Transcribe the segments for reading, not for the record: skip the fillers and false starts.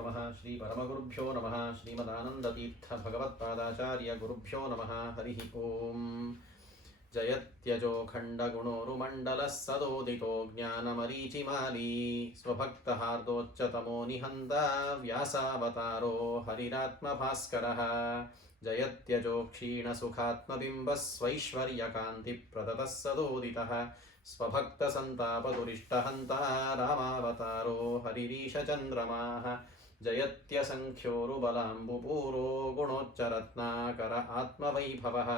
ನಮಃ. ಶ್ರೀ ಪರಮಗುರುಭ್ಯೋ ನಮಃ. ಶ್ರೀಮದಾನಂದತೀರ್ಥ ಭಗವತ್ಪಾದಾಚಾರ್ಯ ಗುರುಭ್ಯೋ ನಮಃ. ಹರಿ ಓಂ. ಜಯತ್ಯಜೋಖಂಡಗುಣೋರುಮಂಡಲಃ ಸದೋದಿತೋ ಜ್ಞಾನಮರೀಚಿಮಾಲಿ ಸ್ವಭಕ್ತಹಾರ್ದೋಚ್ಚತಮೋ ನಿಹಂತ ವ್ಯಾಸಾವತಾರೋ ಹರಿರಾತ್ಮಭಾಸ್ಕರಃ. ಜಯತ್ಯಜೋ ಕ್ಷೀಣಸುಖಾತ್ಮಬಿಂಬಃ ಸ್ವೈಶ್ವರ್ಯಕಾಂತಿಪ್ರದತಃ ಸದೋದಿತಃ ಸ್ವಭಕ್ತಸಂತಾಪದುರಿಷ್ಟಹಂತ ರಾಮಾವತಾರೋ ಹರಿರೀಶಚಂದ್ರಮಾಃ. ಜಯತ್ಯಸಂಖ್ಯೋರುಬಲಾಂಬುಪೂರೋ ಗುಣೋಚ್ಚರತ್ನಾಕರ ಆತ್ಮವೈಭವಃ.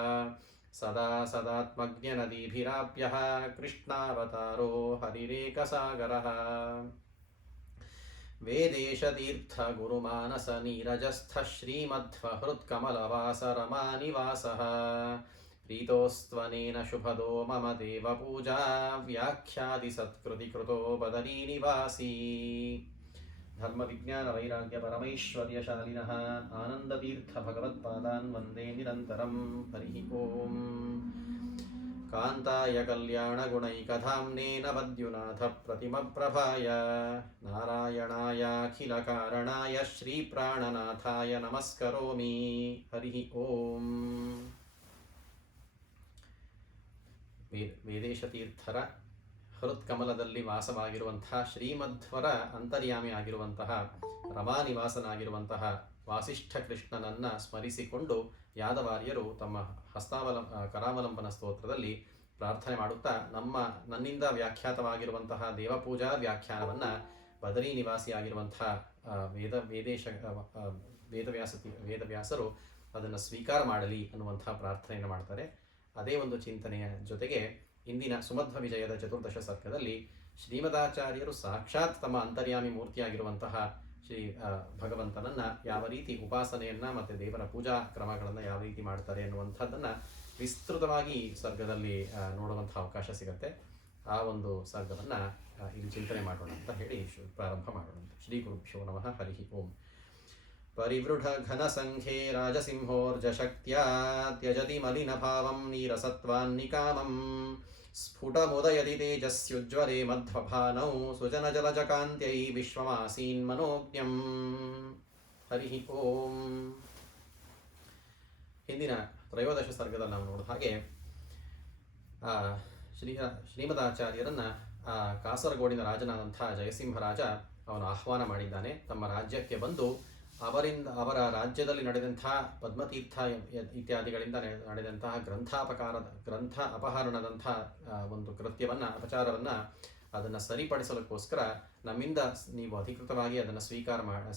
ಸದಾ ಸದಾತ್ಮಜ್ಞನದೀಭಿರಾಪ್ಯಃ ಕೃಷ್ಣಾವತಾರೋ ಹರಿರೇಕಸಾಗರಃ. ವೇದೇಶತೀರ್ಥ ಗುರುಮಾನಸ ನೀರಜಸ್ಥ ಶ್ರೀಮಧ್ವಹೃತ್ಕಮಲವಾಸ ರಮಾನಿವಾಸಃ. ಪ್ರೀತೋಸ್ತ್ವನೇನ ಶುಭದೋ ಮಮ ದೇವಪೂಜಾ ವ್ಯಾಖ್ಯಾತಿ ಸತ್ಕೃತಿ ಕೃತೋ ಬದರೀ ನಿವಾಸಿ. ಧರ್ಮವಿಜ್ಞಾನ ವೈರಾಗ್ಯ ಪರಮೈಶ್ವರ್ಯಶಾಲಿನಃ ಆನಂದತೀರ್ಥ ಭಗವತ್ಪಾದಾನ್ ವಂದೇ ನಿರಂತರಂ. ಹರಿ ಓಂ. ಕಾಂತಾಯ ಕಲ್ಯಾಣಗುಣೈಕಧಾಮ್ನೇ ನವದ್ಯುನಾಥ ಪ್ರತಿಮಪ್ರಭಾಯ ನಾರಾಯಣಾಯಾಖಿಲಕಾರಣಾಯ ಶ್ರೀಪ್ರಾಣನಾಥಾಯ ನಮಸ್ಕರೋಮಿ. ಹರಿ ಓಂ. ವೇದೇಶತೀರ್ಥರ ಹೃತ್ಕಮಲದಲ್ಲಿ ವಾಸವಾಗಿರುವಂತಹ ಶ್ರೀಮಧ್ವರ ಅಂತರ್ಯಾಮಿ ಆಗಿರುವಂತಹ ರಮಾನಿವಾಸನಾಗಿರುವಂತಹ ವಾಸಿಷ್ಠ ಕೃಷ್ಣನನ್ನು ಸ್ಮರಿಸಿಕೊಂಡು ಯಾದವಾರ್ಯರು ತಮ್ಮ ಕರಾವಲಂಬನ ಸ್ತೋತ್ರದಲ್ಲಿ ಪ್ರಾರ್ಥನೆ ಮಾಡುತ್ತಾ ನನ್ನಿಂದ ವ್ಯಾಖ್ಯಾತವಾಗಿರುವಂತಹ ದೇವಪೂಜಾ ವ್ಯಾಖ್ಯಾನವನ್ನು ಬದರಿ ನಿವಾಸಿಯಾಗಿರುವಂತಹ ವೇದವ್ಯಾಸರು ಅದನ್ನು ಸ್ವೀಕಾರ ಮಾಡಲಿ ಅನ್ನುವಂತಹ ಪ್ರಾರ್ಥನೆಯನ್ನು ಮಾಡ್ತಾರೆ. ಅದೇ ಒಂದು ಚಿಂತನೆಯ ಜೊತೆಗೆ ಇಂದಿನ ಸುಮಧ್ವ ವಿಜಯದ ಚತುರ್ದಶ ಸರ್ಗದಲ್ಲಿ ಶ್ರೀಮದಾಚಾರ್ಯರು ಸಾಕ್ಷಾತ್ ತಮ್ಮ ಅಂತರ್ಯಾಮಿ ಮೂರ್ತಿಯಾಗಿರುವಂತಹ ಶ್ರೀ ಭಗವಂತನನ್ನು ಯಾವ ರೀತಿ ಉಪಾಸನೆಯನ್ನು ಮತ್ತು ದೇವರ ಪೂಜಾ ಕ್ರಮಗಳನ್ನು ಯಾವ ರೀತಿ ಮಾಡ್ತಾರೆ ಅನ್ನುವಂಥದ್ದನ್ನು ವಿಸ್ತೃತವಾಗಿ ಸರ್ಗದಲ್ಲಿ ನೋಡುವಂಥ ಅವಕಾಶ ಸಿಗುತ್ತೆ. ಆ ಒಂದು ಸರ್ಗವನ್ನು ಇಲ್ಲಿ ಚಿಂತನೆ ಮಾಡೋಣ ಅಂತ ಹೇಳಿ ಪ್ರಾರಂಭ ಮಾಡೋಣ. ಶ್ರೀ ಗುರುಭ್ಯೋ ನಮಃ. ಹರಿ ಓಂ. ಪರಿವೃಢ ಘನಸಂಖ್ಯೆ ರಾಜಸಿಂಹೋರ್ಜಶಕ್ತ್ಯಾ ತ್ಯಜತಿ ಮಲಿನಭಾವಂ ನೀರಸತ್ವಾನ್ನಿಕಾಮಂ. ಸ್ಫುಟಮುದಯತಿ ತೇಜಸ್ಯುಜ್ವಲೆ ಮಧ್ವಭಾನೌ ಸುಜನಜಲಜಕಾಂತ್ಯೈ ವಿಶ್ವಮಾಸೀನ್ಮನೋಜ್ಞಂ. ಹರಿ ಓಂ. ಹಿಂದಿನ ತ್ರಯೋದಶ ಸರ್ಗದಲ್ಲಿ ನಾವು ನೋಡಿದ ಹಾಗೆ ಶ್ರೀಮದಾಚಾರ್ಯರನ್ನು ಕಾಸರಗೋಡಿನ ರಾಜನಾದಂಥ ಜಯಸಿಂಹರಾಜ ಅವನು ಆಹ್ವಾನ ಮಾಡಿದ್ದಾನೆ. ತಮ್ಮ ರಾಜ್ಯಕ್ಕೆ ಬಂದು ಅವರ ರಾಜ್ಯದಲ್ಲಿ ನಡೆದಂಥ ಪದ್ಮತೀರ್ಥ ಇತ್ಯಾದಿಗಳಿಂದ ನಡೆದಂತಹ ಗ್ರಂಥ ಅಪಹರಣದಂಥ ಒಂದು ಅಪಚಾರವನ್ನು ಅದನ್ನು ಸರಿಪಡಿಸಲಿಕ್ಕೋಸ್ಕರ ನಮ್ಮಿಂದ ನೀವು ಅಧಿಕೃತವಾಗಿ ಅದನ್ನು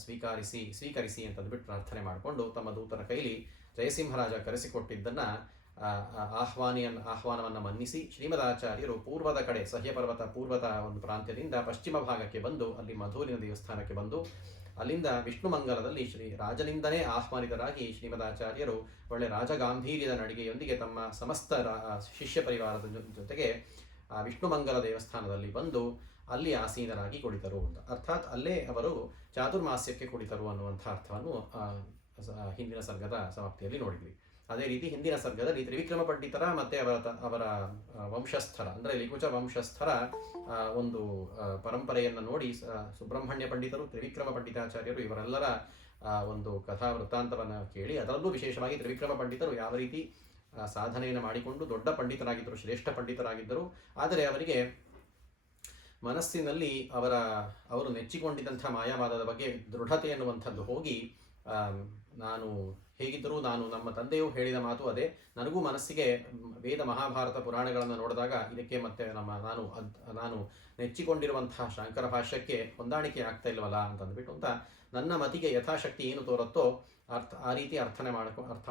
ಸ್ವೀಕರಿಸಿ ಅಂತಂದ್ಬಿಟ್ಟು ಪ್ರಾರ್ಥನೆ ಮಾಡಿಕೊಂಡು ತಮ್ಮ ದೂತರ ಕೈಲಿ ಜಯಸಿಂಹರಾಜ ಕರೆಸಿಕೊಟ್ಟಿದ್ದನ್ನು ಆಹ್ವಾನವನ್ನು ಮನ್ನಿಸಿ ಶ್ರೀಮದಾಚಾರ್ಯರು ಪೂರ್ವದ ಕಡೆ ಸಹ್ಯಪರ್ವತ ಪೂರ್ವದ ಒಂದು ಪ್ರಾಂತ್ಯದಿಂದ ಪಶ್ಚಿಮ ಭಾಗಕ್ಕೆ ಬಂದು ಅಲ್ಲಿ ಮಧುರಿನ ದೇವಸ್ಥಾನಕ್ಕೆ ಬಂದು ಅಲ್ಲಿಂದ ವಿಷ್ಣುಮಂಗಲದಲ್ಲಿ ರಾಜನಿಂದನೇ ಆಹ್ವಾನಿತರಾಗಿ ಶ್ರೀಮದಾಚಾರ್ಯರು ಒಳ್ಳೆ ರಾಜಗಾಂಭೀರ್ಯದ ನಡಿಗೆಯೊಂದಿಗೆ ತಮ್ಮ ಸಮಸ್ತ ಶಿಷ್ಯ ಪರಿವಾರದ ಜೊತೆಗೆ ವಿಷ್ಣುಮಂಗಲ ದೇವಸ್ಥಾನದಲ್ಲಿ ಬಂದು ಅಲ್ಲಿ ಆಸೀನರಾಗಿ ಕುಳಿತರು ಅಂತ. ಅರ್ಥಾತ್ ಅಲ್ಲೇ ಅವರು ಚಾತುರ್ಮಾಸ್ಯಕ್ಕೆ ಕುಳಿತರು ಅನ್ನುವಂಥ ಅರ್ಥವನ್ನು ಹಿಂದಿನ ಸರ್ಗದ ಸಮಾಪ್ತಿಯಲ್ಲಿ ನೋಡಿದ್ವಿ. ಅದೇ ರೀತಿ ಹಿಂದಿನ ಸರ್ಗದಲ್ಲಿ ತ್ರಿವಿಕ್ರಮ ಪಂಡಿತರ ಮತ್ತು ಅವರ ವಂಶಸ್ಥರ ಅಂದರೆ ಲಿಕುಚ ವಂಶಸ್ಥರ ಒಂದು ಪರಂಪರೆಯನ್ನು ನೋಡಿ ಸುಬ್ರಹ್ಮಣ್ಯ ಪಂಡಿತರು, ತ್ರಿವಿಕ್ರಮ ಪಂಡಿತಾಚಾರ್ಯರು ಇವರೆಲ್ಲರ ಒಂದು ಕಥಾ ವೃತ್ತಾಂತವನ್ನು ಕೇಳಿ ಅದರಲ್ಲೂ ವಿಶೇಷವಾಗಿ ತ್ರಿವಿಕ್ರಮ ಪಂಡಿತರು ಯಾವ ರೀತಿ ಸಾಧನೆಯನ್ನು ಮಾಡಿಕೊಂಡು ದೊಡ್ಡ ಪಂಡಿತರಾಗಿದ್ದರು, ಶ್ರೇಷ್ಠ ಪಂಡಿತರಾಗಿದ್ದರು. ಆದರೆ ಅವರಿಗೆ ಮನಸ್ಸಿನಲ್ಲಿ ಅವರು ನೆಚ್ಚಿಕೊಂಡಿದ್ದಂಥ ಮಾಯಾವಾದದ ಬಗ್ಗೆ ದೃಢತೆ ಎನ್ನುವಂಥದ್ದು ಹೋಗಿ ನಾನು ಹೇಗಿದ್ದರೂ ನಮ್ಮ ತಂದೆಯು ಹೇಳಿದ ಮಾತು ಅದೇ, ನನಗೂ ಮನಸ್ಸಿಗೆ ವೇದ ಮಹಾಭಾರತ ಪುರಾಣಗಳನ್ನು ನೋಡಿದಾಗ ಇದಕ್ಕೆ ಮತ್ತೆ ನಾನು ನೆಚ್ಚಿಕೊಂಡಿರುವಂತಹ ಶಾಂಕರ ಭಾಷ್ಯಕ್ಕೆ ಹೊಂದಾಣಿಕೆ ಆಗ್ತಾ ಇಲ್ವಲ್ಲ ಅಂತಂದ್ಬಿಟ್ಟು ಅಂತ ನನ್ನ ಮತಿಗೆ ಯಥಾಶಕ್ತಿ ಏನು ತೋರುತ್ತೋ ಆ ರೀತಿ ಅರ್ಥ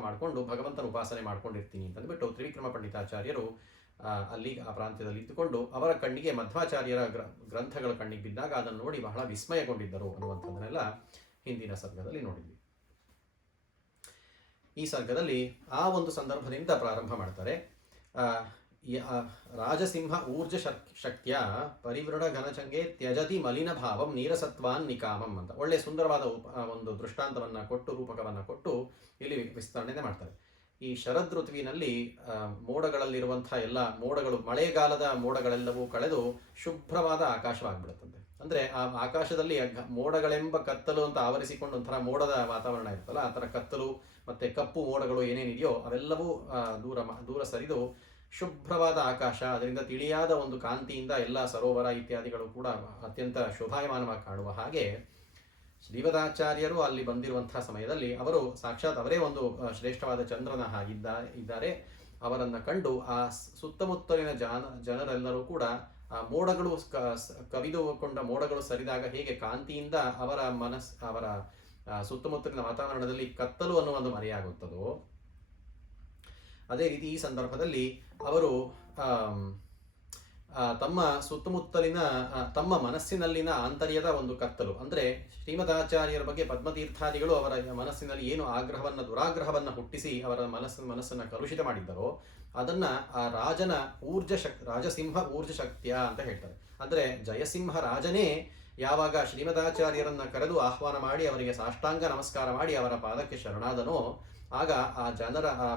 ಮಾಡಿಕೊಂಡು ಭಗವಂತನ ಉಪಾಸನೆ ಮಾಡ್ಕೊಂಡಿರ್ತೀನಿ ಅಂತಂದ್ಬಿಟ್ಟು ತ್ರಿವಿಕ್ರಮ ಪಂಡಿತಾಚಾರ್ಯರು ಅಲ್ಲಿ ಆ ಪ್ರಾಂತ್ಯದಲ್ಲಿ ಇದ್ದುಕೊಂಡು ಅವರ ಕಣ್ಣಿಗೆ ಮಧ್ವಾಚಾರ್ಯರ ಗ್ರಂಥಗಳ ಕಣ್ಣಿಗೆ ಬಿದ್ದಾಗ ಅದನ್ನು ನೋಡಿ ಬಹಳ ವಿಸ್ಮಯಗೊಂಡಿದ್ದರು ಅನ್ನುವಂಥದ್ದನ್ನೆಲ್ಲ ಹಿಂದಿನ ಸರ್ಗದಲ್ಲಿ ನೋಡಿದ್ವಿ. ಈ ಸರ್ಗದಲ್ಲಿ ಆ ಒಂದು ಸಂದರ್ಭದಿಂದ ಪ್ರಾರಂಭ ಮಾಡ್ತಾರೆ. ರಾಜಸಿಂಹ ಊರ್ಜ ಶಕ್ತಿಯ ಪರಿವೃಢ ಘನಚಂಗೆ ತ್ಯಜತಿ ಮಲಿನ ಭಾವಂ ನೀರಸತ್ವಾನ್ ನಿಕಾಮಂ ಅಂತ ಒಳ್ಳೆ ಸುಂದರವಾದ ಒಂದು ದೃಷ್ಟಾಂತವನ್ನು ಕೊಟ್ಟು ರೂಪಕವನ್ನು ಕೊಟ್ಟು ಇಲ್ಲಿ ವಿಸ್ತರಣೆ ಮಾಡ್ತಾರೆ. ಈ ಶರದ್ ಋತುವಿನಲ್ಲಿ ಮೋಡಗಳಲ್ಲಿರುವಂಥ ಎಲ್ಲ ಮೋಡಗಳು, ಮಳೆಗಾಲದ ಮೋಡಗಳೆಲ್ಲವೂ ಕಳೆದು ಶುಭ್ರವಾದ ಆಕಾಶವಾಗಿಬಿಡುತ್ತಂತೆ. ಅಂದರೆ ಆ ಆಕಾಶದಲ್ಲಿ ಮೋಡಗಳೆಂಬ ಕತ್ತಲು ಅಂತ ಆವರಿಸಿಕೊಂಡು ಒಂಥರ ಮೋಡದ ವಾತಾವರಣ ಇರುತ್ತಲ್ಲ, ಆ ಥರ ಕತ್ತಲು ಮತ್ತು ಕಪ್ಪು ಮೋಡಗಳು ಏನೇನಿದೆಯೋ ಅವೆಲ್ಲವೂ ದೂರ ಸರಿದು ಶುಭ್ರವಾದ ಆಕಾಶ, ಅದರಿಂದ ತಿಳಿಯಾದ ಒಂದು ಕಾಂತಿಯಿಂದ ಎಲ್ಲ ಸರೋವರ ಇತ್ಯಾದಿಗಳು ಕೂಡ ಅತ್ಯಂತ ಶೋಭಾಯಮಾನವಾಗಿ ಕಾಣುವ ಹಾಗೆ ಶ್ರೀಮದಾಚಾರ್ಯರು ಅಲ್ಲಿ ಬಂದಿರುವಂತಹ ಸಮಯದಲ್ಲಿ ಅವರು ಸಾಕ್ಷಾತ್ ಅವರೇ ಒಂದು ಶ್ರೇಷ್ಠವಾದ ಚಂದ್ರನ ಇದ್ದಾರೆ. ಅವರನ್ನು ಕಂಡು ಆ ಸುತ್ತಮುತ್ತಲಿನ ಜನರೆಲ್ಲರೂ ಕೂಡ ಆ ಮೋಡಗಳು ಕವಿದುಕೊಂಡ ಮೋಡಗಳು ಸರಿದಾಗ ಹೇಗೆ ಕಾಂತಿಯಿಂದ ಅವರ ಸುತ್ತಮುತ್ತಲಿನ ವಾತಾವರಣದಲ್ಲಿ ಕತ್ತಲು ಅನ್ನೋ ಒಂದು ಮರೆಯಾಗುತ್ತದೋ, ಅದೇ ರೀತಿ ಈ ಸಂದರ್ಭದಲ್ಲಿ ಅವರು ತಮ್ಮ ಸುತ್ತಮುತ್ತಲಿನ ತಮ್ಮ ಮನಸ್ಸಿನಲ್ಲಿನ ಆಂತರ್ಯದ ಒಂದು ಕತ್ತಲು, ಅಂದರೆ ಶ್ರೀಮದಾಚಾರ್ಯರ ಬಗ್ಗೆ ಪದ್ಮತೀರ್ಥಾದಿಗಳು ಅವರ ಮನಸ್ಸಿನಲ್ಲಿ ಏನು ದುರಾಗ್ರಹವನ್ನು ಹುಟ್ಟಿಸಿ ಅವರ ಮನಸ್ಸನ್ನು ಕಲುಷಿತ ಮಾಡಿದ್ದರೋ ಅದನ್ನು ಆ ರಾಜನ ರಾಜಸಿಂಹ ಊರ್ಜ ಶಕ್ತಿಯ ಅಂತ ಹೇಳ್ತಾರೆ. ಅಂದರೆ ಜಯಸಿಂಹ ರಾಜನೇ ಯಾವಾಗ ಶ್ರೀಮದಾಚಾರ್ಯರನ್ನು ಕರೆದು ಆಹ್ವಾನ ಮಾಡಿ ಅವರಿಗೆ ಸಾಷ್ಟಾಂಗ ನಮಸ್ಕಾರ ಮಾಡಿ ಅವರ ಪಾದಕ್ಕೆ ಶರಣಾದನೋ, ಆಗ ಆ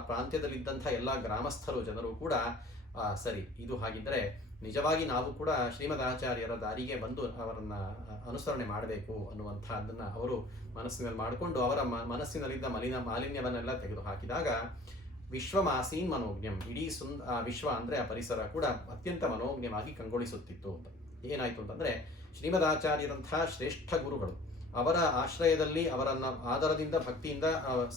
ಪ್ರಾಂತ್ಯದಲ್ಲಿದ್ದಂಥ ಎಲ್ಲ ಗ್ರಾಮಸ್ಥರು ಜನರು ಕೂಡ ಸರಿ, ಇದು ಹಾಗಿದ್ದರೆ ನಿಜವಾಗಿ ನಾವು ಕೂಡ ಶ್ರೀಮದಾಚಾರ್ಯರ ದಾರಿಗೆ ಬಂದು ಅವರನ್ನು ಅನುಸರಣೆ ಮಾಡಬೇಕು ಅನ್ನುವಂಥದ್ದನ್ನು ಅವರು ಮನಸ್ಸಿನಲ್ಲಿ ಮಾಡಿಕೊಂಡು ಅವರ ಮನಸ್ಸಿನಲ್ಲಿದ್ದ ಮಾಲಿನ್ಯವನ್ನೆಲ್ಲ ತೆಗೆದು ಹಾಕಿದಾಗ ವಿಶ್ವಮಾಸೀನ್ ಮನೋಜ್ಞಂ, ಇಡೀ ವಿಶ್ವ ಅಂದರೆ ಆ ಪರಿಸರ ಕೂಡ ಅತ್ಯಂತ ಮನೋಜ್ಞವಾಗಿ ಕಂಗೊಳಿಸುತ್ತಿತ್ತು ಅಂತ. ಏನಾಯಿತು ಅಂತಂದರೆ ಶ್ರೀಮದಾಚಾರ್ಯರಂಥ ಶ್ರೇಷ್ಠ ಗುರುಗಳು ಅವರ ಆಶ್ರಯದಲ್ಲಿ ಅವರನ್ನು ಆದರದಿಂದ ಭಕ್ತಿಯಿಂದ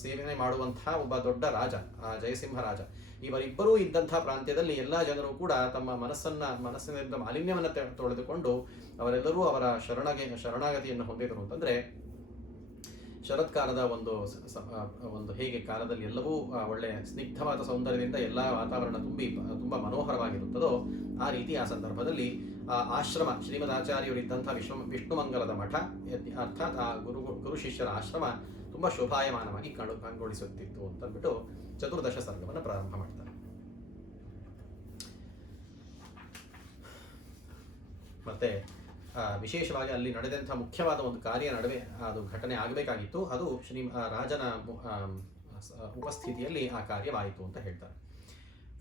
ಸೇವನೆ ಮಾಡುವಂತಹ ಒಬ್ಬ ದೊಡ್ಡ ರಾಜ, ಆ ಜಯಸಿಂಹ ರಾಜ, ಇವರಿಬ್ಬರೂ ಇದ್ದಂಥ ಪ್ರಾಂತ್ಯದಲ್ಲಿ ಎಲ್ಲ ಜನರು ಕೂಡ ತಮ್ಮ ಮನಸ್ಸಿನಿಂದ ಮಾಲಿನ್ಯವನ್ನು ತೊಳೆದುಕೊಂಡು ಅವರೆಲ್ಲರೂ ಅವರ ಶರಣಾಗತಿಯನ್ನು ಹೊಂದಿದರು ಅಂತಂದರೆ ಶರತ್ಕಾಲದ ಒಂದು ಹೇಗೆ ಕಾಲದಲ್ಲಿ ಎಲ್ಲವೂ ಒಳ್ಳೆಯ ಸ್ನಿಗ್ಧವಾದ ಸೌಂದರ್ಯದಿಂದ ಎಲ್ಲ ವಾತಾವರಣ ತುಂಬ ಮನೋಹರವಾಗಿರುತ್ತದೋ ಆ ರೀತಿ ಆ ಸಂದರ್ಭದಲ್ಲಿ ಆ ಆಶ್ರಮ ಶ್ರೀಮದಾಚಾರ್ಯರಿದ್ದಂಥ ವಿಷ್ಣುಮಂಗಲದ ಮಠ ಅರ್ಥಾತ್ ಆ ಗುರು ಶಿಷ್ಯರ ಆಶ್ರಮ ತುಂಬ ಶೋಭಾಯಮಾನವಾಗಿ ಕಂಗೊಳಿಸುತ್ತಿತ್ತು ಅಂತಂದ್ಬಿಟ್ಟು ಚತುರ್ದಶ ಸರ್ಗವನ್ನು ಪ್ರಾರಂಭ ಮಾಡ್ತಾರೆ. ಮತ್ತೆ ವಿಶೇಷವಾಗಿ ಅಲ್ಲಿ ನಡೆದಂಥ ಮುಖ್ಯವಾದ ಒಂದು ಕಾರ್ಯ ಅದು ಘಟನೆ ಆಗಬೇಕಾಗಿತ್ತು. ಅದು ರಾಜನ ಉಪಸ್ಥಿತಿಯಲ್ಲಿ ಆ ಕಾರ್ಯವಾಯಿತು ಅಂತ ಹೇಳ್ತಾರೆ.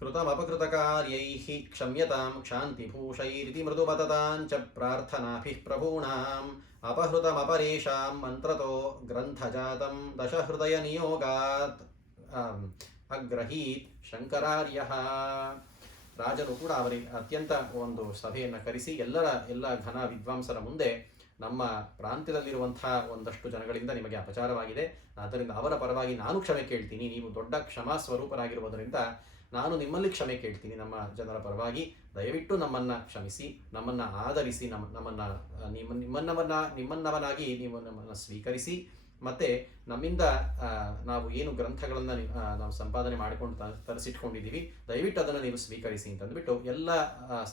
ಕೃತಮಪಕೃತ ಕಾರ್ಯೈಃ ಕ್ಷಮ್ಯತಾಂ ಕ್ಷಾಂತಿಭೂಷೈರಿತಿ ಮೃದುಪತತಾಂಚ ಪ್ರಾರ್ಥನಾಭಿಃ ಪ್ರಭೂಣಾಂ ಅಪಹೃತಮಪರೇಷಾಂ ಮಂತ್ರತೋ ಗ್ರಂಥಜಾತಂ ದಶಹೃದಯ ನಿಯೋಗಾತ್ ಅಗ್ರಹೀತ್ ಶಂಕರಾರ್ಯಃ. ರಾಜನು ಕೂಡ ಅವರಿಗೆ ಅತ್ಯಂತ ಒಂದು ಸಭೆಯನ್ನು ಕರೆಸಿ ಎಲ್ಲ ಘನ ವಿದ್ವಾಂಸರ ಮುಂದೆ ನಮ್ಮ ಪ್ರಾಂತ್ಯದಲ್ಲಿರುವಂಥ ಒಂದಷ್ಟು ಜನಗಳಿಂದ ನಿಮಗೆ ಅಪಚಾರವಾಗಿದೆ, ಆದ್ದರಿಂದ ಅವರ ಪರವಾಗಿ ನಾನು ಕ್ಷಮೆ ಕೇಳ್ತೀನಿ, ನೀವು ದೊಡ್ಡ ಕ್ಷಮಾ ಸ್ವರೂಪರಾಗಿರುವುದರಿಂದ ನಾನು ನಿಮ್ಮಲ್ಲಿ ಕ್ಷಮೆ ಕೇಳ್ತೀನಿ, ನಮ್ಮ ಜನರ ಪರವಾಗಿ ದಯವಿಟ್ಟು ನಮ್ಮನ್ನು ಕ್ಷಮಿಸಿ, ನಮ್ಮನ್ನು ಆಧರಿಸಿ, ನಿಮ್ಮನ್ನವನಾಗಿ ನೀವು ನಮ್ಮನ್ನು ಸ್ವೀಕರಿಸಿ, ಮತ್ತು ನಮ್ಮಿಂದ ನಾವು ಏನು ಗ್ರಂಥಗಳನ್ನು ನಾವು ಸಂಪಾದನೆ ಮಾಡಿಕೊಂಡು ತರಿಸಿಟ್ಕೊಂಡಿದ್ದೀವಿ, ದಯವಿಟ್ಟು ಅದನ್ನು ನೀವು ಸ್ವೀಕರಿಸಿ ಅಂತಂದ್ಬಿಟ್ಟು ಎಲ್ಲ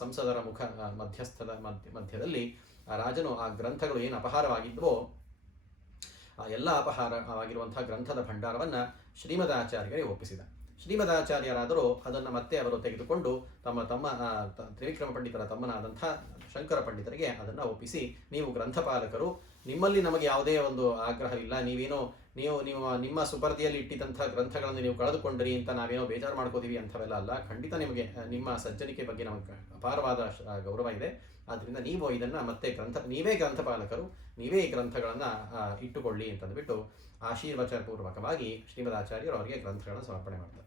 ಸಂಸದರ ಮಧ್ಯದಲ್ಲಿ ರಾಜನು ಆ ಗ್ರಂಥಗಳು ಏನು ಅಪಹಾರವಾಗಿದ್ದವೋ ಆ ಎಲ್ಲ ಅಪಹಾರವಾಗಿರುವಂತಹ ಗ್ರಂಥದ ಭಂಡಾರವನ್ನು ಶ್ರೀಮದಾಚಾರ್ಯರಿಗೆ ಒಪ್ಪಿಸಿದ. ಶ್ರೀಮದಾಚಾರ್ಯರಾದರೂ ಅದನ್ನು ಮತ್ತೆ ಅವರು ತೆಗೆದುಕೊಂಡು ತಮ್ಮ ತ್ರಿವಿಕ್ರಮ ಪಂಡಿತರ ತಮ್ಮನಾದಂಥ ಶಂಕರ ಪಂಡಿತರಿಗೆ ಅದನ್ನು ಒಪ್ಪಿಸಿ, ನೀವು ಗ್ರಂಥಪಾಲಕರು, ನಿಮ್ಮಲ್ಲಿ ನಮಗೆ ಯಾವುದೇ ಒಂದು ಆಗ್ರಹವಿಲ್ಲ, ನೀವು ನಿಮ್ಮ ಸುಪರ್ದಿಯಲ್ಲಿ ಇಟ್ಟಿದ್ದಂಥ ಗ್ರಂಥಗಳನ್ನು ನೀವು ಕಳೆದುಕೊಂಡ್ರಿ ಅಂತ ನಾವೇನೋ ಬೇಜಾರು ಮಾಡ್ಕೋತೀವಿ ಅಂಥವೆಲ್ಲ ಅಲ್ಲ. ಖಂಡಿತ ನಿಮಗೆ ನಿಮ್ಮ ಸಜ್ಜನಿಕೆ ಬಗ್ಗೆ ನಮಗೆ ಅಪಾರವಾದ ಗೌರವ ಇದೆ. ಆದ್ದರಿಂದ ನೀವು ಇದನ್ನು ಮತ್ತೆ ನೀವೇ ಗ್ರಂಥಪಾಲಕರು, ನೀವೇ ಈ ಗ್ರಂಥಗಳನ್ನು ಇಟ್ಟುಕೊಳ್ಳಿ ಅಂತಂದ್ಬಿಟ್ಟು ಆಶೀರ್ವಚನಪೂರ್ವಕವಾಗಿ ಶ್ರೀಮದಾಚಾರ್ಯರು ಅವರಿಗೆ ಗ್ರಂಥಗಳನ್ನು ಸಮರ್ಪಣೆ ಮಾಡ್ತಾರೆ.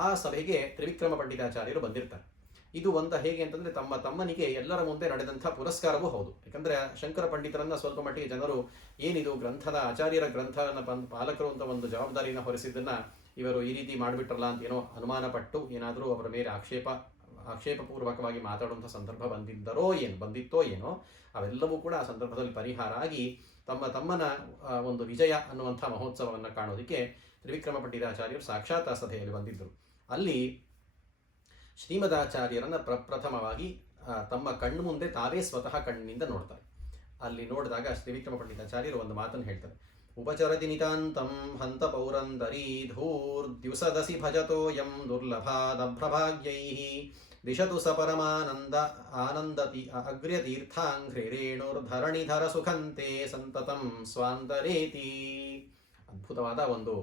ಆ ಸಭೆಗೆ ತ್ರಿವಿಕ್ರಮ ಪಂಡಿತಾಚಾರ್ಯರು ಬಂದಿರ್ತಾರೆ. ಇದು ಹೇಗೆ ಅಂತಂದರೆ ತಮ್ಮನಿಗೆ ಎಲ್ಲರ ಮುಂದೆ ನಡೆದಂಥ ಪುರಸ್ಕಾರವೂ ಹೌದು. ಯಾಕಂದರೆ ಶಂಕರ ಪಂಡಿತರನ್ನು ಸ್ವಲ್ಪ ಮಟ್ಟಿಗೆ ಜನರು ಏನಿದು ಆಚಾರ್ಯರ ಗ್ರಂಥವನ್ನು ಪಾಲಕರು ಅಂತ ಒಂದು ಜವಾಬ್ದಾರಿಯನ್ನು ಹೊರಿಸಿದ್ದನ್ನು ಇವರು ಈ ರೀತಿ ಮಾಡಿಬಿಟ್ರಲ್ಲ ಅಂತ ಏನೋ ಅನುಮಾನ ಪಟ್ಟು ಏನಾದರೂ ಅವರ ಮೇಲೆ ಆಕ್ಷೇಪಪೂರ್ವಕವಾಗಿ ಮಾತಾಡುವಂಥ ಸಂದರ್ಭ ಬಂದಿತ್ತೋ ಏನೋ ಅವೆಲ್ಲವೂ ಕೂಡ ಆ ಸಂದರ್ಭದಲ್ಲಿ ಪರಿಹಾರ ಆಗಿ ತಮ್ಮನ ಒಂದು ವಿಜಯ ಅನ್ನುವಂಥ ಮಹೋತ್ಸವವನ್ನು ಕಾಣೋದಕ್ಕೆ ತ್ರಿವಿಕ್ರಮ ಪಂಡಿತಾಚಾರ್ಯರು ಸಾಕ್ಷಾತ್ ಆ ಸಭೆಯಲ್ಲಿ ಬಂದಿದ್ದರು. ಅಲ್ಲಿ ಶ್ರೀಮದಾಚಾರ್ಯರನ್ನು ಪ್ರಪ್ರಥಮವಾಗಿ ತಮ್ಮ ಕಣ್ಣು ಮುಂದೆ ತಾವೇ ಸ್ವತಃ ಕಣ್ಣಿನಿಂದ ನೋಡ್ತಾರೆ. ಅಲ್ಲಿ ನೋಡಿದಾಗ ಶ್ರೀವಿಕ್ರಮ ಪಂಡಿತಾಚಾರ್ಯರು ಒಂದು ಮಾತನ್ನು ಹೇಳ್ತಾರೆ. ಉಪಚರತಿ ನಿತಾಂತಂ ಹಂತ ಪೌರಂದರೀ ಧೂರ್ದ್ಯುಸದಸಿ ಭಜತೋ ಯಂ ದುರ್ಲಭಾದಭ್ರಭಾಗ್ಯೈಃ ದಿಶತು ಸ ಪರಮಾನಂದ ಆನಂದತಿ ಅಗ್ರ್ಯತೀರ್ಥಾಂಘ್ರಿರೇಣುರ್ಧರಣಿಧರ ಸುಖಂತೆ ಸಂತತಂ ಸ್ವಾಂತರೇತಿ. ಅದ್ಭುತವಾದ ಒಂದು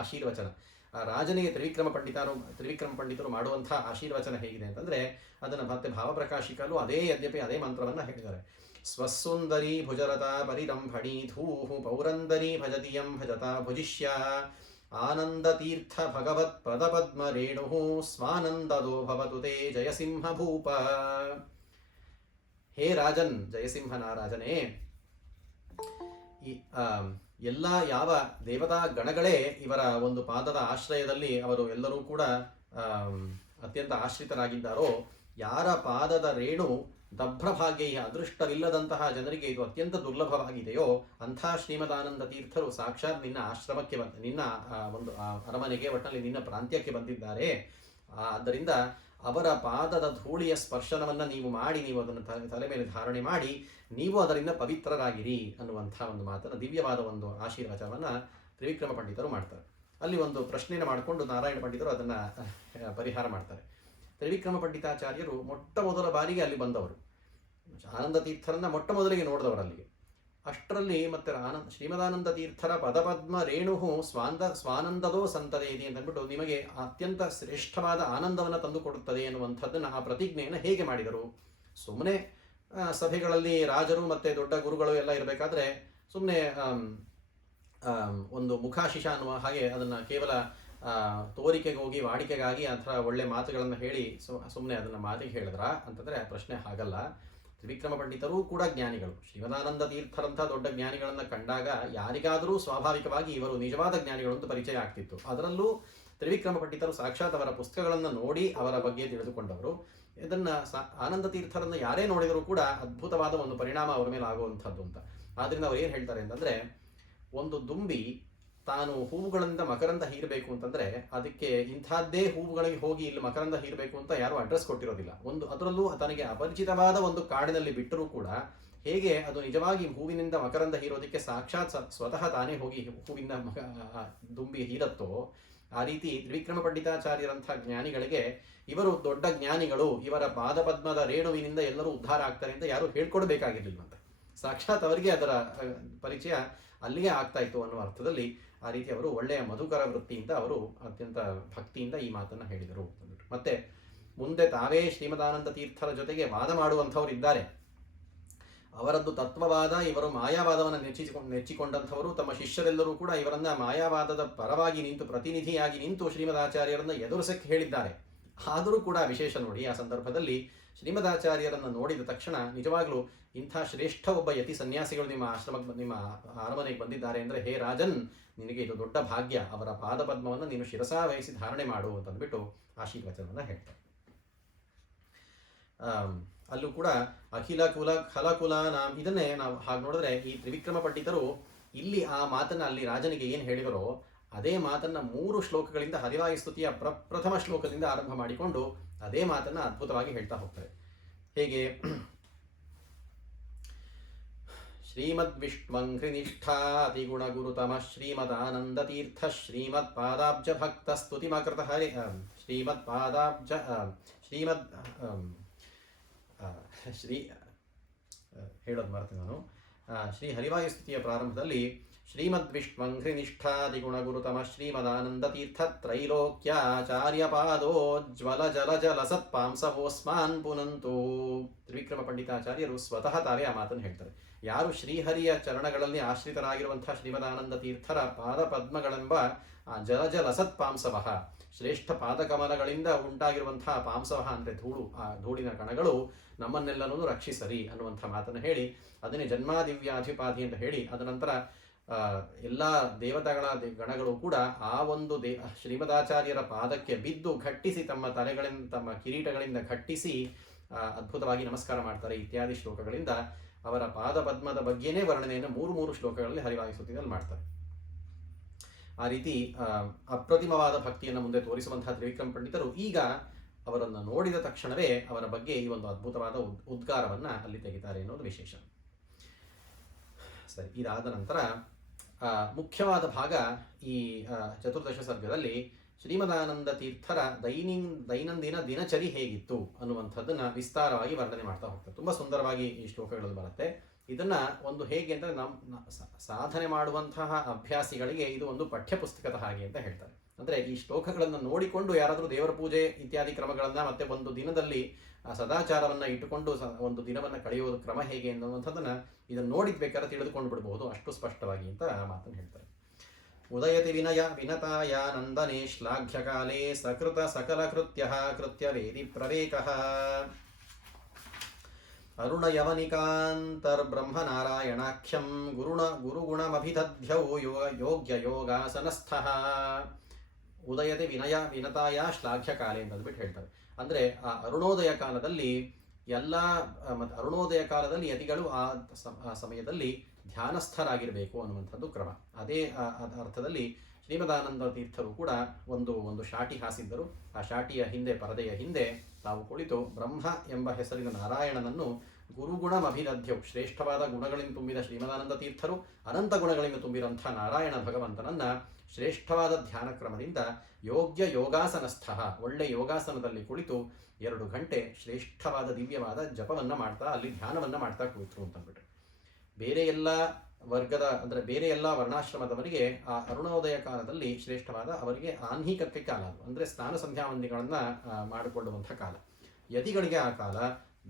ಆಶೀರ್ವಚನ. ರಾಜನಿಗೆ ತ್ರಿವಿಕ್ರಮ ಪಂಡಿತರು ಮಾಡುವಂಥ ಆಶೀರ್ವಚನ ಹೇಗಿದೆ ಅಂತಂದರೆ ಅದನ್ನು ಮತ್ತೆ ಭಾವಪ್ರಕಾಶಿಕಲು ಯದ್ಯಪಿ ಅದೇ ಮಂತ್ರವನ್ನು ಹೇಳಿದ್ದಾರೆ. ಸ್ವಸ್ಸುಂದರಿ ಭುಜರತಾ ಪರಿರಂಭಣಿ ಧೂಃ ಪೌರಂದರಿ ಭಜತಿಯಂ ಭಜತಾ ಭುಜಿಷ್ಯ ಆನಂದತೀರ್ಥ ಭಗವತ್ ಪದಪದ್ಮ ರೇಣು ಸ್ವಾನಂದದೋ ಭವತು ತೇ ಜಯಸಿಂಹ ಭೂಪ. ಹೇ ರಾಜನ್, ಜಯಸಿಂಹನ ರಾಜನೇ, ಈ ಎಲ್ಲ ಯಾವ ದೇವತಾ ಗಣಗಳೇ ಇವರ ಒಂದು ಪಾದದ ಆಶ್ರಯದಲ್ಲಿ ಅವರು ಎಲ್ಲರೂ ಕೂಡ ಅತ್ಯಂತ ಆಶ್ರಿತರಾಗಿದ್ದಾರೋ, ಯಾರ ಪಾದದ ರೇಣು ದಭ್ರಭಾಗ್ಯ ಅದೃಷ್ಟವಿಲ್ಲದಂತಹ ಜನರಿಗೆ ಇದು ಅತ್ಯಂತ ದುರ್ಲಭವಾಗಿದೆಯೋ ಅಂಥ ಶ್ರೀಮದಾನಂದ ತೀರ್ಥರು ಸಾಕ್ಷಾತ್ ನಿನ್ನ ಆಶ್ರಮಕ್ಕೆ ನಿನ್ನ ಒಂದು ಅರಮನೆಗೆ, ಒಟ್ಟಿನಲ್ಲಿ ನಿನ್ನ ಪ್ರಾಂತ್ಯಕ್ಕೆ ಬಂದಿದ್ದಾರೆ. ಆದ್ದರಿಂದ ಅವರ ಪಾದದ ಧೂಳಿಯ ಸ್ಪರ್ಶನವನ್ನು ನೀವು ಮಾಡಿ, ನೀವು ಅದನ್ನು ತಲೆ ಮೇಲೆ ಧಾರಣೆ ಮಾಡಿ, ನೀವು ಅದರಿಂದ ಪವಿತ್ರರಾಗಿರಿ ಅನ್ನುವಂಥ ಒಂದು ಮಾತನ್ನು, ದಿವ್ಯವಾದ ಒಂದು ಆಶೀರ್ವಚನವನ್ನು ತ್ರಿವಿಕ್ರಮ ಪಂಡಿತರು ಮಾಡ್ತಾರೆ. ಅಲ್ಲಿ ಒಂದು ಪ್ರಶ್ನೆಯನ್ನು ಮಾಡಿಕೊಂಡು ನಾರಾಯಣ ಪಂಡಿತರು ಅದನ್ನು ಪರಿಹಾರ ಮಾಡ್ತಾರೆ. ತ್ರಿವಿಕ್ರಮ ಪಂಡಿತಾಚಾರ್ಯರು ಮೊಟ್ಟ ಮೊದಲ ಬಾರಿಗೆ ಅಲ್ಲಿ ಬಂದವರು, ಆನಂದ ತೀರ್ಥರನ್ನ ಮೊಟ್ಟ ಮೊದಲಿಗೆ ನೋಡಿದವರು ಅಲ್ಲಿಗೆ. ಅಷ್ಟರಲ್ಲಿ ಮತ್ತೆ ಶ್ರೀಮದಾನಂದ ತೀರ್ಥರ ಪದಪದ್ಮ ರೇಣು ಸ್ವಾನಂದದೋ ಸಂತದೆ ಇದೆ ಅಂತ ಅಂದ್ಬಿಟ್ಟು ನಿಮಗೆ ಅತ್ಯಂತ ಶ್ರೇಷ್ಠವಾದ ಆನಂದವನ್ನು ತಂದುಕೊಡುತ್ತದೆ ಎನ್ನುವಂಥದ್ದನ್ನು, ಆ ಪ್ರತಿಜ್ಞೆಯನ್ನು ಹೇಗೆ ಮಾಡಿದರು? ಸುಮ್ಮನೆ ಸಭೆಗಳಲ್ಲಿ ರಾಜರು ಮತ್ತು ದೊಡ್ಡ ಗುರುಗಳು ಎಲ್ಲ ಇರಬೇಕಾದ್ರೆ ಸುಮ್ಮನೆ ಒಂದು ಮುಖಾಶಿಷ ಅನ್ನುವ ಹಾಗೆ ಅದನ್ನು ಕೇವಲ ತೋರಿಕೆಗೆ ಹೋಗಿ ವಾಡಿಕೆಗಾಗಿ ಅಥವಾ ಒಳ್ಳೆ ಮಾತುಗಳನ್ನು ಹೇಳಿ ಸುಮ್ಮನೆ ಅದನ್ನು ಮಾತಿಗೆ ಹೇಳಿದ್ರ ಅಂತಂದರೆ ಪ್ರಶ್ನೆ ಹಾಗಲ್ಲ. ತ್ರಿವಿಕ್ರಮ ಪಂಡಿತರೂ ಕೂಡ ಜ್ಞಾನಿಗಳು. ಶ್ರೀಮದಾನಂದ ತೀರ್ಥರಂಥ ದೊಡ್ಡ ಜ್ಞಾನಿಗಳನ್ನು ಕಂಡಾಗ ಯಾರಿಗಾದರೂ ಸ್ವಾಭಾವಿಕವಾಗಿ ಇವರು ನಿಜವಾದ ಜ್ಞಾನಿಗಳು ಅಂತ ಪರಿಚಯ ಆಗ್ತಿತ್ತು. ಅದರಲ್ಲೂ ತ್ರಿವಿಕ್ರಮ ಪಂಡಿತರು ಸಾಕ್ಷಾತ್ ಅವರ ಪುಸ್ತಕಗಳನ್ನು ನೋಡಿ ಅವರ ಬಗ್ಗೆ ತಿಳಿದುಕೊಂಡವರು. ಇದನ್ನು ಆನಂದ ತೀರ್ಥರನ್ನು ಯಾರೇ ನೋಡಿದರೂ ಕೂಡ ಅದ್ಭುತವಾದ ಒಂದು ಪರಿಣಾಮ ಅವರ ಮೇಲೆ ಆಗುವಂಥದ್ದು ಅಂತ. ಆದ್ದರಿಂದ ಅವ್ರು ಏನು ಹೇಳ್ತಾರೆ ಅಂತಂದರೆ, ಒಂದು ದುಂಬಿ ತಾನು ಹೂವುಗಳಿಂದ ಮಕರಂದ ಹೀರಬೇಕು ಅಂತಂದರೆ ಅದಕ್ಕೆ ಇಂಥದ್ದೇ ಹೂವುಗಳಿಗೆ ಹೋಗಿ ಇಲ್ಲಿ ಮಕರಂದ ಹೀರಬೇಕು ಅಂತ ಯಾರೂ ಅಡ್ರೆಸ್ ಕೊಟ್ಟಿರೋದಿಲ್ಲ. ಅದರಲ್ಲೂ ತನಗೆ ಅಪರಿಚಿತವಾದ ಒಂದು ಕಾಡಿನಲ್ಲಿ ಬಿಟ್ಟರೂ ಕೂಡ ಹೇಗೆ ಅದು ನಿಜವಾಗಿ ಹೂವಿನಿಂದ ಮಕರಂದ ಹೀರೋದಕ್ಕೆ ಸಾಕ್ಷಾತ್ ಸ್ವತಃ ತಾನೇ ಹೋಗಿ ಹೂವಿನ ದುಂಬಿ ಹೀರತ್ತೋ, ಆ ರೀತಿ ತ್ರಿವಿಕ್ರಮ ಪಂಡಿತಾಚಾರ್ಯರಂಥ ಜ್ಞಾನಿಗಳಿಗೆ ಇವರು ದೊಡ್ಡ ಜ್ಞಾನಿಗಳು, ಇವರ ಪಾದಪದ್ಮದ ರೇಣುವಿನಿಂದ ಎಲ್ಲರೂ ಉದ್ಧಾರ ಆಗ್ತಾರೆ ಅಂತ ಯಾರೂ ಹೇಳ್ಕೊಡ್ಬೇಕಾಗಿರ್ಲಿಲ್ವಂತೆ. ಸಾಕ್ಷಾತ್ ಅವರಿಗೆ ಅದರ ಪರಿಚಯ ಅಲ್ಲಿಗೆ ಆಗ್ತಾ ಇತ್ತು ಅನ್ನುವ ಅರ್ಥದಲ್ಲಿ ಆ ರೀತಿ ಅವರು ಒಳ್ಳೆಯ ಮಧುಕರ ವೃತ್ತಿಯಿಂದ ಅವರು ಅತ್ಯಂತ ಭಕ್ತಿಯಿಂದ ಈ ಮಾತನ್ನು ಹೇಳಿದರು. ಮತ್ತೆ ಮುಂದೆ ತಾವೇ ಶ್ರೀಮದಾನಂದ ತೀರ್ಥರ ಜೊತೆಗೆ ವಾದ ಮಾಡುವಂಥವ್ರು ಇದ್ದಾರೆ. ಅವರದ್ದು ತತ್ವವಾದ, ಇವರು ಮಾಯಾವಾದವನ್ನು ನೆಚ್ಚಿಕೊಂಡಂಥವರು. ತಮ್ಮ ಶಿಷ್ಯರೆಲ್ಲರೂ ಕೂಡ ಇವರನ್ನ ಮಾಯಾವಾದದ ಪರವಾಗಿ ನಿಂತು, ಪ್ರತಿನಿಧಿಯಾಗಿ ನಿಂತು ಶ್ರೀಮದಾಚಾರ್ಯರನ್ನು ಎದುರಿಸಕ್ಕೆ ಹೇಳಿದ್ದಾರೆ. ಆದರೂ ಕೂಡ ವಿಶೇಷ ನೋಡಿ, ಆ ಸಂದರ್ಭದಲ್ಲಿ ಶ್ರೀಮದಾಚಾರ್ಯರನ್ನು ನೋಡಿದ ತಕ್ಷಣ ನಿಜವಾಗ್ಲೂ ಇಂಥ ಶ್ರೇಷ್ಠ ಒಬ್ಬ ಯತಿ ಸನ್ಯಾಸಿಗಳು ನಿಮ್ಮ ಆಶ್ರಮಕ್ಕೆ, ನಿಮ್ಮ ಅರಮನೆಗೆ ಬಂದಿದ್ದಾರೆ ಅಂದರೆ, ಹೇ ರಾಜನ್, ನಿನಗೆ ಇದು ದೊಡ್ಡ ಭಾಗ್ಯ, ಅವರ ಪಾದಪದ್ಮವನ್ನು ನೀನು ಶಿರಸಾ ವಹಿಸಿ ಧಾರಣೆ ಮಾಡು ಅಂತಂದ್ಬಿಟ್ಟು ಆಶೀರ್ವಚನವನ್ನು ಹೇಳ್ತಾರೆ. ಅಲ್ಲೂ ಕೂಡ ಅಖಿಲ ಕುಲ ಖಲಕುಲ ಇದನ್ನೇ ನಾವು ಹಾಗೆ ನೋಡಿದ್ರೆ, ಈ ತ್ರಿವಿಕ್ರಮ ಪಂಡಿತರು ಇಲ್ಲಿ ಆ ಮಾತನ್ನು ಅಲ್ಲಿ ರಾಜನಿಗೆ ಏನು ಹೇಳಿದರೋ ಅದೇ ಮಾತನ್ನು 3 ಶ್ಲೋಕಗಳಿಂದ ಹರಿವಾಯು ಸ್ತುತಿಯ ಪ್ರಥಮ ಶ್ಲೋಕದಿಂದ ಆರಂಭ ಮಾಡಿಕೊಂಡು ಅದೇ ಮಾತನ್ನು ಅದ್ಭುತವಾಗಿ ಹೇಳ್ತಾ ಹೋಗ್ತಾರೆ. ಹೇಗೆ? ಶ್ರೀಮದ್ ವಿಷ್ಣುಂಘ್ರಿನಿಷ್ಠಾತಿಗುಣ ಗುರುತಮ ಶ್ರೀಮದಾನಂದ ತೀರ್ಥ ಶ್ರೀಮದ್ ಪಾದಾಬ್ಜ ಭಕ್ತ ಸ್ತುತಿಮಕೃತ ಹರಿ ಶ್ರೀಮದ್ ಪಾದಾಬ್ಜ ಶ್ರೀಮದ್ ಶ್ರೀ ಹೇಳೋದು ಮಾಡ್ತೀನಿ ನಾನು. ಶ್ರೀ ಹರಿವಾಯು ಸ್ತುತಿಯ ಪ್ರಾರಂಭದಲ್ಲಿ ಶ್ರೀಮದ್ ವಿಷ್ಣುಂಘ್ರಿನಿಷ್ಠಾದಿಗುಣ ಗುರುತಮ ಶ್ರೀಮದಾನಂದ ತೀರ್ಥ ತ್ರೈಲೋಕ್ಯಾಚಾರ್ಯ ಪಾದೋಜ್ವಲ ಜಲ ಜಲ ಸತ್ಪಾಂಸವೋಸ್ಮಾನ್ ಪುನಂತು. ತ್ರಿವಿಕ್ರಮ ಪಂಡಿತಾಚಾರ್ಯರು ಸ್ವತಃ ತಾವೇ ಆ ಮಾತನ್ನು ಹೇಳ್ತಾರೆ. ಯಾರು ಶ್ರೀಹರಿಯ ಚರಣಗಳಲ್ಲಿ ಆಶ್ರಿತರಾಗಿರುವಂತಹ ಶ್ರೀಮದಾನಂದ ತೀರ್ಥರ ಪಾದ ಪದ್ಮಗಳೆಂಬ ಜಲ ಜಲ ಸತ್ಪಾಂಸವಃ, ಶ್ರೇಷ್ಠ ಪಾದಕಮಲಗಳಿಂದ ಉಂಟಾಗಿರುವಂತಹ ಪಾಂಸವಃ ಅಂದರೆ ಧೂಳು, ಆ ಧೂಳಿನ ಕಣಗಳು ನಮ್ಮನ್ನೆಲ್ಲನೂ ರಕ್ಷಿಸರಿ ಅನ್ನುವಂಥ ಮಾತನ್ನು ಹೇಳಿ ಅದನ್ನೇ ಜನ್ಮಾದಿವ್ಯಾಧಿಪಾಧಿ ಅಂತ ಹೇಳಿ, ಅದನಂತರ ಎಲ್ಲ ದೇವತೆಗಳ ಗಣಗಳು ಕೂಡ ಆ ಒಂದು ಶ್ರೀಮದಾಚಾರ್ಯರ ಪಾದಕ್ಕೆ ಬಿದ್ದು ಘಟ್ಟಿಸಿ ತಮ್ಮ ತಲೆಗಳಿಂದ, ತಮ್ಮ ಕಿರೀಟಗಳಿಂದ ಘಟ್ಟಿಸಿ ಅದ್ಭುತವಾಗಿ ನಮಸ್ಕಾರ ಮಾಡ್ತಾರೆ. ಇತ್ಯಾದಿ ಶ್ಲೋಕಗಳಿಂದ ಅವರ ಪಾದಪದ್ಮದ ಬಗ್ಗೆನೇ ವರ್ಣನೆಯನ್ನು 3 ಶ್ಲೋಕಗಳಲ್ಲಿ ಹರಿವಾಯು ಸ್ತುತಿಯಲ್ಲಿ ಮಾಡ್ತಾರೆ. ಆ ರೀತಿ ಅಪ್ರತಿಮವಾದ ಭಕ್ತಿಯನ್ನು ಮುಂದೆ ತೋರಿಸುವಂತಹ ತ್ರಿವಿಕ್ರಮ ಪಂಡಿತರು ಈಗ ಅವರನ್ನು ನೋಡಿದ ತಕ್ಷಣವೇ ಅವರ ಬಗ್ಗೆ ಈ ಒಂದು ಅದ್ಭುತವಾದ ಉದ್ಗಾರವನ್ನು ಅಲ್ಲಿ ತೆಗಿತಾರೆ ಅನ್ನೋದು ವಿಶೇಷ. ಸರಿ, ಇದಾದ ನಂತರ ಮುಖ್ಯವಾದ ಭಾಗ ಈ ಚತುರ್ದಶ ಸರ್ಗದಲ್ಲಿ ಶ್ರೀಮದಾನಂದ ತೀರ್ಥರ ದೈನಂದಿನ ದಿನಚರಿ ಹೇಗಿತ್ತು ಅನ್ನುವಂಥದ್ದನ್ನು ವಿಸ್ತಾರವಾಗಿ ವರ್ಣನೆ ಮಾಡ್ತಾ ಹೋಗ್ತಾರೆ. ತುಂಬ ಸುಂದರವಾಗಿ ಈ ಶ್ಲೋಕಗಳಲ್ಲಿ ಬರುತ್ತೆ. ಇದನ್ನು ಒಂದು ಹೇಗೆ ಅಂದರೆ ಸಾಧನೆ ಮಾಡುವಂತಹ ಅಭ್ಯಾಸಿಗಳಿಗೆ ಇದು ಒಂದು ಪಠ್ಯಪುಸ್ತಕದ ಹಾಗೆ ಅಂತ ಹೇಳ್ತಾರೆ. ಅಂದರೆ ಈ ಶ್ಲೋಕಗಳನ್ನು ನೋಡಿಕೊಂಡು ಯಾರಾದರೂ ದೇವರ ಪೂಜೆ ಇತ್ಯಾದಿ ಕ್ರಮಗಳನ್ನು ಮತ್ತು ಒಂದು ದಿನದಲ್ಲಿ ಸದಾಚಾರವನ್ನು ಇಟ್ಟುಕೊಂಡು ಒಂದು ದಿನವನ್ನು ಕಳೆಯುವ ಕ್ರಮ ಹೇಗೆ ಅನ್ನುವಂಥದ್ದನ್ನು ಇದನ್ನು ನೋಡಿದ ಬೇಕಾದ್ರೆ ತಿಳಿದುಕೊಂಡು ಬಿಡಬಹುದು, ಅಷ್ಟು ಸ್ಪಷ್ಟವಾಗಿ ಅಂತ ಮಾತನ್ನು ಹೇಳ್ತಾರೆ. ಉದಯತಿ ವಿನಯ ವಿನತಾಯ ನಂದನೆ ಶ್ಲಾಘ್ಯಕಾಲೇ ಸಕೃತ ಸಕಲಕೃತ್ಯ ಕೃತ್ಯ ವೇದಿ ಪ್ರವೇಕಃ ಅರುಣಯವನಿಕಾಂತರ್ಬ್ರಹ್ಮನಾರಾಯಣಾಖ್ಯಂ ಗುರುಗುಣಮಭಿದಧ್ಯೌ ಯೋಗ್ಯ ಯೋಗಾಸನಸ್ಥಃ. ಉದಯತೆ ವಿನಯ ವಿನತಾಯ ಶ್ಲಾಘ್ಯ ಕಾಲೆ ಅಂತ ಅಂದ್ಬಿಟ್ಟು ಹೇಳ್ತಾರೆ. ಅಂದರೆ ಆ ಅರುಣೋದಯ ಕಾಲದಲ್ಲಿ ಅರುಣೋದಯ ಕಾಲದಲ್ಲಿ ಯತಿಗಳು ಆ ಸಮಯದಲ್ಲಿ ಧ್ಯಾನಸ್ಥರಾಗಿರಬೇಕು ಅನ್ನುವಂಥದ್ದು ಕ್ರಮ. ಅದೇ ಅರ್ಥದಲ್ಲಿ ಶ್ರೀಮದಾನಂದ ತೀರ್ಥರು ಕೂಡ ಒಂದು ಶಾಟಿ ಹಾಸಿದ್ದರು. ಆ ಶಾಟಿಯ ಹಿಂದೆ, ಪರದೆಯ ಹಿಂದೆ ತಾವು ಕುಳಿತು ಬ್ರಹ್ಮ ಎಂಬ ಹೆಸರಿನ ನಾರಾಯಣನನ್ನು ಗುರುಗುಣಮಭಿದಧ್ಯವು, ಶ್ರೇಷ್ಠವಾದ ಗುಣಗಳಿಂದ ತುಂಬಿದ ಶ್ರೀಮದಾನಂದ ತೀರ್ಥರು ಅನಂತ ಗುಣಗಳಿಂದ ತುಂಬಿರುವಂಥ ನಾರಾಯಣ ಭಗವಂತನನ್ನು ಶ್ರೇಷ್ಠವಾದ ಧ್ಯಾನ ಕ್ರಮದಿಂದ ಯೋಗ್ಯ ಯೋಗಾಸನಸ್ಥ, ಒಳ್ಳೆ ಯೋಗಾಸನದಲ್ಲಿ ಕುಳಿತು 2 ಗಂಟೆ ಶ್ರೇಷ್ಠವಾದ ದಿವ್ಯವಾದ ಜಪವನ್ನು ಮಾಡ್ತಾ ಅಲ್ಲಿ ಧ್ಯಾನವನ್ನು ಮಾಡ್ತಾ ಕುಳಿತರು ಅಂತಂದ್ಬಿಟ್ರು. ಬೇರೆ ಎಲ್ಲ ವರ್ಗದ ಅಂದರೆ ಬೇರೆ ಎಲ್ಲ ವರ್ಣಾಶ್ರಮದವರಿಗೆ ಆ ಅರುಣೋದಯ ಕಾಲದಲ್ಲಿ ಶ್ರೇಷ್ಠವಾದ ಅವರಿಗೆ ಆನ್ಹೀಕಕ್ಕೆ ಕಾಲ, ಅಂದರೆ ಸ್ನಾನ ಸಂಧ್ಯಾವಂದಿಗಳನ್ನು ಮಾಡಿಕೊಳ್ಳುವಂಥ ಕಾಲ. ಯತಿಗಳಿಗೆ ಆ ಕಾಲ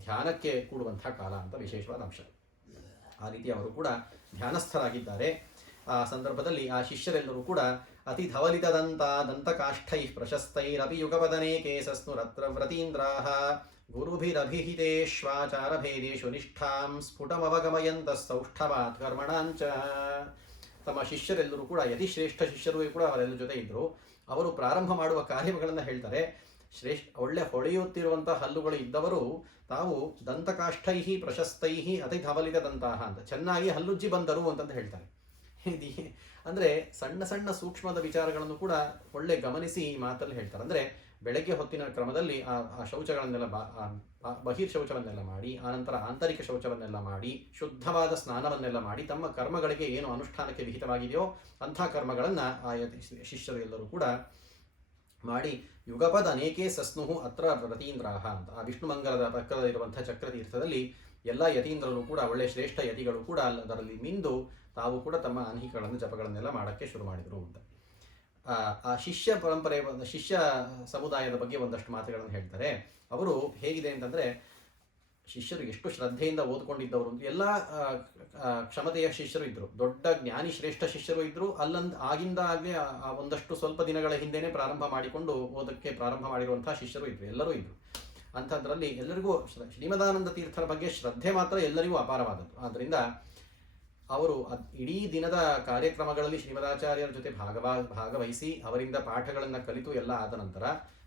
ಧ್ಯಾನಕ್ಕೆ ಕೂಡುವಂಥ ಕಾಲ ಅಂತ ವಿಶೇಷವಾದ ಅಂಶ. ಆ ರೀತಿ ಅವರು ಕೂಡ ಧ್ಯಾನಸ್ಥರಾಗಿದ್ದಾರೆ. ಆ ಸಂದರ್ಭದಲ್ಲಿ ಆ ಶಿಷ್ಯರೆಲ್ಲರೂ ಕೂಡ ಅತಿ ಧವಲಿತದಂತ ದಂತಕಾಷ್ಠೈ ಪ್ರಶಸ್ತೈರಪಿ ಯುಗಪದನೆ ಕೇಸಸ್ನುರತ್ರ ವ್ರತೀಂದ್ರಾಹ ಗುರುಭಿರಭಿಹಿತೇಶ್ವಾಚಾರಭೇದೇಶು ನಿಷ್ಠಾಂ ಸ್ಫುಟಮವಗಮಯಂತ ಸೌಷ್ಠವಾತ್ ಕರ್ಮಣಾಂಚ. ತಮ್ಮ ಶಿಷ್ಯರೆಲ್ಲರೂ ಕೂಡ ಯತಿಶ್ರೇಷ್ಠ ಶಿಷ್ಯರು ಕೂಡ ಅವರೆಲ್ಲ ಜೊತೆ ಇದ್ದರು. ಅವರು ಪ್ರಾರಂಭ ಮಾಡುವ ಕಾರ್ಯಗಳನ್ನು ಹೇಳ್ತಾರೆ. ಒಳ್ಳೆ ಹೊಳೆಯುತ್ತಿರುವಂಥ ಹಲ್ಲುಗಳು ಇದ್ದವರು ತಾವು ದಂತಕಾಷ್ಠೈ ಪ್ರಶಸ್ತೈ ಅತಿ ಧವಲಿತದಂತಹ ಅಂತ ಚೆನ್ನಾಗಿ ಹಲ್ಲುಜ್ಜಿ ಬಂದರು ಅಂತಂತ ಹೇಳ್ತಾರೆ. ಅಂದರೆ ಸಣ್ಣ ಸಣ್ಣ ಸೂಕ್ಷ್ಮದ ವಿಚಾರಗಳನ್ನು ಕೂಡ ಒಳ್ಳೆ ಗಮನಿಸಿ ಈ ಮಾತಲ್ಲಿ ಹೇಳ್ತಾರೆ. ಅಂದರೆ ಬೆಳಗ್ಗೆ ಹೊತ್ತಿನ ಕ್ರಮದಲ್ಲಿ ಆ ಶೌಚಗಳನ್ನೆಲ್ಲ ಬಹಿರ್ ಶೌಚವನ್ನೆಲ್ಲ ಮಾಡಿ, ಆನಂತರ ಆಂತರಿಕ ಶೌಚವನ್ನೆಲ್ಲ ಮಾಡಿ, ಶುದ್ಧವಾದ ಸ್ನಾನವನ್ನೆಲ್ಲ ಮಾಡಿ, ತಮ್ಮ ಕರ್ಮಗಳಿಗೆ ಏನು ಅನುಷ್ಠಾನಕ್ಕೆ ವಿಹಿತವಾಗಿದೆಯೋ ಅಂಥ ಕರ್ಮಗಳನ್ನು ಆ ಶಿಷ್ಯರು ಎಲ್ಲರೂ ಕೂಡ ಮಾಡಿ ಯುಗಪದ ಅನೇಕೇ ಸಸ್ನುಹು ಅತ್ರ ವ್ರತೀಂದ್ರಾಹ ಅಂತ ಆ ವಿಷ್ಣುಮಂಗಲದ ಪಕ್ಕದಲ್ಲಿರುವಂಥ ಚಕ್ರತೀರ್ಥದಲ್ಲಿ ಎಲ್ಲ ಯತೀಂದ್ರರು ಕೂಡ ಒಳ್ಳೆಯ ಶ್ರೇಷ್ಠ ಯತಿಗಳು ಕೂಡ ಅದರಲ್ಲಿ ಮಿಂದು ತಾವು ಕೂಡ ತಮ್ಮ ಅನ್ಹಿಗಳನ್ನು ಜಪಗಳನ್ನೆಲ್ಲ ಮಾಡೋಕ್ಕೆ ಶುರು ಮಾಡಿದರು ಅಂತ. ಆ ಶಿಷ್ಯ ಪರಂಪರೆ, ಶಿಷ್ಯ ಸಮುದಾಯದ ಬಗ್ಗೆ ಒಂದಷ್ಟು ಮಾತುಗಳನ್ನು ಹೇಳ್ತಾರೆ. ಅವರು ಹೇಗಿದೆ ಅಂತಂದರೆ, ಶಿಷ್ಯರು ಎಷ್ಟು ಶ್ರದ್ಧೆಯಿಂದ ಓದ್ಕೊಂಡಿದ್ದವರು, ಎಲ್ಲ ಕ್ಷಮತೆಯ ಶಿಷ್ಯರು ಇದ್ದರು, ದೊಡ್ಡ ಜ್ಞಾನಿ ಶ್ರೇಷ್ಠ ಶಿಷ್ಯರು ಇದ್ದರು. ಆಗಿಂದಾಗಲೇ ಒಂದಷ್ಟು ಸ್ವಲ್ಪ ದಿನಗಳ ಹಿಂದೆಯೇ ಪ್ರಾರಂಭ ಮಾಡಿಕೊಂಡು ಓದಕ್ಕೆ ಪ್ರಾರಂಭ ಮಾಡಿರುವಂಥ ಶಿಷ್ಯರು ಇದ್ದರು, ಎಲ್ಲರೂ ಇದ್ದರು. ಅಂಥದ್ರಲ್ಲಿ ಎಲ್ಲರಿಗೂ ಶ್ರೀಮದಾನಂದ ತೀರ್ಥರ ಬಗ್ಗೆ ಶ್ರದ್ಧೆ ಮಾತ್ರ ಎಲ್ಲರಿಗೂ ಅಪಾರವಾದದ್ದು. ಆದ್ದರಿಂದ ಅವರು ಇಡೀ ದಿನದ ಕಾರ್ಯಕ್ರಮಗಳಲ್ಲಿ ಶ್ರೀಮದಾಚಾರ್ಯರ ಜೊತೆ ಭಾಗವಹಿಸಿ ಅವರಿಂದ ಪಾಠಗಳನ್ನು ಕಲಿತು ಎಲ್ಲ ಆದ ನಂತರ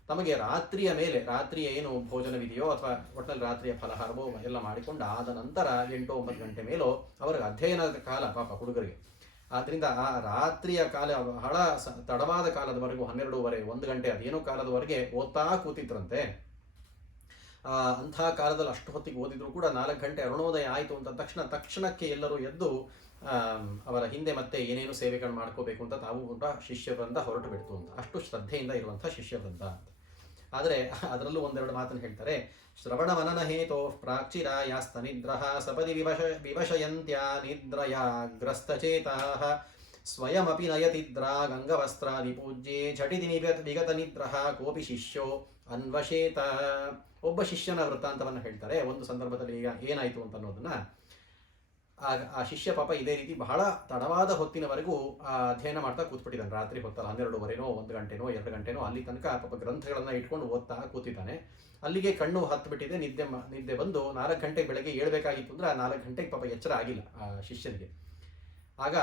ತಮಗೆ ರಾತ್ರಿಯ ಮೇಲೆ, ರಾತ್ರಿಯ ಏನು ಭೋಜನವಿದೆಯೋ ಅಥವಾ ಒಟ್ಟಿನಲ್ಲಿ ರಾತ್ರಿಯ ಫಲಹಾರವೋ ಎಲ್ಲ ಮಾಡಿಕೊಂಡು ಆದ ನಂತರ 8-9 ಗಂಟೆ ಮೇಲೋ ಅವರ ಅಧ್ಯಯನದ ಕಾಲ ಪಾಪ ಹುಡುಗರಿಗೆ. ಆದ್ದರಿಂದ ಆ ರಾತ್ರಿಯ ಕಾಲ ಬಹಳ ತಡವಾದ ಕಾಲದವರೆಗೂ 12:30, 1 ಗಂಟೆ ಅದೇನೋ ಕಾಲದವರೆಗೆ ಓದ್ತಾ ಕೂತಿದ್ರಂತೆ. ಅಂಥ ಕಾಲದಲ್ಲಿ ಅಷ್ಟು ಹೊತ್ತಿಗೆ ಓದಿದ್ರು ಕೂಡ 4 ಗಂಟೆ ಅರುಣೋದಯ ಆಯಿತು ಅಂತ ತಕ್ಷಣಕ್ಕೆ ಎಲ್ಲರೂ ಎದ್ದು ಅವರ ಹಿಂದೆ ಮತ್ತೆ ಏನೇನು ಸೇವೆಗಳು ಮಾಡ್ಕೋಬೇಕು ಅಂತ ತಾವು ಕೂಡ ಶಿಷ್ಯವೃಂದ ಹೊರಟು ಬಿಡ್ತು ಅಂತ. ಅಷ್ಟು ಶ್ರದ್ಧೆಯಿಂದ ಇರುವಂಥ ಶಿಷ್ಯವೃಂದ ಅಂತ. ಆದರೆ ಅದರಲ್ಲೂ ಒಂದೆರಡು ಮಾತನ್ನು ಹೇಳ್ತಾರೆ. ಶ್ರವಣ ಮನನ ಹೇತೋ ಪ್ರಾಚಿರಾಯಾಸ್ತನಿದ್ರಃ ಸಪದಿ ವಿವಶಯಂತ್ಯಾ ನಿದ್ರಯಾಗ್ರಸ್ತಚೇತಾ ಸ್ವಯಮಪಿ ನಯತಿದ್ರಾ ಗಂಗವಸ್ತ್ರಾದಿ ಪೂಜ್ಯೆ ಝಟಿತಿ ವಿಗತ ನಿದ್ರಃ ಕೋಪಿ ಶಿಷ್ಯೋ ಅನ್ವಶೇತ. ಒಬ್ಬ ಶಿಷ್ಯನ ವೃತ್ತಾಂತವನ್ನು ಹೇಳ್ತಾರೆ. ಒಂದು ಸಂದರ್ಭದಲ್ಲಿ ಈಗ ಏನಾಯಿತು ಅಂತ ಅನ್ನೋದನ್ನ, ಆ ಶಿಷ್ಯ ಪಾಪ ಇದೇ ರೀತಿ ಬಹಳ ತಡವಾದ ಹೊತ್ತಿನವರೆಗೂ ಅಧ್ಯಯನ ಮಾಡ್ತಾ ಕೂತ್ಬಿಟ್ಟಿದ್ದಾನೆ. ರಾತ್ರಿ ಹೊತ್ತಲ್ಲ 12:30, 1 ಗಂಟೆನೋ 2 ಗಂಟೆನೋ ಅಲ್ಲಿ ತನಕ ಪಾಪ ಗ್ರಂಥಗಳನ್ನು ಇಟ್ಕೊಂಡು ಓದ್ತಾ ಕೂತಿದ್ದಾನೆ. ಅಲ್ಲಿಗೆ ಕಣ್ಣು ಹತ್ತು ಬಿಟ್ಟಿದೆ, ನಿದ್ದೆ ಬಂದು 4 ಗಂಟೆಗೆ ಬೆಳಗ್ಗೆ ಏಳಬೇಕಾಗಿತ್ತು ಅಂದರೆ 4 ಗಂಟೆಗೆ ಪಾಪ ಎಚ್ಚರ ಆಗಿಲ್ಲ ಆ ಶಿಷ್ಯನಿಗೆ. ಆಗ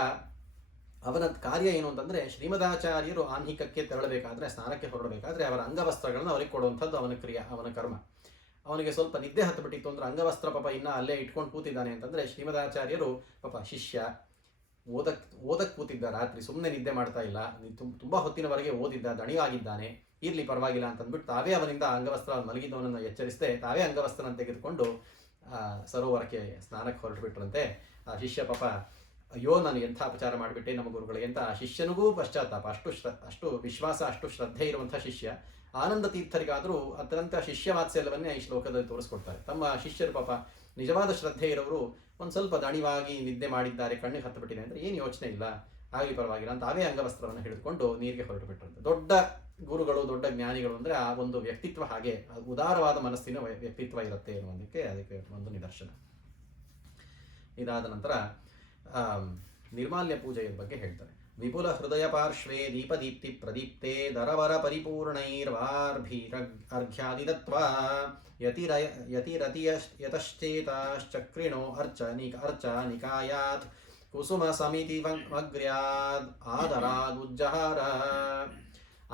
ಅವನ ಕಾರ್ಯ ಏನು ಅಂತಂದರೆ, ಶ್ರೀಮದಾಚಾರ್ಯರು ಆನ್ಹಿಕಕ್ಕೆ ತೆರಳಬೇಕಾದ್ರೆ, ಸ್ನಾನಕ್ಕೆ ಹೊರಡಬೇಕಾದ್ರೆ ಅವರ ಅಂಗವಸ್ತ್ರಗಳನ್ನು ಅವರಿಗೆ ಕೊಡುವಂಥದ್ದು ಅವನ ಕರ್ಮ. ಅವನಿಗೆ ಸ್ವಲ್ಪ ನಿದ್ದೆ ಹತ್ತು ಬಿಟ್ಟಿತ್ತು ಅಂದರೆ ಅಂಗವಸ್ತ್ರ ಪಾಪ ಇನ್ನೂ ಅಲ್ಲೇ ಇಟ್ಕೊಂಡು ಕೂತಿದ್ದಾನೆ ಅಂತಂದರೆ, ಶ್ರೀಮದಾಚಾರ್ಯರು ಪಾಪ ಶಿಷ್ಯ ಓದಕ್ಕೆ ಕೂತಿದ್ದ, ರಾತ್ರಿ ಸುಮ್ಮನೆ ನಿದ್ದೆ ಮಾಡ್ತಾ ಇಲ್ಲ, ತುಂಬ ಹೊತ್ತಿನವರೆಗೆ ಓದಿದ್ದ, ದಣಿವಾಗಿದ್ದಾನೆ, ಇರಲಿ ಪರವಾಗಿಲ್ಲ ಅಂತಂದ್ಬಿಟ್ಟು ತಾವೇ ಅವನಿಂದ ಅಂಗವಸ್ತ್ರ ಮಲಗಿದ್ದವನನ್ನು ಎಚ್ಚರಿಸದೆ ತಾವೇ ಅಂಗವಸ್ತ್ರನ ತೆಗೆದುಕೊಂಡು ಸರೋವರಕ್ಕೆ ಸ್ನಾನಕ್ಕೆ ಹೊರಟುಬಿಟ್ರಂತೆ. ಆ ಶಿಷ್ಯ ಪಾಪ ಅಯ್ಯೋ ನಾನು ಎಂಥ ಅಪಚಾರ ಮಾಡಿಬಿಟ್ಟೆ ನಮ್ಮ ಗುರುಗಳಿಗೆ ಅಂತ ಶಿಷ್ಯನಿಗೂ ಪಶ್ಚಾತ್ತಾಪ, ಅಷ್ಟು ವಿಶ್ವಾಸ, ಅಷ್ಟು ಶ್ರದ್ಧೆ ಇರುವಂಥ ಶಿಷ್ಯ. ಆನಂದ ತೀರ್ಥರಿಗಾದರೂ ಅತ್ಯಂತ ಶಿಷ್ಯ ವಾತ್ಸಲ್ಯವನ್ನೇ ಈ ಶ್ಲೋಕದಲ್ಲಿ ತೋರಿಸ್ಕೊಡ್ತಾರೆ. ತಮ್ಮ ಶಿಷ್ಯರು ಪಾಪ ನಿಜವಾದ ಶ್ರದ್ಧೆ ಇರೋರು ಒಂದು ಸ್ವಲ್ಪ ದಣಿವಾಗಿ ನಿದ್ದೆ ಮಾಡಿದ್ದಾರೆ, ಕಣ್ಣಿಗೆ ಹತ್ತು ಬಿಟ್ಟಿದೆ ಅಂದರೆ ಏನು ಯೋಚನೆ ಇಲ್ಲ, ಆಗಲಿ ಪರವಾಗಿಲ್ಲ ಅಂತ ತಾವೇ ಅಂಗವಸ್ತ್ರವನ್ನು ಹಿಡಿದುಕೊಂಡು ನೀರಿಗೆ ಹೊರಟು ಬಿಟ್ಟರಂತೆ. ದೊಡ್ಡ ಗುರುಗಳು, ದೊಡ್ಡ ಜ್ಞಾನಿಗಳು ಅಂದರೆ ಆ ಒಂದು ವ್ಯಕ್ತಿತ್ವ ಹಾಗೆ ಉದಾರವಾದ ಮನಸ್ಸಿನ ವ್ಯಕ್ತಿತ್ವ ಇರುತ್ತೆ ಅನ್ನೋದಕ್ಕೆ ಅದಕ್ಕೆ ಒಂದು ನಿದರ್ಶನ. ಇದಾದ ನಂತರ ನಿರ್ಮಾಲ್ಯ ಪೂಜೆಯ ಬಗ್ಗೆ ಹೇಳ್ತಾರೆ. ವಿಪುಲ ಹೃದಯ ಪಾರ್ಶ್ವೇ ದೀಪದೀಪ್ತಿ ಪ್ರದೀಪ್ತೆ ದರವರ ಪರಿಪೂರ್ಣೈರ್ವಾರ್ಭೀರರ್ಘ್ಯಾದಿ ದತ್ವಾ ಯತಿರತಿಯತಶ್ಚೇತಾಶ್ಚಕ್ರಿಣೋ ಅರ್ಚನಿಕಾಯಾತ್ ಕುಸುಮ ಸಮಿತಿ ಅಗ್ರ್ಯಾದ್ ಆದರಾದುಜ್ಜಹಾರ.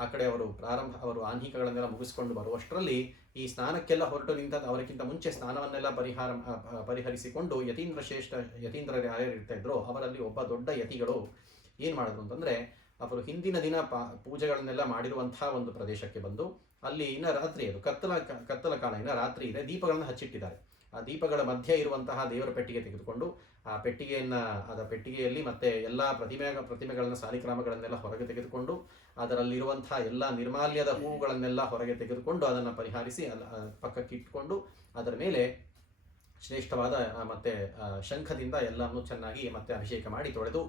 ಆ ಕಡೆ ಅವರು ಆನ್ಹಿಕಗಳನ್ನೆಲ್ಲ ಮುಗಿಸ್ಕೊಂಡು ಬರುವಷ್ಟರಲ್ಲಿ ಈ ಸ್ನಾನಕ್ಕೆಲ್ಲ ಹೊರಟು ನಿಂತ ಅವರಿಗಿಂತ ಮುಂಚೆ ಸ್ನಾನವನ್ನೆಲ್ಲ ಪರಿಹರಿಸಿಕೊಂಡು ಯತೀಂದ್ರರು ಯಾರ್ಯಾರು ಇರ್ತಾ ಇದ್ರೋ ಅವರಲ್ಲಿ ಒಬ್ಬ ದೊಡ್ಡ ಯತಿಗಳು ಏನು ಮಾಡಿದ್ರು ಅಂತಂದರೆ, ಅವರು ಹಿಂದಿನ ದಿನ ಪೂಜೆಗಳನ್ನೆಲ್ಲ ಮಾಡಿರುವಂತಹ ಒಂದು ಪ್ರದೇಶಕ್ಕೆ ಬಂದು ಅಲ್ಲಿ ಇನ್ನು ರಾತ್ರಿ, ಅದು ಕತ್ತಲ ಕಾಲ, ಇನ್ನು ರಾತ್ರಿ ಇದೆ, ದೀಪಗಳನ್ನು ಹಚ್ಚಿಟ್ಟಿದ್ದಾರೆ. ಆ ದೀಪಗಳ ಮಧ್ಯೆ ಇರುವಂತಹ ದೇವರ ಪೆಟ್ಟಿಗೆ ತೆಗೆದುಕೊಂಡು ಆ ಪೆಟ್ಟಿಗೆಯಲ್ಲಿ ಮತ್ತೆ ಎಲ್ಲ ಪ್ರತಿಮೆಗಳನ್ನು, ಸಾಲಿಗ್ರಾಮಗಳನ್ನೆಲ್ಲ ಹೊರಗೆ ತೆಗೆದುಕೊಂಡು ಅದರಲ್ಲಿರುವಂತಹ ಎಲ್ಲ ನಿರ್ಮಾಲ್ಯದ ಹೂವುಗಳನ್ನೆಲ್ಲ ಹೊರಗೆ ತೆಗೆದುಕೊಂಡು ಅದನ್ನು ಪರಿಹರಿಸಿ ಪಕ್ಕಕ್ಕೆ ಇಟ್ಕೊಂಡು ಅದರ ಮೇಲೆ ಶ್ರೇಷ್ಠವಾದ ಮತ್ತೆ ಶಂಖದಿಂದ ಎಲ್ಲವನ್ನು ಚೆನ್ನಾಗಿ ಮತ್ತೆ ಅಭಿಷೇಕ ಮಾಡಿ ತೊಳೆದು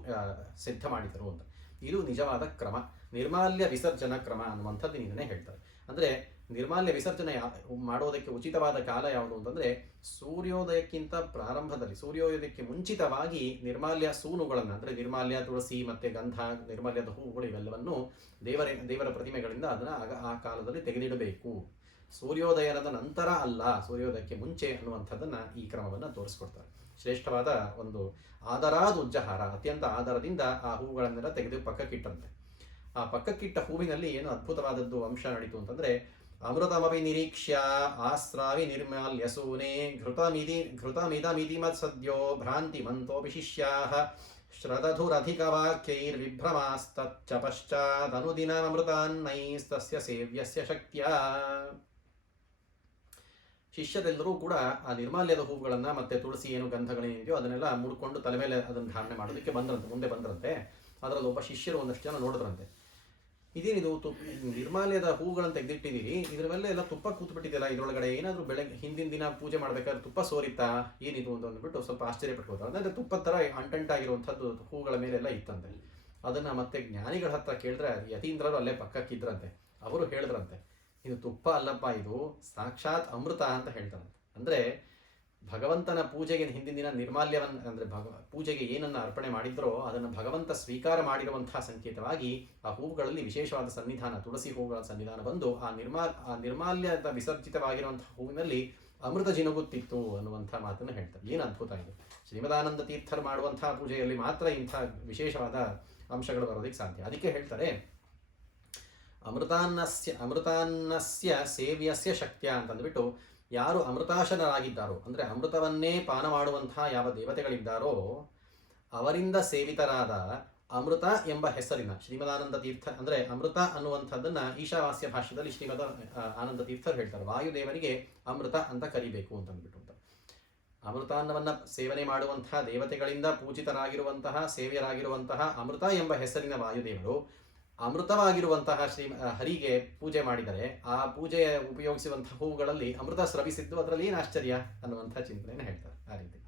ಸಿದ್ಧ ಮಾಡಿದರು ಅಂತ. ಇದು ನಿಜವಾದ ಕ್ರಮ, ನಿರ್ಮಾಲ್ಯ ವಿಸರ್ಜನಾ ಕ್ರಮ ಅನ್ನುವಂಥದ್ದು ಇದನ್ನೇ ಹೇಳ್ತಾರೆ. ಅಂದರೆ ನಿರ್ಮಾಲ್ಯ ವಿಸರ್ಜನೆ ಮಾಡೋದಕ್ಕೆ ಉಚಿತವಾದ ಕಾಲ ಯಾವುದು ಅಂತಂದರೆ ಸೂರ್ಯೋದಯಕ್ಕಿಂತ ಪ್ರಾರಂಭದಲ್ಲಿ, ಸೂರ್ಯೋದಯಕ್ಕೆ ಮುಂಚಿತವಾಗಿ ನಿರ್ಮಾಲ್ಯ ಸೂನುಗಳನ್ನು, ಅಂದರೆ ನಿರ್ಮಾಲ್ಯ, ತುಳಸಿ ಮತ್ತು ಗಂಧ, ನಿರ್ಮಾಲ್ಯದ ಹೂವುಗಳು ಇವೆಲ್ಲವನ್ನು ದೇವರ ಪ್ರತಿಮೆಗಳಿಂದ ಅದನ್ನು ಆ ಕಾಲದಲ್ಲಿ ತೆಗೆದಿಡಬೇಕು. ಸೂರ್ಯೋದಯದ ನಂತರ ಅಲ್ಲ, ಸೂರ್ಯೋದಯಕ್ಕೆ ಮುಂಚೆ ಅನ್ನುವಂಥದ್ದನ್ನು ಈ ಕ್ರಮವನ್ನು ತೋರಿಸ್ಕೊಡ್ತಾರೆ. ಶ್ರೇಷ್ಠವಾದ ಒಂದು ಆದರಾದ ಉಜ್ಜಹಾರ, ಅತ್ಯಂತ ಆದರದಿಂದ ಆ ಹೂವುಗಳನ್ನೆಲ್ಲ ತೆಗೆದು ಪಕ್ಕಕ್ಕಿಟ್ಟಂತೆ. ಆ ಪಕ್ಕಕ್ಕಿಟ್ಟ ಹೂವಿನಲ್ಲಿ ಏನು ಅದ್ಭುತವಾದದ್ದು ಅಂಶ ನಡೀತು ಅಂತಂದರೆ, ಅಮೃತಮಪಿ ನಿರೀಕ್ಷ್ಯ ಆಸ್ರಾವಿ ನಿರ್ಮಾಲ್ಯಸೂನೆ ಘೃತಮಿದಮಿತಿ ಮತ್ಸದ್ಯೋ ಭ್ರಾಂತಿ ಮಂತೋಪಿ ಶಿಷ್ಯಾಃ ಶ್ರದಧುರಧಿಕವಾಕ್ಯೈರ್ವಿಭ್ರಮಾಸ್ತಚ್ಚ ಪಶ್ಚಾದನುದಿನಮೃತಾನ್ನೈಸ್ತಸ್ಯ ಸೇವ್ಯಸ್ಯ ಶಕ್ತ್ಯ. ಶಿಷ್ಯರೆಲ್ಲರೂ ಕೂಡ ಆ ನಿರ್ಮಾಲ್ಯದ ಹೂವುಗಳನ್ನು ಮತ್ತು ತುಳಸಿ ಏನು ಗಂಧಗಳೇನಿದೆಯೋ ಅದನ್ನೆಲ್ಲ ಮುಡ್ಕೊಂಡು ತಲೆ ಮೇಲೆ ಅದನ್ನು ಧಾರಣೆ ಮಾಡೋದಕ್ಕೆ ಮುಂದೆ ಬಂದ್ರಂತೆ. ಅದರಲ್ಲಿ ಒಬ್ಬ ಶಿಷ್ಯರು ಒಂದಷ್ಟು ಜನ ನೋಡಿದ್ರಂತೆ, ಇದೇನಿದು ನಿರ್ಮಾಲ್ಯದ ಹೂವುಗಳನ್ನು ತೆಗೆದಿಟ್ಟಿದ್ದೀರಿ, ಇದ್ರ ಮೇಲೆ ಎಲ್ಲ ತುಪ್ಪ ಕೂತ್ಬಿಟ್ಟಿದೆಯಲ್ಲ, ಇದರೊಳಗಡೆ ಏನಾದರೂ ಹಿಂದಿನ ದಿನ ಪೂಜೆ ಮಾಡಬೇಕಾದ್ರೆ ತುಪ್ಪ ಸೋರಿತ್ತಾ, ಏನಿದು ಅಂತ ಅಂದ್ಬಿಟ್ಟು ಸ್ವಲ್ಪ ಆಶ್ಚರ್ಯಪಟ್ಕೋತಾರೆ. ಅಂದರೆ ತುಪ್ಪದ ಥರ ಅಂಟಂಟಾಗಿರುವಂಥದ್ದು ಹೂವುಗಳ ಮೇಲೆಲ್ಲ ಇತ್ತಂತೆ. ಅದನ್ನು ಮತ್ತೆ ಜ್ಞಾನಿಗಳ ಹತ್ರ ಕೇಳಿದ್ರೆ ಯತೀಂದ್ರರು ಅಲ್ಲೇ ಪಕ್ಕಕ್ಕಿದ್ರಂತೆ. ಅವರು ಹೇಳಿದ್ರಂತೆ, ಇದು ತುಪ್ಪ ಅಲ್ಲಪ್ಪ, ಇದು ಸಾಕ್ಷಾತ್ ಅಮೃತ ಅಂತ ಹೇಳ್ತಾರಂತೆ. ಅಂದರೆ ಭಗವಂತನ ಪೂಜೆಗೆ ಹಿಂದಿನ ದಿನ ನಿರ್ಮಾಲ್ಯವನ್ನು, ಅಂದರೆ ಪೂಜೆಗೆ ಏನನ್ನು ಅರ್ಪಣೆ ಮಾಡಿದ್ರೋ ಅದನ್ನು ಭಗವಂತ ಸ್ವೀಕಾರ ಮಾಡಿರುವಂತಹ ಸಂಕೇತವಾಗಿ ಆ ಹೂವುಗಳಲ್ಲಿ ವಿಶೇಷವಾದ ಸನ್ನಿಧಾನ, ತುಳಸಿ ಹೂವುಗಳ ಸನ್ನಿಧಾನ ಬಂದು ಆ ನಿರ್ಮಾಲ್ಯದ ವಿಸರ್ಜಿತವಾಗಿರುವಂತಹ ಹೂವಿನಲ್ಲಿ ಅಮೃತ ಜಿನುಗುತ್ತಿತ್ತು ಅನ್ನುವಂಥ ಮಾತನ್ನು ಹೇಳ್ತಾರೆ. ಏನು ಅದ್ಭುತ ಇದು! ಶ್ರೀಮದಾನಂದ ತೀರ್ಥರು ಮಾಡುವಂತಹ ಪೂಜೆಯಲ್ಲಿ ಮಾತ್ರ ಇಂಥ ವಿಶೇಷವಾದ ಅಂಶಗಳು ಬರೋದಕ್ಕೆ ಸಾಧ್ಯ. ಅದಕ್ಕೆ ಹೇಳ್ತಾರೆ ಅಮೃತಾನ್ನಸ್ಯ ಸೇವ್ಯಸ್ಯ ಶಕ್ತಿಯ ಅಂತಂದ್ಬಿಟ್ಟು, ಯಾರು ಅಮೃತಾಶನರಾಗಿದ್ದಾರೋ, ಅಂದರೆ ಅಮೃತವನ್ನೇ ಪಾನ ಮಾಡುವಂತಹ ಯಾವ ದೇವತೆಗಳಿದ್ದಾರೋ ಅವರಿಂದ ಸೇವಿತರಾದ ಅಮೃತ ಎಂಬ ಹೆಸರಿನ ಶ್ರೀಮದಾನಂದ ತೀರ್ಥ, ಅಂದರೆ ಅಮೃತ ಅನ್ನುವಂಥದ್ದನ್ನು ಈಶಾವಾಸ್ಯ ಭಾಷ್ಯದಲ್ಲಿ ಶ್ರೀಮದ ಆನಂದ ತೀರ್ಥರು ಹೇಳ್ತಾರೆ, ವಾಯುದೇವನಿಗೆ ಅಮೃತ ಅಂತ ಕರಿಬೇಕು ಅಂತಂದ್ಬಿಟ್ಟು. ಅಮೃತಾನ್ನವನ್ನು ಸೇವನೆ ಮಾಡುವಂತಹ ದೇವತೆಗಳಿಂದ ಪೂಜಿತರಾಗಿರುವಂತಹ ಸೇವ್ಯರಾಗಿರುವಂತಹ ಅಮೃತ ಎಂಬ ಹೆಸರಿನ ವಾಯುದೇವರು ಅಮೃತವಾಗಿರುವಂತಹ ಹರಿಗೆ ಪೂಜೆ ಮಾಡಿದರೆ ಆ ಪೂಜೆ ಉಪಯೋಗಿಸುವಂತಹ ಹೂವುಗಳಲ್ಲಿ ಅಮೃತ ಸ್ರವಿಸಿದ್ದು ಅದರಲ್ಲಿ ಏನು ಆಶ್ಚರ್ಯ ಅನ್ನುವಂಥ ಚಿಂತನೆಯನ್ನು ಹೇಳ್ತಾರೆ. ಆ ರೀತಿ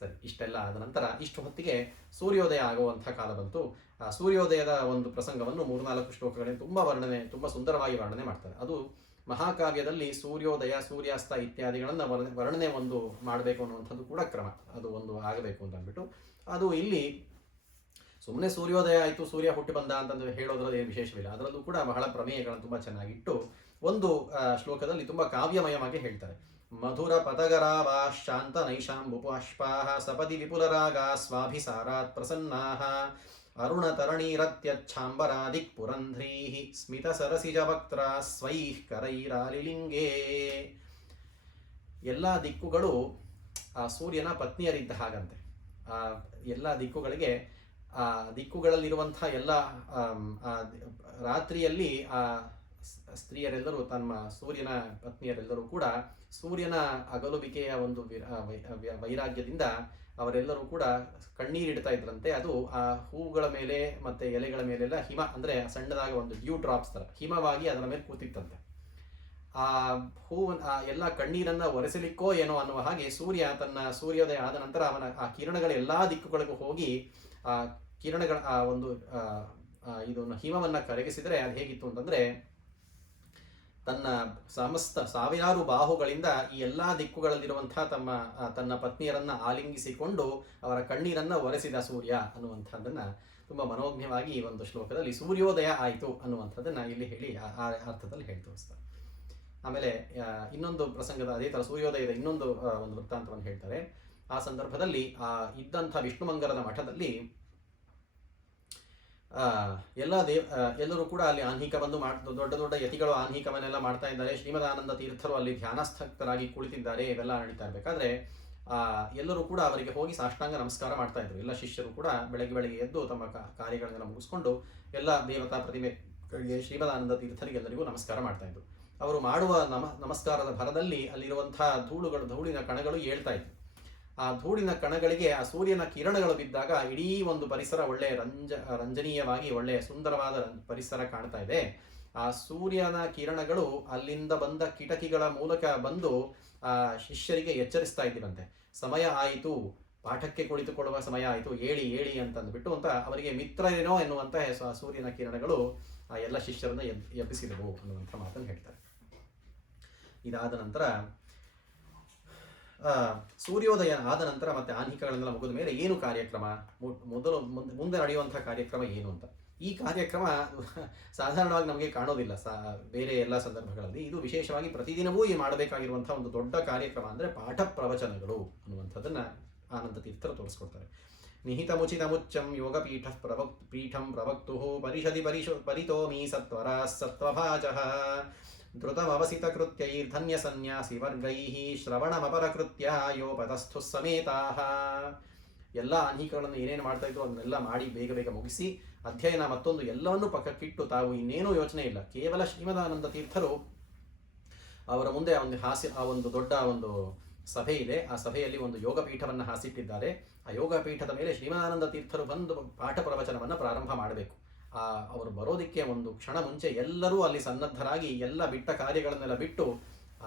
ಸರಿ. ಇಷ್ಟೆಲ್ಲ ಆದ ನಂತರ ಇಷ್ಟು ಹೊತ್ತಿಗೆ ಸೂರ್ಯೋದಯ ಆಗುವಂಥ ಕಾಲ ಬಂತು. ಆ ಸೂರ್ಯೋದಯದ ಒಂದು ಪ್ರಸಂಗವನ್ನು 3-4 ಶ್ಲೋಕಗಳಲ್ಲಿ ತುಂಬ ಸುಂದರವಾಗಿ ವರ್ಣನೆ ಮಾಡ್ತಾರೆ. ಅದು ಮಹಾಕಾವ್ಯದಲ್ಲಿ ಸೂರ್ಯೋದಯ, ಸೂರ್ಯಾಸ್ತ ಇತ್ಯಾದಿಗಳನ್ನು ವರ್ಣನೆ ಒಂದು ಮಾಡಬೇಕು ಅನ್ನುವಂಥದ್ದು ಕೂಡ ಕ್ರಮ, ಅದು ಒಂದು ಆಗಬೇಕು ಅಂತ ಅಂದ್ಬಿಟ್ಟು ಅದು ಇಲ್ಲಿ ಸುಮ್ಮನೆ ಸೂರ್ಯೋದಯ ಆಯಿತು, ಸೂರ್ಯ ಹುಟ್ಟಿ ಬಂದ ಅಂತಂದು ಹೇಳೋದ್ರಲ್ಲಿ ಏನು ವಿಶೇಷವಿಲ್ಲ. ಅದರಲ್ಲೂ ಕೂಡ ಬಹಳ ಪ್ರಮೇಯಗಳನ್ನು ತುಂಬ ಚೆನ್ನಾಗಿಟ್ಟು ಒಂದು ಶ್ಲೋಕದಲ್ಲಿ ತುಂಬ ಕಾವ್ಯಮಯವಾಗಿ ಹೇಳ್ತಾರೆ. ಮಧುರ ಪತಗರಾವಾ ಶಾಂತ ನೈಷಾಂಬುಪಾಶ್ಪಾಃ ಸಪದಿ ವಿಪುಲರಾಗ ಸ್ವಾಭಿಸಾರಾತ್ ಪ್ರಸನ್ನಾಃ ಅರುಣ ತರಣೀರತ್ಯಚ್ಛಾಂಬರಾದಿಕ್ ಪುರಂಧ್ರೀಃ ಸ್ಮಿತ ಸರಸಿಜ ವಕ್ತ್ರ ಸ್ವೈಃ ಕರೈರಾಲಿಲಿಂಗೇ. ಎಲ್ಲ ದಿಕ್ಕುಗಳು ಆ ಸೂರ್ಯನ ಪತ್ನಿಯರಿದ್ದ ಹಾಗಂತೆ. ಆ ಎಲ್ಲ ದಿಕ್ಕುಗಳಲ್ಲಿರುವಂಥ ಎಲ್ಲ ರಾತ್ರಿಯಲ್ಲಿ ಆ ಸ್ತ್ರೀಯರೆಲ್ಲರೂ ತಮ್ಮ ಸೂರ್ಯನ ಪತ್ನಿಯರೆಲ್ಲರೂ ಕೂಡ ಸೂರ್ಯನ ಅಗಲುವಿಕೆಯ ಒಂದು ವೈರಾಗ್ಯದಿಂದ ಅವರೆಲ್ಲರೂ ಕೂಡ ಕಣ್ಣೀರಿಡ್ತಾ ಇದ್ರಂತೆ. ಅದು ಆ ಹೂಗಳ ಮೇಲೆ ಮತ್ತು ಎಲೆಗಳ ಮೇಲೆಲ್ಲ ಹಿಮ, ಅಂದರೆ ಸಣ್ಣದಾಗಿ ಒಂದು ಡ್ಯೂ ಡ್ರಾಪ್ಸ್ ಥರ ಹಿಮವಾಗಿ ಅದರ ಮೇಲೆ ಕೂತಿತ್ತಂತೆ. ಆ ಆ ಎಲ್ಲ ಕಣ್ಣೀರನ್ನು ಒರೆಸಲಿಕ್ಕೋ ಏನೋ ಅನ್ನುವ ಹಾಗೆ ಸೂರ್ಯೋದಯ ಆದ ನಂತರ ಅವನ ಆ ಕಿರಣಗಳ ಎಲ್ಲ ದಿಕ್ಕುಗಳಿಗೂ ಹೋಗಿ ಆ ಕಿರಣಗಳ ಆ ಒಂದು ಇದನ್ನು ಹಿಮವನ್ನು ಕರಗಿಸಿದರೆ ಅದು ಹೇಗಿತ್ತು ಅಂತಂದರೆ, ತನ್ನ ಸಮಸ್ತ ಸಾವಿರಾರು ಬಾಹುಗಳಿಂದ ಈ ಎಲ್ಲ ದಿಕ್ಕುಗಳಲ್ಲಿರುವಂತಹ ತನ್ನ ಪತ್ನಿಯರನ್ನು ಆಲಿಂಗಿಸಿಕೊಂಡು ಅವರ ಕಣ್ಣೀರನ್ನು ಒರೆಸಿದ ಸೂರ್ಯ ಅನ್ನುವಂಥದ್ದನ್ನು ತುಂಬ ಮನೋಜ್ಞವಾಗಿ ಈ ಒಂದು ಶ್ಲೋಕದಲ್ಲಿ ಸೂರ್ಯೋದಯ ಆಯಿತು ಅನ್ನುವಂಥದ್ದನ್ನು ಇಲ್ಲಿ ಹೇಳಿ ಆ ಅರ್ಥದಲ್ಲಿ ಹೇಳಿ ತೋರಿಸ್ತಾರೆ. ಆಮೇಲೆ ಇನ್ನೊಂದು ಪ್ರಸಂಗದ ಅದೇ ಥರ ಸೂರ್ಯೋದಯದ ಇನ್ನೊಂದು ಒಂದು ವೃತ್ತಾಂತವನ್ನು ಹೇಳ್ತಾರೆ. ಆ ಸಂದರ್ಭದಲ್ಲಿ ಇದ್ದಂಥ ವಿಷ್ಣುಮಂಗಲದ ಮಠದಲ್ಲಿ ಎಲ್ಲರೂ ಕೂಡ ಅಲ್ಲಿ ಆನ್ಹಿಕ ಬಂದು ದೊಡ್ಡ ದೊಡ್ಡ ಯತಿಗಳು ಆನ್ಹಿಕವನ್ನೆಲ್ಲ ಮಾಡ್ತಾ ಇದ್ದಾರೆ. ಶ್ರೀಮದಾನಂದ ತೀರ್ಥರು ಅಲ್ಲಿ ಧ್ಯಾನಸ್ಥರಾಗಿ ಕುಳಿತಿದ್ದಾರೆ. ಇವೆಲ್ಲ ನಡೀತಾ ಇರಬೇಕಾದ್ರೆ ಎಲ್ಲರೂ ಕೂಡ ಅವರಿಗೆ ಹೋಗಿ ಸಾಷ್ಟಾಂಗ ನಮಸ್ಕಾರ ಮಾಡ್ತಾ ಇದ್ರು. ಎಲ್ಲ ಶಿಷ್ಯರು ಕೂಡ ಬೆಳಗ್ಗೆ ಎದ್ದು ತಮ್ಮ ಕಾರ್ಯಗಳನ್ನೆಲ್ಲ ಮುಗಿಸ್ಕೊಂಡು ಎಲ್ಲ ದೇವತಾ ಪ್ರತಿಮೆಗಳಿಗೆ ಶ್ರೀಮದಾನಂದ ತೀರ್ಥರಿಗೆಲ್ಲರಿಗೂ ನಮಸ್ಕಾರ ಮಾಡ್ತಾ ಇದ್ರು. ಅವರು ಮಾಡುವ ನಮಸ್ಕಾರದ ಭರದಲ್ಲಿ ಅಲ್ಲಿರುವಂತಹ ಧೂಳಿನ ಕಣಗಳು ಏಳ್ತಾ ಇತ್ತು. ಆ ಧೂಳಿನ ಕಣಗಳಿಗೆ ಆ ಸೂರ್ಯನ ಕಿರಣಗಳು ಬಿದ್ದಾಗ ಇಡೀ ಒಂದು ಪರಿಸರ ಒಳ್ಳೆಯ ರಂಜನೀಯವಾಗಿ ಒಳ್ಳೆಯ ಸುಂದರವಾದ ಪರಿಸರ ಕಾಣ್ತಾ ಇದೆ. ಆ ಸೂರ್ಯನ ಕಿರಣಗಳು ಅಲ್ಲಿಂದ ಬಂದ ಕಿಟಕಿಗಳ ಮೂಲಕ ಬಂದು ಆ ಶಿಷ್ಯರಿಗೆ ಎಚ್ಚರಿಸ್ತಾ ಇದ್ದೀರಂತೆ. ಸಮಯ ಆಯಿತು, ಪಾಠಕ್ಕೆ ಕುಳಿತುಕೊಳ್ಳುವ ಸಮಯ ಆಯಿತು, ಏಳಿ ಅಂತಂದ್ಬಿಟ್ಟು ಅಂತ ಅವರಿಗೆ ಮಿತ್ರರೇನೋ ಎನ್ನುವಂತಹ ಸೂರ್ಯನ ಕಿರಣಗಳು ಆ ಎಲ್ಲ ಶಿಷ್ಯರನ್ನ ಎಬ್ಬಿಸಿದವು ಅನ್ನುವಂಥ ಮಾತನ್ನು ಹೇಳ್ತಾರೆ. ಇದಾದ ನಂತರ ಸೂರ್ಯೋದಯ ಆದ ನಂತರ ಮತ್ತೆ ಆನ್ಹಿಕಗಳನ್ನೆಲ್ಲ ಮುಗಿದ ಮೇಲೆ ಏನು ಕಾರ್ಯಕ್ರಮ, ಮುಂದೆ ನಡೆಯುವಂತಹ ಕಾರ್ಯಕ್ರಮ ಏನು ಅಂತ. ಈ ಕಾರ್ಯಕ್ರಮ ಸಾಧಾರಣವಾಗಿ ನಮಗೆ ಕಾಣೋದಿಲ್ಲ ಬೇರೆ ಎಲ್ಲ ಸಂದರ್ಭಗಳಲ್ಲಿ. ಇದು ವಿಶೇಷವಾಗಿ ಪ್ರತಿದಿನವೂ ಮಾಡಬೇಕಾಗಿರುವಂತಹ ಒಂದು ದೊಡ್ಡ ಕಾರ್ಯಕ್ರಮ ಅಂದರೆ ಪಾಠ ಪ್ರವಚನಗಳು ಅನ್ನುವಂಥದ್ದನ್ನು ಆನಂದ ತೀರ್ಥರು ತೋರಿಸ್ಕೊಡ್ತಾರೆ. ನಿಹಿತ ಮುಚಿತ ಮುಚ್ಚಂ ಯೋಗಪೀಠ ಪೀಠಂ ಪ್ರವಕ್ತು ಪರಿಷದಿ ಪರಿತೋಮಿ ಸತ್ವರ ಸತ್ವಭಾಜಃ ಧೃತಮವಸಿತ ಕೃತ್ಯೈರ್ಧನ್ಯ ಸನ್ಯಾಸಿ ವರ್ಗೈಃ ಶ್ರವಣಮಪರಕೃತ್ಯ ಯೋಪತಸ್ಥು ಸಮೇತಾಃ. ಎಲ್ಲ ಆನ್ಹಿಕಗಳನ್ನು ಏನೇನು ಮಾಡ್ತಾ ಇದ್ರು ಅದನ್ನೆಲ್ಲ ಮಾಡಿ ಬೇಗ ಮುಗಿಸಿ ಅಧ್ಯಯನ ಮತ್ತೊಂದು ಎಲ್ಲವನ್ನೂ ಪಕ್ಕಕ್ಕಿಟ್ಟು ತಾವು ಇನ್ನೇನೂ ಯೋಚನೆ ಇಲ್ಲ, ಕೇವಲ ಶ್ರೀಮದಾನಂದ ತೀರ್ಥರು ಅವರ ಮುಂದೆ ಒಂದು ದೊಡ್ಡ ಒಂದು ಸಭೆ ಇದೆ. ಆ ಸಭೆಯಲ್ಲಿ ಒಂದು ಯೋಗ ಪೀಠವನ್ನು ಹಾಸಿಟ್ಟಿದ್ದಾರೆ. ಆ ಯೋಗ ಪೀಠದ ಮೇಲೆ ಶ್ರೀಮದಾನಂದ ತೀರ್ಥರು ಬಂದು ಪಾಠ ಪ್ರವಚನವನ್ನು ಪ್ರಾರಂಭ ಮಾಡಬೇಕು. ಅವರು ಬರೋದಕ್ಕೆ ಒಂದು ಕ್ಷಣ ಮುಂಚೆ ಎಲ್ಲರೂ ಅಲ್ಲಿ ಸನ್ನದ್ಧರಾಗಿ ಎಲ್ಲ ಬಿಟ್ಟ ಕಾರ್ಯಗಳನ್ನೆಲ್ಲ ಬಿಟ್ಟು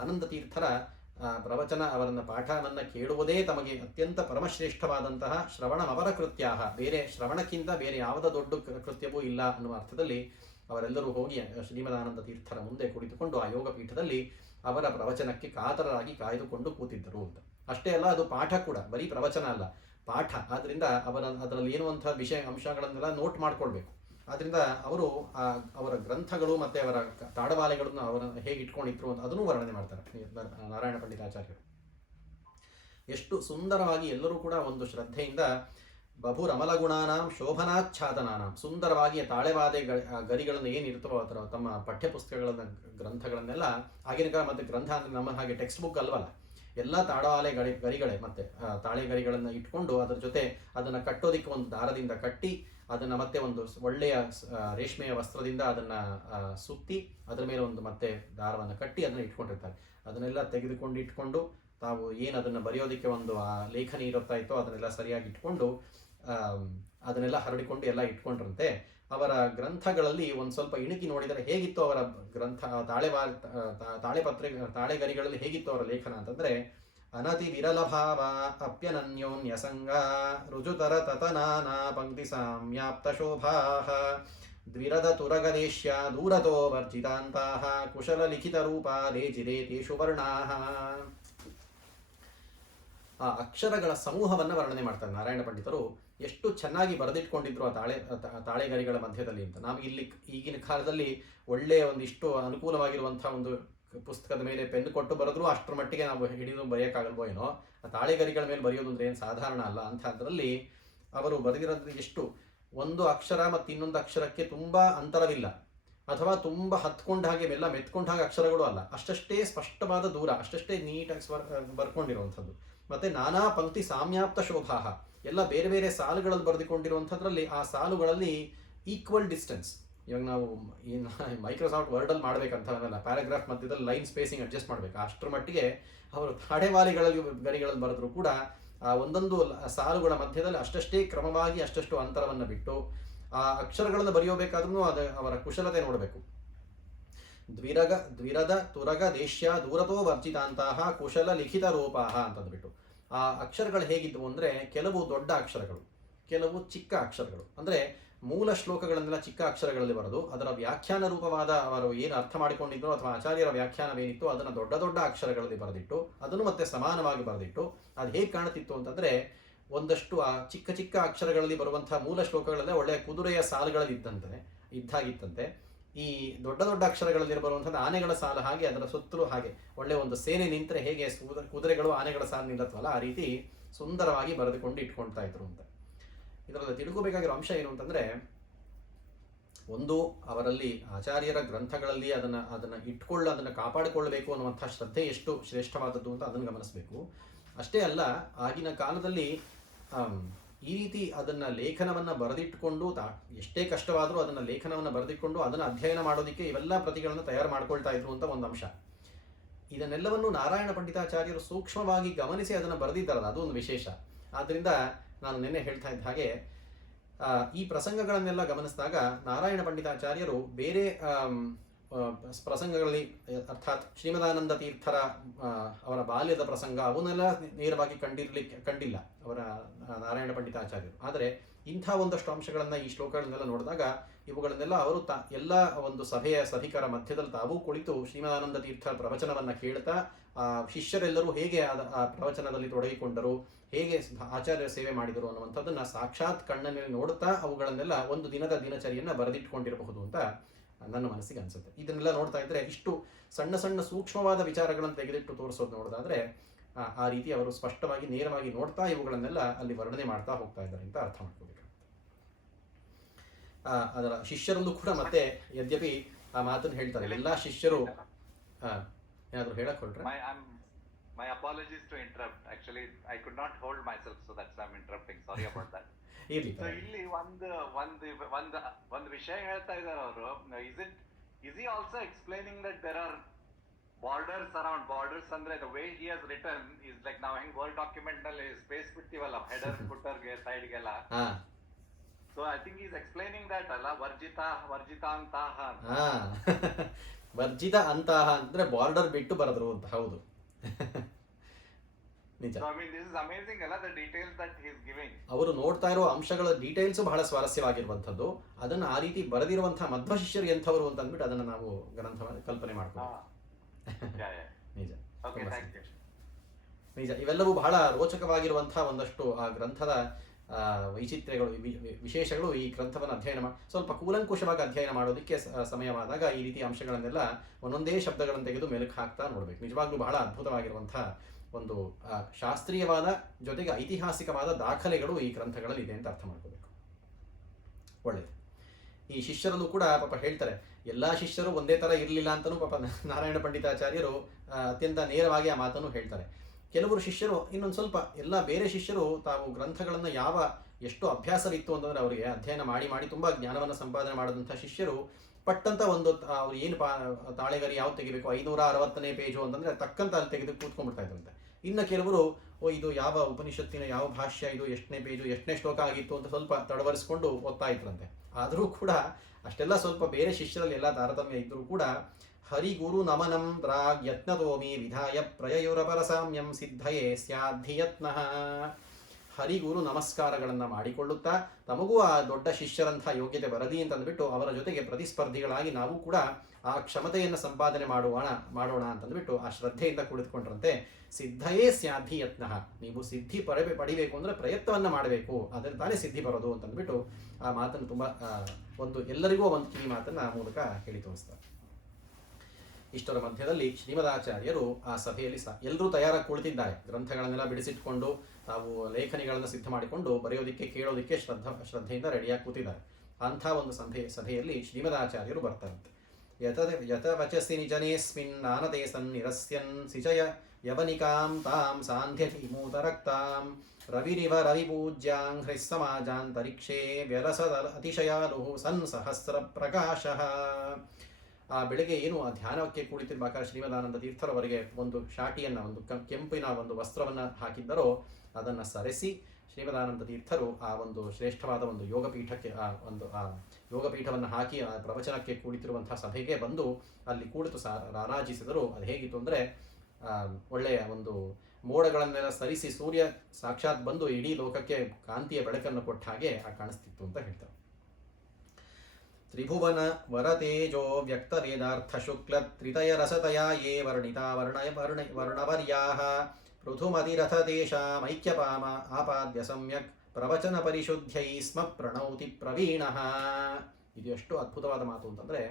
ಆನಂದ ತೀರ್ಥರ ಪ್ರವಚನ ಅವರನ್ನ ಪಾಠವನ್ನು ಕೇಳುವುದೇ ತಮಗೆ ಅತ್ಯಂತ ಪರಮಶ್ರೇಷ್ಠವಾದಂತಹ ಶ್ರವಣಮಪರ ಕೃತ್ಯ, ಬೇರೆ ಶ್ರವಣಕ್ಕಿಂತ ಬೇರೆ ಯಾವುದ ದೊಡ್ಡ ಕೃತ್ಯವೂ ಇಲ್ಲ ಅನ್ನುವ ಅರ್ಥದಲ್ಲಿ ಅವರೆಲ್ಲರೂ ಹೋಗಿ ಶ್ರೀಮದಾನಂದ ತೀರ್ಥರ ಮುಂದೆ ಕುಳಿತುಕೊಂಡು ಆ ಯೋಗ ಪೀಠದಲ್ಲಿ ಅವರ ಪ್ರವಚನಕ್ಕೆ ಕಾತರರಾಗಿ ಕಾಯ್ದುಕೊಂಡು ಕೂತಿದ್ದರು ಅಂತ. ಅಷ್ಟೇ ಅಲ್ಲ, ಅದು ಪಾಠ ಕೂಡ, ಬರೀ ಪ್ರವಚನ ಅಲ್ಲ, ಪಾಠ. ಆದ್ದರಿಂದ ಅದರಲ್ಲಿ ಏನುವಂತಹ ಅಂಶಗಳನ್ನೆಲ್ಲ ನೋಟ್ ಮಾಡ್ಕೊಳ್ಬೇಕು. ಆದ್ದರಿಂದ ಅವರು ಅವರ ಗ್ರಂಥಗಳು ಮತ್ತು ಅವರ ತಾಡವಾಲೆಗಳನ್ನು ಅವರನ್ನು ಹೇಗೆ ಇಟ್ಕೊಂಡಿದ್ರು ಅಂತ ಅದನ್ನು ವರ್ಣನೆ ಮಾಡ್ತಾರೆ ನಾರಾಯಣ ಪಂಡಿತಾಚಾರ್ಯರು. ಎಷ್ಟು ಸುಂದರವಾಗಿ ಎಲ್ಲರೂ ಕೂಡ ಒಂದು ಶ್ರದ್ಧೆಯಿಂದ ಬಭುರಮಲಗುಣಾನಾಂ ಶೋಭನಾಚ್ಛಾದನಾನಾಂ, ಸುಂದರವಾಗಿ ತಾಳೆವಾದೆ ಗರಿಗಳನ್ನು ಏನಿರ್ತವೋ ಅದರ ತಮ್ಮ ಪಠ್ಯಪುಸ್ತಕಗಳನ್ನ ಗ್ರಂಥಗಳನ್ನೆಲ್ಲ ಆಗಿನ ಕಾಲ, ಮತ್ತು ಗ್ರಂಥ ಅಂದರೆ ನಮ್ಮ ಹಾಗೆ ಟೆಕ್ಸ್ಟ್ ಬುಕ್ ಅಲ್ವಲ್ಲ, ಎಲ್ಲ ತಾಡವಾಲೆ ಗರಿಗಳೇ ಮತ್ತು ತಾಳೆ ಗರಿಗಳನ್ನು ಇಟ್ಕೊಂಡು ಅದರ ಜೊತೆ ಅದನ್ನು ಕಟ್ಟೋದಿಕ್ಕೆ ಒಂದು ದಾರದಿಂದ ಕಟ್ಟಿ ಅದನ್ನು ಮತ್ತೆ ಒಂದು ಒಳ್ಳೆಯ ರೇಷ್ಮೆಯ ವಸ್ತ್ರದಿಂದ ಅದನ್ನು ಸುತ್ತಿ ಅದರ ಮೇಲೆ ಒಂದು ಮತ್ತೆ ದಾರವನ್ನು ಕಟ್ಟಿ ಅದನ್ನು ಇಟ್ಕೊಂಡಿರ್ತಾರೆ. ಅದನ್ನೆಲ್ಲ ತೆಗೆದುಕೊಂಡು ಇಟ್ಕೊಂಡು ತಾವು ಏನು ಅದನ್ನು ಬರೆಯೋದಕ್ಕೆ ಒಂದು ಆ ಲೇಖನಿ ಇರುತ್ತಾ ಇತ್ತೋ ಅದನ್ನೆಲ್ಲ ಸರಿಯಾಗಿ ಇಟ್ಕೊಂಡು ಅದನ್ನೆಲ್ಲ ಹರಡಿಕೊಂಡು ಎಲ್ಲ ಇಟ್ಕೊಂಡ್ರಂತೆ. ಅವರ ಗ್ರಂಥಗಳಲ್ಲಿ ಒಂದು ಸ್ವಲ್ಪ ಇಣುಕಿ ನೋಡಿದರೆ ಹೇಗಿತ್ತು ಅವರ ಗ್ರಂಥ, ತಾಳೆಗರಿಗಳಲ್ಲಿ ಹೇಗಿತ್ತು ಅವರ ಲೇಖನ ಅಂತಂದರೆ, ಅನತಿ ವಿರಲಭಾವ ಅಪ್ಯನನ್ಯೋನ್ಯಸಂಗ ರುಜುತರ ತತನಾನಾ ಪಂಕ್ತಿ ಸಾಮ್ಯಾಪ್ತ ಶೋಭಾ ದ್ವಿರದ ತುರಗದೇಶ್ಯ ದೂರತೋ ವರ್ಜಿತಾಂತಾಃ ಕುಶಲ ಲಿಖಿತ ರೂಪಾ ರೇಜಿರೇ ತೇಷು ವರ್ಣಾಃ. ಆ ಅಕ್ಷರಗಳ ಸಮೂಹವನ್ನು ವರ್ಣನೆ ಮಾಡ್ತಾರೆ ನಾರಾಯಣ ಪಂಡಿತರು. ಎಷ್ಟು ಚೆನ್ನಾಗಿ ಬರೆದಿಟ್ಕೊಂಡಿದ್ರು ಆ ತಾಳೆಗರಿಗಳ ಮಧ್ಯದಲ್ಲಿ ಅಂತ. ನಾವು ಇಲ್ಲಿ ಈಗಿನ ಕಾಲದಲ್ಲಿ ಒಳ್ಳೆಯ ಒಂದಿಷ್ಟು ಅನುಕೂಲವಾಗಿರುವಂತಹ ಒಂದು ಪುಸ್ತಕದ ಮೇಲೆ ಪೆನ್ ಕೊಟ್ಟು ಬರೆದ್ರು ಅಷ್ಟರ ಮಟ್ಟಿಗೆ ನಾವು ಹಿಡಿದು ಬರೆಯೋಕ್ಕಾಗಲ್ವೋ ಏನೋ. ಆ ತಾಳೆಗರಿಗಳ ಮೇಲೆ ಬರೆಯೋದು ಅಂದ್ರೆ ಏನು ಸಾಧಾರಣ ಅಲ್ಲ. ಅಂಥದ್ರಲ್ಲಿ ಅವರು ಬರೆದಿರೋದು ಎಷ್ಟು, ಒಂದು ಅಕ್ಷರ ಮತ್ತು ಇನ್ನೊಂದು ಅಕ್ಷರಕ್ಕೆ ತುಂಬ ಅಂತರವಿಲ್ಲ, ಅಥವಾ ತುಂಬ ಹತ್ಕೊಂಡ ಹಾಗೆ ಎಲ್ಲ ಮೆತ್ಕೊಂಡ ಹಾಗೆ ಅಕ್ಷರಗಳು ಅಲ್ಲ, ಅಷ್ಟಷ್ಟೇ ಸ್ಪಷ್ಟವಾದ ದೂರ, ಅಷ್ಟಷ್ಟೇ ನೀಟಾಗಿ ಬರ್ಕೊಂಡಿರುವಂಥದ್ದು. ಮತ್ತು ನಾನಾ ಪಂಕ್ತಿ ಸಾಮ್ಯಾಪ್ತ ಶೋಭಾಹ, ಎಲ್ಲ ಬೇರೆ ಬೇರೆ ಸಾಲುಗಳಲ್ಲಿ ಬರೆದುಕೊಂಡಿರುವಂಥದ್ರಲ್ಲಿ ಆ ಸಾಲುಗಳಲ್ಲಿ ಈಕ್ವಲ್ ಡಿಸ್ಟೆನ್ಸ್. ಇವಾಗ ನಾವು ಈ ಮೈಕ್ರೋಸಾಫ್ಟ್ ವರ್ಡಲ್ಲಿ ಮಾಡಬೇಕಂತವಲ್ಲ, ಪ್ಯಾರಾಗ್ರಾಫ್ ಮಧ್ಯದಲ್ಲಿ ಲೈನ್ ಸ್ಪೇಸಿಂಗ್ ಅಡ್ಜಸ್ಟ್ ಮಾಡಬೇಕು, ಅಷ್ಟರ ಮಟ್ಟಿಗೆ ಅವರು ತಾಳೆವಾಲೆಗಳಲ್ಲಿ ಗರಿಗಳಲ್ಲಿ ಬರೆದ್ರು ಕೂಡ ಆ ಒಂದೊಂದು ಸಾಲುಗಳ ಮಧ್ಯದಲ್ಲಿ ಅಷ್ಟಷ್ಟೇ ಕ್ರಮವಾಗಿ ಅಷ್ಟಷ್ಟು ಅಂತರವನ್ನು ಬಿಟ್ಟು ಆ ಅಕ್ಷರಗಳನ್ನು ಬರೆಯಬೇಕಾದ್ರೂ ಅದು ಅವರ ಕುಶಲತೆ ನೋಡಬೇಕು. ದ್ವಿರದ ತುರಗ ದೇಶ್ಯ ದೂರತೋ ವರ್ಜಿತಾಂತಹ ಕುಶಲ ಲಿಖಿತ ರೂಪಾಹ ಅಂತಂದ್ಬಿಟ್ಟು ಆ ಅಕ್ಷರಗಳು ಹೇಗಿದ್ದವು ಅಂದರೆ ಕೆಲವು ದೊಡ್ಡ ಅಕ್ಷರಗಳು, ಕೆಲವು ಚಿಕ್ಕ ಅಕ್ಷರಗಳು. ಅಂದರೆ ಮೂಲ ಶ್ಲೋಕಗಳನ್ನೆಲ್ಲ ಚಿಕ್ಕ ಅಕ್ಷರಗಳಲ್ಲಿ ಬರೆದು ಅದರ ವ್ಯಾಖ್ಯಾನ ರೂಪವಾದ ಅವರು ಏನು ಅರ್ಥ ಮಾಡಿಕೊಂಡಿದ್ರು ಅಥವಾ ಆಚಾರ್ಯರ ವ್ಯಾಖ್ಯಾನವೇನಿತ್ತು ಅದನ್ನು ದೊಡ್ಡ ದೊಡ್ಡ ಅಕ್ಷರಗಳಲ್ಲಿ ಬರೆದಿಟ್ಟು ಅದನ್ನು ಮತ್ತೆ ಸಮಾನವಾಗಿ ಬರೆದಿಟ್ಟು ಅದು ಹೇಗೆ ಕಾಣುತ್ತಿತ್ತು ಅಂತಂದರೆ ಒಂದಷ್ಟು ಆ ಚಿಕ್ಕ ಚಿಕ್ಕ ಅಕ್ಷರಗಳಲ್ಲಿ ಬರುವಂತಹ ಮೂಲ ಶ್ಲೋಕಗಳಲ್ಲೇ ಒಳ್ಳೆಯ ಕುದುರೆಯ ಸಾಲುಗಳಲ್ಲಿ ಇದ್ದಾಗಿತ್ತಂತೆ. ಈ ದೊಡ್ಡ ದೊಡ್ಡ ಅಕ್ಷರಗಳಲ್ಲಿ ಬರುವಂಥದ್ದು ಆನೆಗಳ ಸಾಲು ಹಾಗೆ ಅದರ ಸುತ್ತಲೂ ಹಾಗೆ ಒಳ್ಳೆಯ ಒಂದು ಸೇನೆ ನಿಂತರೆ ಹೇಗೆ ಕುದುರೆಗಳು ಆನೆಗಳ ಸಾಲು ನಿಲ್ಲತ್ವಲ್ಲ ಆ ರೀತಿ ಸುಂದರವಾಗಿ ಬರೆದುಕೊಂಡು ಇಟ್ಕೊಳ್ತಾ ಇದ್ರು ಅಂತ. ಇದರಲ್ಲಿ ತಿಳ್ಕೋಬೇಕಾಗಿರೋ ಅಂಶ ಏನು ಅಂತಂದರೆ, ಒಂದು ಅವರಲ್ಲಿ ಆಚಾರ್ಯರ ಗ್ರಂಥಗಳಲ್ಲಿ ಅದನ್ನು ಇಟ್ಕೊಳ್ಳೋ ಅದನ್ನು ಕಾಪಾಡಿಕೊಳ್ಳಬೇಕು ಅನ್ನುವಂಥ ಶ್ರದ್ಧೆ ಎಷ್ಟು ಶ್ರೇಷ್ಠವಾದದ್ದು ಅಂತ ಅದನ್ನು ಗಮನಿಸಬೇಕು. ಅಷ್ಟೇ ಅಲ್ಲ, ಆಗಿನ ಕಾಲದಲ್ಲಿ ಈ ರೀತಿ ಅದನ್ನು ಲೇಖನವನ್ನು ಬರೆದಿಟ್ಟುಕೊಂಡು ಎಷ್ಟೇ ಕಷ್ಟವಾದರೂ ಅದನ್ನು ಲೇಖನವನ್ನು ಬರೆದಿಟ್ಕೊಂಡು ಅದನ್ನು ಅಧ್ಯಯನ ಮಾಡೋದಕ್ಕೆ ಇವೆಲ್ಲ ಪ್ರತಿಗಳನ್ನು ತಯಾರು ಮಾಡ್ಕೊಳ್ತಾ ಇದ್ರು ಅಂತ ಒಂದು ಅಂಶ. ಇದನ್ನೆಲ್ಲವನ್ನು ನಾರಾಯಣ ಪಂಡಿತಾಚಾರ್ಯರು ಸೂಕ್ಷ್ಮವಾಗಿ ಗಮನಿಸಿ ಅದನ್ನು ಬರೆದಿದ್ದಾರಲ್ಲ, ಅದು ಒಂದು ವಿಶೇಷ. ಆದ್ದರಿಂದ ನಾನು ನಿನ್ನೆ ಹೇಳ್ತಾ ಇದ್ದ ಹಾಗೆ ಈ ಪ್ರಸಂಗಗಳನ್ನೆಲ್ಲ ಗಮನಿಸಿದಾಗ ನಾರಾಯಣ ಪಂಡಿತಾಚಾರ್ಯರು ಬೇರೆ ಪ್ರಸಂಗಗಳಲ್ಲಿ ಅರ್ಥಾತ್ ಶ್ರೀಮದಾನಂದ ತೀರ್ಥರ ಅವರ ಬಾಲ್ಯದ ಪ್ರಸಂಗ ಅವನ್ನೆಲ್ಲ ನೇರವಾಗಿ ಕಂಡಿಲ್ಲ ಅವರ ನಾರಾಯಣ ಪಂಡಿತಾಚಾರ್ಯರು. ಆದರೆ ಇಂಥ ಒಂದಷ್ಟು ಅಂಶಗಳನ್ನು ಈ ಶ್ಲೋಕಗಳನ್ನೆಲ್ಲ ನೋಡಿದಾಗ ಇವುಗಳನ್ನೆಲ್ಲ ಅವರು ಎಲ್ಲ ಒಂದು ಸಭೆಯ ಸಭಿಕರ ಮಧ್ಯದಲ್ಲಿ ತಾವೂ ಕುಳಿತು ಶ್ರೀಮದಾನಂದ ತೀರ್ಥರ ಪ್ರವಚನವನ್ನು ಕೇಳ್ತಾ ಶಿಷ್ಯರೆಲ್ಲರೂ ಹೇಗೆ ಆ ಪ್ರವಚನದಲ್ಲಿ ತೊಡಗಿಕೊಂಡರು, ಹೇಗೆ ಆಚಾರ್ಯರ ಸೇವೆ ಮಾಡಿದರು ಅನ್ನುವಂಥದ್ದನ್ನು ಸಾಕ್ಷಾತ್ ಕಣ್ಣಲ್ಲಿ ನೋಡುತ್ತಾ ಅವುಗಳನ್ನೆಲ್ಲ ಒಂದು ದಿನದ ದಿನಚರಿಯನ್ನು ಬರೆದಿಟ್ಕೊಂಡಿರಬಹುದು ಅಂತ ನನ್ನ ಮನಸ್ಸಿಗೆ ಅನಿಸುತ್ತೆ. ಇದನ್ನೆಲ್ಲ ನೋಡ್ತಾ ಇದ್ರೆ ಇಷ್ಟು ಸಣ್ಣ ಸಣ್ಣ ಸೂಕ್ಷ್ಮವಾದ ವಿಚಾರಗಳನ್ನು ತೆಗೆದಿಟ್ಟು ತೋರಿಸೋದು ನೋಡೋದಾದ್ರೆ ಆ ರೀತಿ ಅವರು ಸ್ಪಷ್ಟವಾಗಿ ನೇರವಾಗಿ ನೋಡ್ತಾ ಇವುಗಳನ್ನೆಲ್ಲ ಅಲ್ಲಿ ವರ್ಣನೆ ಮಾಡ್ತಾ ಹೋಗ್ತಾ ಇದ್ದಾರೆ ಅಂತ ಅರ್ಥ ಮಾಡ್ಕೋಬೇಕು. ಅದರ ಶಿಷ್ಯರಲ್ಲೂ ಕೂಡ ಮತ್ತೆ ಯದ್ಯಪಿ ಆ ಮಾತನ್ನು ಹೇಳ್ತಾರೆ, ಎಲ್ಲಾ ಶಿಷ್ಯರು ಏನಾದ್ರು ಹೇಳಕ್ ಹೊರಟ್ರೆ My apologies to interrupt. Actually, I could not hold myself, so that's why I'm interrupting. Sorry about that. So ಇಲ್ಲಿ ಒಂದು ವಿಷಯ ಹೇಳ್ತಾ ಇದ್ದಾರೆ ಅವರು. Is he also explaining that there are borders around borders ಅಂದ್ರೆ the way he has written is like ನಾವು ಹೆಂಗ್ word document ನಲ್ಲಿ ಸ್ಪೇಸ್ ಬಿಡ್ತೀವಲ್ಲ ಹೆಡರ್ ಫುಟರ್ ಗೆ ಸೈಡ್ ಗೆಲ್ಲ. So I think he's explaining that ಅಲ್ಲ ವರ್ಜಿತ ಅಂತಹ ವರ್ಜಿತ ಅಂತಹ ಅಂದ್ರೆ ಬಾರ್ಡರ್ ಬಿಟ್ಟು ಬರೆದ್ರು ಅಂತ. ಹೌದು, ನಿಜ. So I mean this is amazing ಅಲ್ಲ, the details that he is giving. ಅವರು ನೋಡ್ತಾ ಇರೋ ಅಂಶಗಳ ಡೀಟೇಲ್ಸ್ ಬಹಳ ಸ್ವಾರಸ್ಯವಾಗಿರುವಂಥದ್ದು. ಅದನ್ನು ಆ ರೀತಿ ಬರೆದಿರುವಂತಹ ಮಧ್ವ ಶಿಷ್ಯರು ಎಂಥವರು ಅಂತ ಅಂದ್ಬಿಟ್ಟು ಅದನ್ನು ನಾವು ಕಲ್ಪನೆ ಮಾಡ್ತೀವಿ. ನಿಜ, ನಿಜ. ಇವೆಲ್ಲವೂ ಬಹಳ ರೋಚಕವಾಗಿರುವಂತಹ ಒಂದಷ್ಟು ಆ ಗ್ರಂಥದ ವೈಚಿತ್ರ್ಯಗಳು, ವಿಶೇಷಗಳು ಈ ಗ್ರಂಥವನ್ನು ಅಧ್ಯಯನ ಸ್ವಲ್ಪ ಕೂಲಂಕುಷವಾಗಿ ಅಧ್ಯಯನ ಮಾಡೋದಕ್ಕೆ ಸಮಯವಾದಾಗ ಈ ರೀತಿಯ ಅಂಶಗಳನ್ನೆಲ್ಲ ಒಂದೊಂದೇ ಶಬ್ದಗಳನ್ನು ತೆಗೆದು ಮೆಲುಕು ಹಾಕ್ತಾ ನೋಡಬೇಕು. ನಿಜವಾಗ್ಲೂ ಬಹಳ ಅದ್ಭುತವಾಗಿರುವಂತಹ ಒಂದು ಶಾಸ್ತ್ರೀಯವಾದ ಜೊತೆಗೆ ಐತಿಹಾಸಿಕವಾದ ದಾಖಲೆಗಳು ಈ ಗ್ರಂಥಗಳಲ್ಲಿ ಇದೆ ಅಂತ ಅರ್ಥ ಮಾಡ್ಕೋಬೇಕು. ಒಳ್ಳೆಯದು. ಈ ಶಿಷ್ಯರಲ್ಲೂ ಕೂಡ ಪಾಪ ಹೇಳ್ತಾರೆ, ಎಲ್ಲ ಶಿಷ್ಯರು ಒಂದೇ ಥರ ಇರಲಿಲ್ಲ ಅಂತಲೂ ಪಾಪ ನಾರಾಯಣ ಪಂಡಿತಾಚಾರ್ಯರು ಅತ್ಯಂತ ನೇರವಾಗಿ ಆ ಮಾತನ್ನು ಹೇಳ್ತಾರೆ. ಕೆಲವರು ಶಿಷ್ಯರು ಇನ್ನೊಂದು ಸ್ವಲ್ಪ ಎಲ್ಲ ಬೇರೆ ಶಿಷ್ಯರು ತಾವು ಗ್ರಂಥಗಳನ್ನು ಎಷ್ಟು ಅಭ್ಯಾಸವಿತ್ತು ಅಂತಂದರೆ ಅವರಿಗೆ ಅಧ್ಯಯನ ಮಾಡಿ ತುಂಬ ಜ್ಞಾನವನ್ನು ಸಂಪಾದನೆ ಮಾಡಿದಂಥ ಶಿಷ್ಯರು ಪಟ್ಟಂತ ಒಂದು ಅವ್ರು ಏನು ತಾಳೆಗರಿ ಯಾವ್ದು ತೆಗಿಬೇಕು 560ನೇ ಪೇಜು ಅಂತಂದರೆ ತಕ್ಕಂತ ಅಲ್ಲಿ ತೆಗೆದು ಕೂತ್ಕೊಂಡ್ಬಿಡ್ತಾ ಇದ್ರಂತೆ. ಇನ್ನು ಕೆಲವರು ಇದು ಯಾವ ಉಪನಿಷತ್ತಿನ ಯಾವ ಭಾಷ್ಯ, ಇದು ಎಷ್ಟನೇ ಪೇಜು ಎಷ್ಟನೇ ಶ್ಲೋಕ ಆಗಿತ್ತು ಅಂತ ಸ್ವಲ್ಪ ತಡವರಿಸ್ಕೊಂಡು ಓದ್ತಾ ಇದ್ರಂತೆ. ಆದರೂ ಕೂಡ ಅಷ್ಟೆಲ್ಲ ಸ್ವಲ್ಪ ಬೇರೆ ಶಿಷ್ಯರಲ್ಲಿ ಎಲ್ಲ ತಾರತಮ್ಯ ಇದ್ದರೂ ಕೂಡ ಹರಿಗುರು ನಮನಂ ದ್ರಾಗ್ ಯತ್ನತೋಮಿ ವಿಧಾಯ ಪ್ರಯಯುರಪರಸಾಮ್ಯಂ ಸಿದ್ಧಯೇ ಸ್ಯಾಧಿಯತ್ನಃ. ಹರಿಗುರು ನಮಸ್ಕಾರಗಳನ್ನು ಮಾಡಿಕೊಳ್ಳುತ್ತಾ ತಮಗೂ ಆ ದೊಡ್ಡ ಶಿಷ್ಯರಂಥ ಯೋಗ್ಯತೆ ಬರಲಿ ಅಂತಂದ್ಬಿಟ್ಟು ಅವರ ಜೊತೆಗೆ ಪ್ರತಿಸ್ಪರ್ಧಿಗಳಾಗಿ ನಾವು ಕೂಡ ಆ ಕ್ಷಮತೆಯನ್ನು ಸಂಪಾದನೆ ಮಾಡೋಣ ಅಂತಂದ್ಬಿಟ್ಟು ಆ ಶ್ರದ್ಧೆಯಿಂದ ಕುಳಿತುಕೊಂಡ್ರಂತೆ ಸಿದ್ಧಯೇ ಸ್ಯಾಧಿ ಯತ್ನಃ. ನೀವು ಸಿದ್ಧಿ ಪಡಿಬೇಕು ಅಂದರೆ ಪ್ರಯತ್ನವನ್ನು ಮಾಡಬೇಕು, ಅದರ ತಾನೇ ಸಿದ್ಧಿ ಬರೋದು ಅಂತಂದ್ಬಿಟ್ಟು ಆ ಮಾತನ್ನು ತುಂಬ ಒಂದು ಎಲ್ಲರಿಗೂ ಒಂದು ಕಿವಿ ಮಾತನ್ನು ಮೂಲಕ ಹೇಳಿ ತೋರಿಸ್ತಾರೆ. ಇಷ್ಟರ ಮಧ್ಯದಲ್ಲಿ ಶ್ರೀಮದಾಚಾರ್ಯರು ಆ ಸಭೆಯಲ್ಲಿ ಎಲ್ಲರೂ ತಯಾರಾಗಿ ಕುಳಿತಿದ್ದಾರೆ. ಗ್ರಂಥಗಳನ್ನೆಲ್ಲ ಬಿಡಿಸಿಟ್ಕೊಂಡು ತಾವು ಲೇಖನಿಗಳನ್ನು ಸಿದ್ಧ ಮಾಡಿಕೊಂಡು ಬರೆಯೋದಕ್ಕೆ ಕೇಳೋದಕ್ಕೆ ಶ್ರದ್ಧೆಯಿಂದ ರೆಡಿಯಾಗಿ ಕೂತಿದ್ದಾರೆ. ಅಂಥ ಒಂದು ಸಭೆಯಲ್ಲಿ ಶ್ರೀಮದಾಚಾರ್ಯರು ಬರ್ತಾರಂತೆ. ಯತ ವಚಸಿ ನಿಜನೇಸ್ಮಿನ್ ನಾನದೇ ಸನ್ನಿರಸ್ಯನ್ ಸಿಚಯ ಯವನಿಕಾಂ ತಾಂ ಸಾಂಧ್ಯಮೂತರಕ್ತಾಂ ರವಿರಿವ ರವಿಪೂಜ್ಯಾಂ ಹೃಸ್ಸಮಾಜಾಂತರಿಕ್ಷೇ ವ್ಯರಸದ ಅತಿಶಯಾಲು ಸನ್ ಸಹಸ್ರ ಪ್ರಕಾಶಃ. ಆ ಬೆಳಗ್ಗೆ ಏನು ಆ ಧ್ಯಾನಕ್ಕೆ ಕುಳಿತಿರ್ಬೇಕಾದ್ರೆ ಶ್ರೀಮದಾನಂದ ತೀರ್ಥರವರಿಗೆ ಒಂದು ಶಾಟಿಯನ್ನು, ಒಂದು ಕೆಂಪಿನ ಒಂದು ವಸ್ತ್ರವನ್ನು ಹಾಕಿದ್ದರೋ ಅದನ್ನು ಸರಿಸಿ ಶ್ರೀಮದಾನಂದ ತೀರ್ಥರು ಆ ಒಂದು ಶ್ರೇಷ್ಠವಾದ ಒಂದು ಯೋಗಪೀಠಕ್ಕೆ ಆ ಯೋಗಪೀಠವನ್ನು ಹಾಕಿ ಆ ಪ್ರವಚನಕ್ಕೆ ಕುಳಿತಿರುವಂತಹ ಸಭೆಗೆ ಬಂದು ಅಲ್ಲಿ ಕುಳಿತು ರಾರಾಜಿಸಿದರು. ಅದು ಹೇಗಿತ್ತು ಅಂದರೆ ಒಳ್ಳೆಯ ಒಂದು ಮೋಡಗಳನ್ನೆಲ್ಲ ಸರಿಸಿ ಸೂರ್ಯ ಸಾಕ್ಷಾತ್ ಬಂದು ಇಡೀ ಲೋಕಕ್ಕೆ ಕಾಂತಿಯ ಬೆಳಕನ್ನು ಕೊಟ್ಟ ಹಾಗೆ ಕಾಣಿಸ್ತಿತ್ತು ಅಂತ ಹೇಳ್ತಾರೆ. ತ್ರಿಭುವನ ವರತೇಜೋ ವ್ಯಕ್ತ ವೇದಾರ್ಥ ಶುಕ್ಲ ತ್ರಿತಯ ರಸತಯ ಯೇ ವರ್ಣಿತಾ ವರ್ಣವರ್ಯಾಃ ಪೃಥುಮತಿರಥ ತೇಷಾಮೈಕ್ಯಪಾಮ ಆಪಾದ್ಯ ಸಮ್ಯಕ್ ಪ್ರವಚನ ಪರಿಶುದ್ಧೈ ಸ್ಮ ಪ್ರಣೌತಿ ಪ್ರವೀಣಃ. ಇದು ಎಷ್ಟು ಅದ್ಭುತವಾದ ಮಾತು ಅಂತಂದರೆ,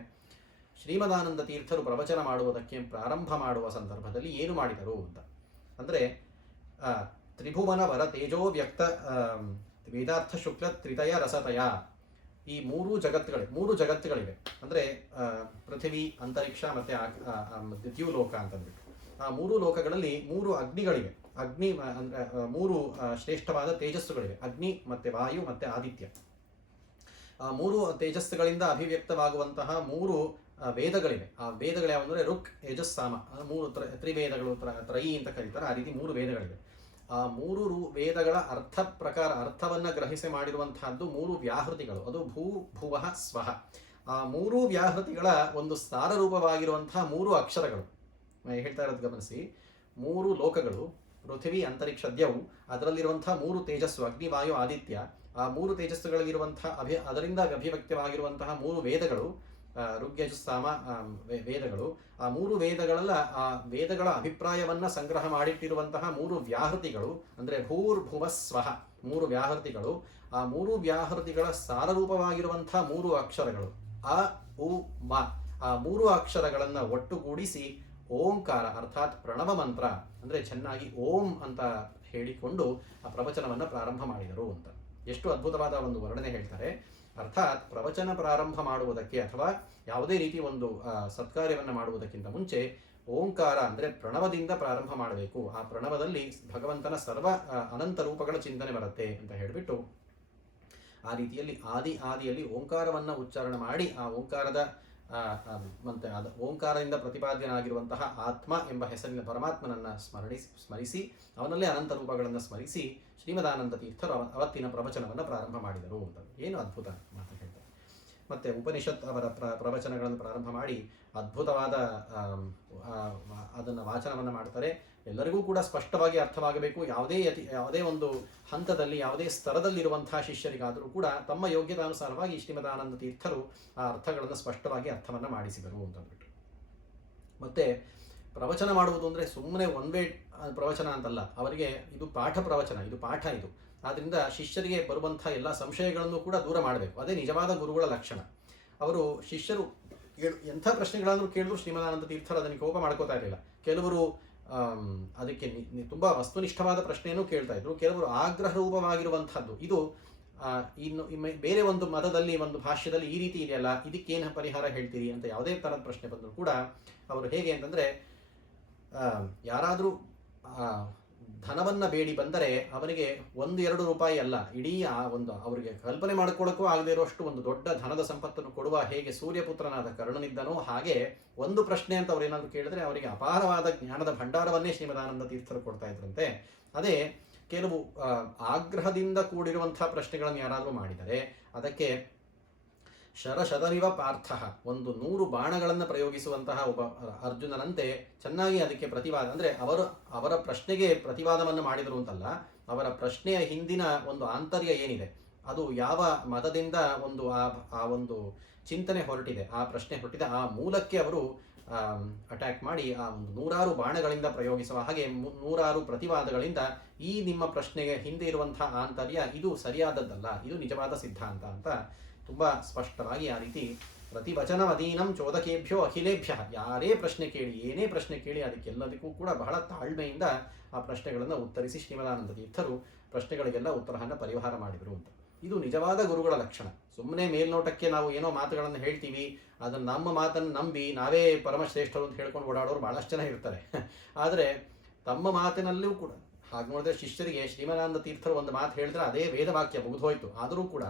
ಶ್ರೀಮದಾನಂದ ತೀರ್ಥರು ಪ್ರವಚನ ಮಾಡುವುದಕ್ಕೆ ಪ್ರಾರಂಭ ಮಾಡುವ ಸಂದರ್ಭದಲ್ಲಿ ಏನು ಮಾಡಿದರು ಅಂತ ಅಂದರೆ, ತ್ರಿಭುವನ ವರ ತೇಜೋ ವ್ಯಕ್ತ ವೇದಾರ್ಥ ಶುಕ್ಲ ತ್ರಿತಯ ರಸತಯ, ಈ ಮೂರು ಜಗತ್ತುಗಳಿವೆ ಅಂದರೆ ಪೃಥ್ವಿ, ಅಂತರಿಕ್ಷ ಮತ್ತು ದ್ಯುಲೋಕ ಅಂತಂದ್ಬಿಟ್ಟು ಆ ಮೂರು ಲೋಕಗಳಲ್ಲಿ ಮೂರು ಅಗ್ನಿಗಳಿವೆ. ಅಗ್ನಿ ಅಂದರೆ ಮೂರು ಶ್ರೇಷ್ಠವಾದ ತೇಜಸ್ಸುಗಳಿವೆ, ಅಗ್ನಿ ಮತ್ತು ವಾಯು ಮತ್ತು ಆದಿತ್ಯ. ಆ ಮೂರು ತೇಜಸ್ಸುಗಳಿಂದ ಅಭಿವ್ಯಕ್ತವಾಗುವಂತಹ ಮೂರು ವೇದಗಳಿವೆ. ಆ ವೇದಗಳು ಯಾವುದಂದರೆ ಋಕ್, ಯಜಸ್, ಸಾಮ, ಮೂರು ತ್ರಿವೇದಗಳು, ತ್ರಯಿ ಅಂತ ಕರೀತಾರೆ. ಆ ರೀತಿ ಮೂರು ವೇದಗಳಿವೆ. ಆ ಮೂರು ವೇದಗಳ ಅರ್ಥವನ್ನು ಗ್ರಹಿಸಿ ಮಾಡಿರುವಂತಹದ್ದು ಮೂರು ವ್ಯಾಹೃತಿಗಳು. ಅದು ಭೂ, ಭುವಃ, ಸ್ವಃ. ಆ ಮೂರು ವ್ಯಾಹೃತಿಗಳ ಒಂದು ಸಾರರೂಪವಾಗಿರುವಂತಹ ಮೂರು ಅಕ್ಷರಗಳು ಹೇಳ್ತಾ ಇರೋದು ಗಮನಿಸಿ. ಮೂರು ಲೋಕಗಳು, ಪೃಥ್ವಿ, ಅಂತರಿಕ್ಷ, ದ್ಯೌ, ಅದರಲ್ಲಿರುವಂತಹ ಮೂರು ತೇಜಸ್ಸು ಅಗ್ನಿ, ವಾಯು, ಆದಿತ್ಯ. ಆ ಮೂರು ತೇಜಸ್ಸುಗಳಿಗಿರುವಂತಹ ಅದರಿಂದ ಅಭಿವ್ಯಕ್ತವಾಗಿರುವಂತಹ ಮೂರು ವೇದಗಳು, ಋಗ್ಯಜುಸ್ಸಾಮ ವೇದಗಳು. ಆ ಮೂರು ವೇದಗಳೆಲ್ಲ ಆ ವೇದಗಳ ಅಭಿಪ್ರಾಯವನ್ನು ಸಂಗ್ರಹ ಮಾಡಿಟ್ಟಿರುವಂತಹ ಮೂರು ವ್ಯಾಹೃತಿಗಳು ಅಂದರೆ ಭೂರ್ಭುವಸ್ವಃ ಮೂರು ವ್ಯಾಹೃತಿಗಳು. ಆ ಮೂರು ವ್ಯಾಹೃತಿಗಳ ಸಾರರೂಪವಾಗಿರುವಂತಹ ಮೂರು ಅಕ್ಷರಗಳು ಅ, ಉ, ಮ. ಆ ಮೂರು ಅಕ್ಷರಗಳನ್ನು ಒಟ್ಟುಗೂಡಿಸಿ ಓಂಕಾರ ಅರ್ಥಾತ್ ಪ್ರಣವ ಮಂತ್ರ ಅಂದರೆ ಚೆನ್ನಾಗಿ ಓಂ ಅಂತ ಹೇಳಿಕೊಂಡು ಆ ಪ್ರವಚನವನ್ನು ಪ್ರಾರಂಭ ಮಾಡಿದರು ಅಂತ. ಎಷ್ಟು ಅದ್ಭುತವಾದ ಒಂದು ವರ್ಣನೆ ಹೇಳ್ತಾರೆ. ಅರ್ಥಾತ್ ಪ್ರವಚನ ಪ್ರಾರಂಭ ಮಾಡುವುದಕ್ಕೆ ಅಥವಾ ಯಾವುದೇ ರೀತಿ ಒಂದು ಸತ್ಕಾರ್ಯವನ್ನು ಮಾಡುವುದಕ್ಕಿಂತ ಮುಂಚೆ ಓಂಕಾರ ಅಂದರೆ ಪ್ರಣವದಿಂದ ಪ್ರಾರಂಭ ಮಾಡಬೇಕು. ಆ ಪ್ರಣವದಲ್ಲಿ ಭಗವಂತನ ಸರ್ವ ಅನಂತ ರೂಪಗಳ ಚಿಂತನೆ ಬರುತ್ತೆ ಅಂತ ಹೇಳಿಬಿಟ್ಟು ಆ ರೀತಿಯಲ್ಲಿ ಆದಿಯಲ್ಲಿ ಓಂಕಾರವನ್ನು ಉಚ್ಚಾರಣೆ ಮಾಡಿ ಆ ಓಂಕಾರದ ಮತ್ತೆ ಓಂಕಾರದಿಂದ ಪ್ರತಿಪಾದ್ಯನಾಗಿರುವಂತಹ ಆತ್ಮ ಎಂಬ ಹೆಸರಿನ ಪರಮಾತ್ಮನನ್ನು ಸ್ಮರಿಸಿ ಅವನಲ್ಲೇ ಅನಂತ ರೂಪಗಳನ್ನು ಸ್ಮರಿಸಿ ಶ್ರೀಮದಾನಂದ ತೀರ್ಥರು ಅವತ್ತಿನ ಪ್ರವಚನವನ್ನು ಪ್ರಾರಂಭ ಮಾಡಿದರು ಅಂತ. ಏನು ಅದ್ಭುತ ಮಾತು ಹೇಳ್ತಾರೆ. ಮತ್ತು ಉಪನಿಷತ್ ಅವರ ಪ್ರವಚನಗಳನ್ನು ಪ್ರಾರಂಭ ಮಾಡಿ ಅದ್ಭುತವಾದ ಅದನ್ನು ವಾಚನವನ್ನು ಮಾಡ್ತಾರೆ. ಎಲ್ಲರಿಗೂ ಕೂಡ ಸ್ಪಷ್ಟವಾಗಿ ಅರ್ಥವಾಗಬೇಕು. ಯಾವುದೇ ಒಂದು ಹಂತದಲ್ಲಿ ಯಾವುದೇ ಸ್ತರದಲ್ಲಿರುವಂತಹ ಶಿಷ್ಯರಿಗಾದರೂ ಕೂಡ ತಮ್ಮ ಯೋಗ್ಯತಾನುಸಾರವಾಗಿ ಶ್ರೀಮದಾನಂದ ತೀರ್ಥರು ಆ ಅರ್ಥಗಳನ್ನು ಸ್ಪಷ್ಟವಾಗಿ ಅರ್ಥವನ್ನು ಮಾಡಿಸಿದರು ಅಂತಂದ್ಬಿಟ್ಟು. ಮತ್ತು ಪ್ರವಚನ ಮಾಡುವುದು ಅಂದರೆ ಸುಮ್ಮನೆ ಒಂದೇ ಪ್ರವಚನ ಅಂತಲ್ಲ, ಅವರಿಗೆ ಇದು ಪಾಠ ಪ್ರವಚನ, ಇದು ಪಾಠ ಇದು. ಆದ್ದರಿಂದ ಶಿಷ್ಯರಿಗೆ ಬರುವಂಥ ಎಲ್ಲ ಸಂಶಯಗಳನ್ನು ಕೂಡ ದೂರ ಮಾಡಬೇಕು. ಅದೇ ನಿಜವಾದ ಗುರುಗಳ ಲಕ್ಷಣ. ಅವರು ಶಿಷ್ಯರು ಎಂಥ ಪ್ರಶ್ನೆಗಳಾದರೂ ಕೇಳಿದ್ರು ಶ್ರೀಮದಾನಂದ ತೀರ್ಥರು ಅದನ್ನು ಕೋಪ ಮಾಡ್ಕೋತಾ ಇರಲಿಲ್ಲ. ಕೆಲವರು ಅದಕ್ಕೆ ತುಂಬ ವಸ್ತುನಿಷ್ಠವಾದ ಪ್ರಶ್ನೆಯನ್ನು ಕೇಳ್ತಾ ಇದ್ರು, ಕೆಲವರು ಆಗ್ರಹ ರೂಪವಾಗಿರುವಂಥದ್ದು. ಇದು ಇನ್ನು ಬೇರೆ ಒಂದು ಮತದಲ್ಲಿ ಒಂದು ಭಾಷ್ಯದಲ್ಲಿ ಈ ರೀತಿ ಇದೆಯಲ್ಲ, ಇದಕ್ಕೇನು ಪರಿಹಾರ ಹೇಳ್ತೀರಿ ಅಂತ ಯಾವುದೇ ಥರದ ಪ್ರಶ್ನೆ ಬಂದರೂ ಕೂಡ ಅವರು ಹೇಗೆ ಅಂತಂದರೆ, ಯಾರಾದರೂ ಧನವನ್ನು ಬೇಡಿ ಬಂದರೆ ಅವನಿಗೆ 1-2 ರೂಪಾಯಿ ಅಲ್ಲ, ಇಡೀ ಅವರಿಗೆ ಕಲ್ಪನೆ ಮಾಡಿಕೊಳ್ಳೋಕ್ಕೂ ಆಗದೇ ಇರುವಷ್ಟು ಒಂದು ದೊಡ್ಡ ಧನದ ಸಂಪತ್ತನ್ನು ಕೊಡುವ ಹೇಗೆ ಸೂರ್ಯಪುತ್ರನಾದ ಕರ್ಣನಿದ್ದನೋ ಹಾಗೆ ಒಂದು ಪ್ರಶ್ನೆ ಅಂತ ಅವ್ರು ಏನಾದರೂ ಕೇಳಿದ್ರೆ ಅವರಿಗೆ ಅಪಾರವಾದ ಜ್ಞಾನದ ಭಂಡಾರವನ್ನೇ ಶ್ರೀಮದಾನಂದ ತೀರ್ಥರು ಕೊಡ್ತಾ ಇದ್ರಂತೆ. ಅದೇ ಕೆಲವು ಆಗ್ರಹದಿಂದ ಕೂಡಿರುವಂಥ ಪ್ರಶ್ನೆಗಳನ್ನು ಯಾರಾದರೂ ಮಾಡಿದರೆ ಅದಕ್ಕೆ ಶರಶತಮಿವ ಪಾರ್ಥ 100 ಬಾಣಗಳನ್ನು ಪ್ರಯೋಗಿಸುವಂತಹ ಒಬ್ಬ ಅರ್ಜುನನಂತೆ ಚೆನ್ನಾಗಿ ಅದಕ್ಕೆ ಪ್ರತಿವಾದ ಅಂದರೆ ಅವರ ಪ್ರಶ್ನೆಗೆ ಪ್ರತಿವಾದವನ್ನು ಮಾಡಿದರು ಅಂತಲ್ಲ, ಅವರ ಪ್ರಶ್ನೆಯ ಹಿಂದಿನ ಒಂದು ಆಂತರ್ಯ ಏನಿದೆ, ಅದು ಯಾವ ಮತದಿಂದ ಒಂದು ಚಿಂತನೆ ಹೊರಟಿದೆ, ಆ ಪ್ರಶ್ನೆ ಹೊರಟಿದೆ, ಆ ಮೂಲಕ್ಕೆ ಅವರು ಅಟ್ಯಾಕ್ ಮಾಡಿ ಆ ಒಂದು 100 ಬಾಣಗಳಿಂದ ಪ್ರಯೋಗಿಸುವ ಹಾಗೆ 100 ಪ್ರತಿವಾದಗಳಿಂದ ಈ ನಿಮ್ಮ ಪ್ರಶ್ನೆಗೆ ಹಿಂದೆ ಇರುವಂತಹ ಆಂತರ್ಯ ಇದು ಸರಿಯಾದದ್ದಲ್ಲ, ಇದು ನಿಜವಾದ ಸಿದ್ಧಾಂತ ಅಂತ ತುಂಬ ಸ್ಪಷ್ಟವಾಗಿ ಆ ರೀತಿ ಪ್ರತಿವಚನವದೀನಂ ಚೋದಕೇಭ್ಯೋ ಅಖಿಲೇಭ್ಯ, ಯಾರೇ ಪ್ರಶ್ನೆ ಕೇಳಿ ಏನೇ ಪ್ರಶ್ನೆ ಕೇಳಿ ಅದಕ್ಕೆಲ್ಲದಕ್ಕೂ ಕೂಡ ಬಹಳ ತಾಳ್ಮೆಯಿಂದ ಆ ಪ್ರಶ್ನೆಗಳನ್ನು ಉತ್ತರಿಸಿ ಶ್ರೀಮದಾನಂದ ತೀರ್ಥರು ಪ್ರಶ್ನೆಗಳಿಗೆಲ್ಲ ಉತ್ತರವನ್ನು ಪರಿಹಾರ ಮಾಡಿದರು ಅಂತ. ಇದು ನಿಜವಾದ ಗುರುಗಳ ಲಕ್ಷಣ. ಸುಮ್ಮನೆ ಮೇಲ್ನೋಟಕ್ಕೆ ನಾವು ಏನೋ ಮಾತುಗಳನ್ನು ಹೇಳ್ತೀವಿ, ಅದನ್ನು ನಮ್ಮ ಮಾತನ್ನು ನಂಬಿ ನಾವೇ ಪರಮಶ್ರೇಷ್ಠರು ಅಂತ ಹೇಳ್ಕೊಂಡು ಓಡಾಡೋರು ಭಾಳಷ್ಟು ಜನ ಇರ್ತಾರೆ. ಆದರೆ ತಮ್ಮ ಮಾತಿನಲ್ಲೂ ಕೂಡ ಹಾಗೆ ನೋಡಿದ್ರೆ ಶಿಷ್ಯರಿಗೆ ಶ್ರೀಮದಾನಂದ ತೀರ್ಥರು ಒಂದು ಮಾತು ಹೇಳಿದ್ರೆ ಅದೇ ವೇದವಾಕ್ಯ ಮುಗಿದೋಯ್ತು. ಆದರೂ ಕೂಡ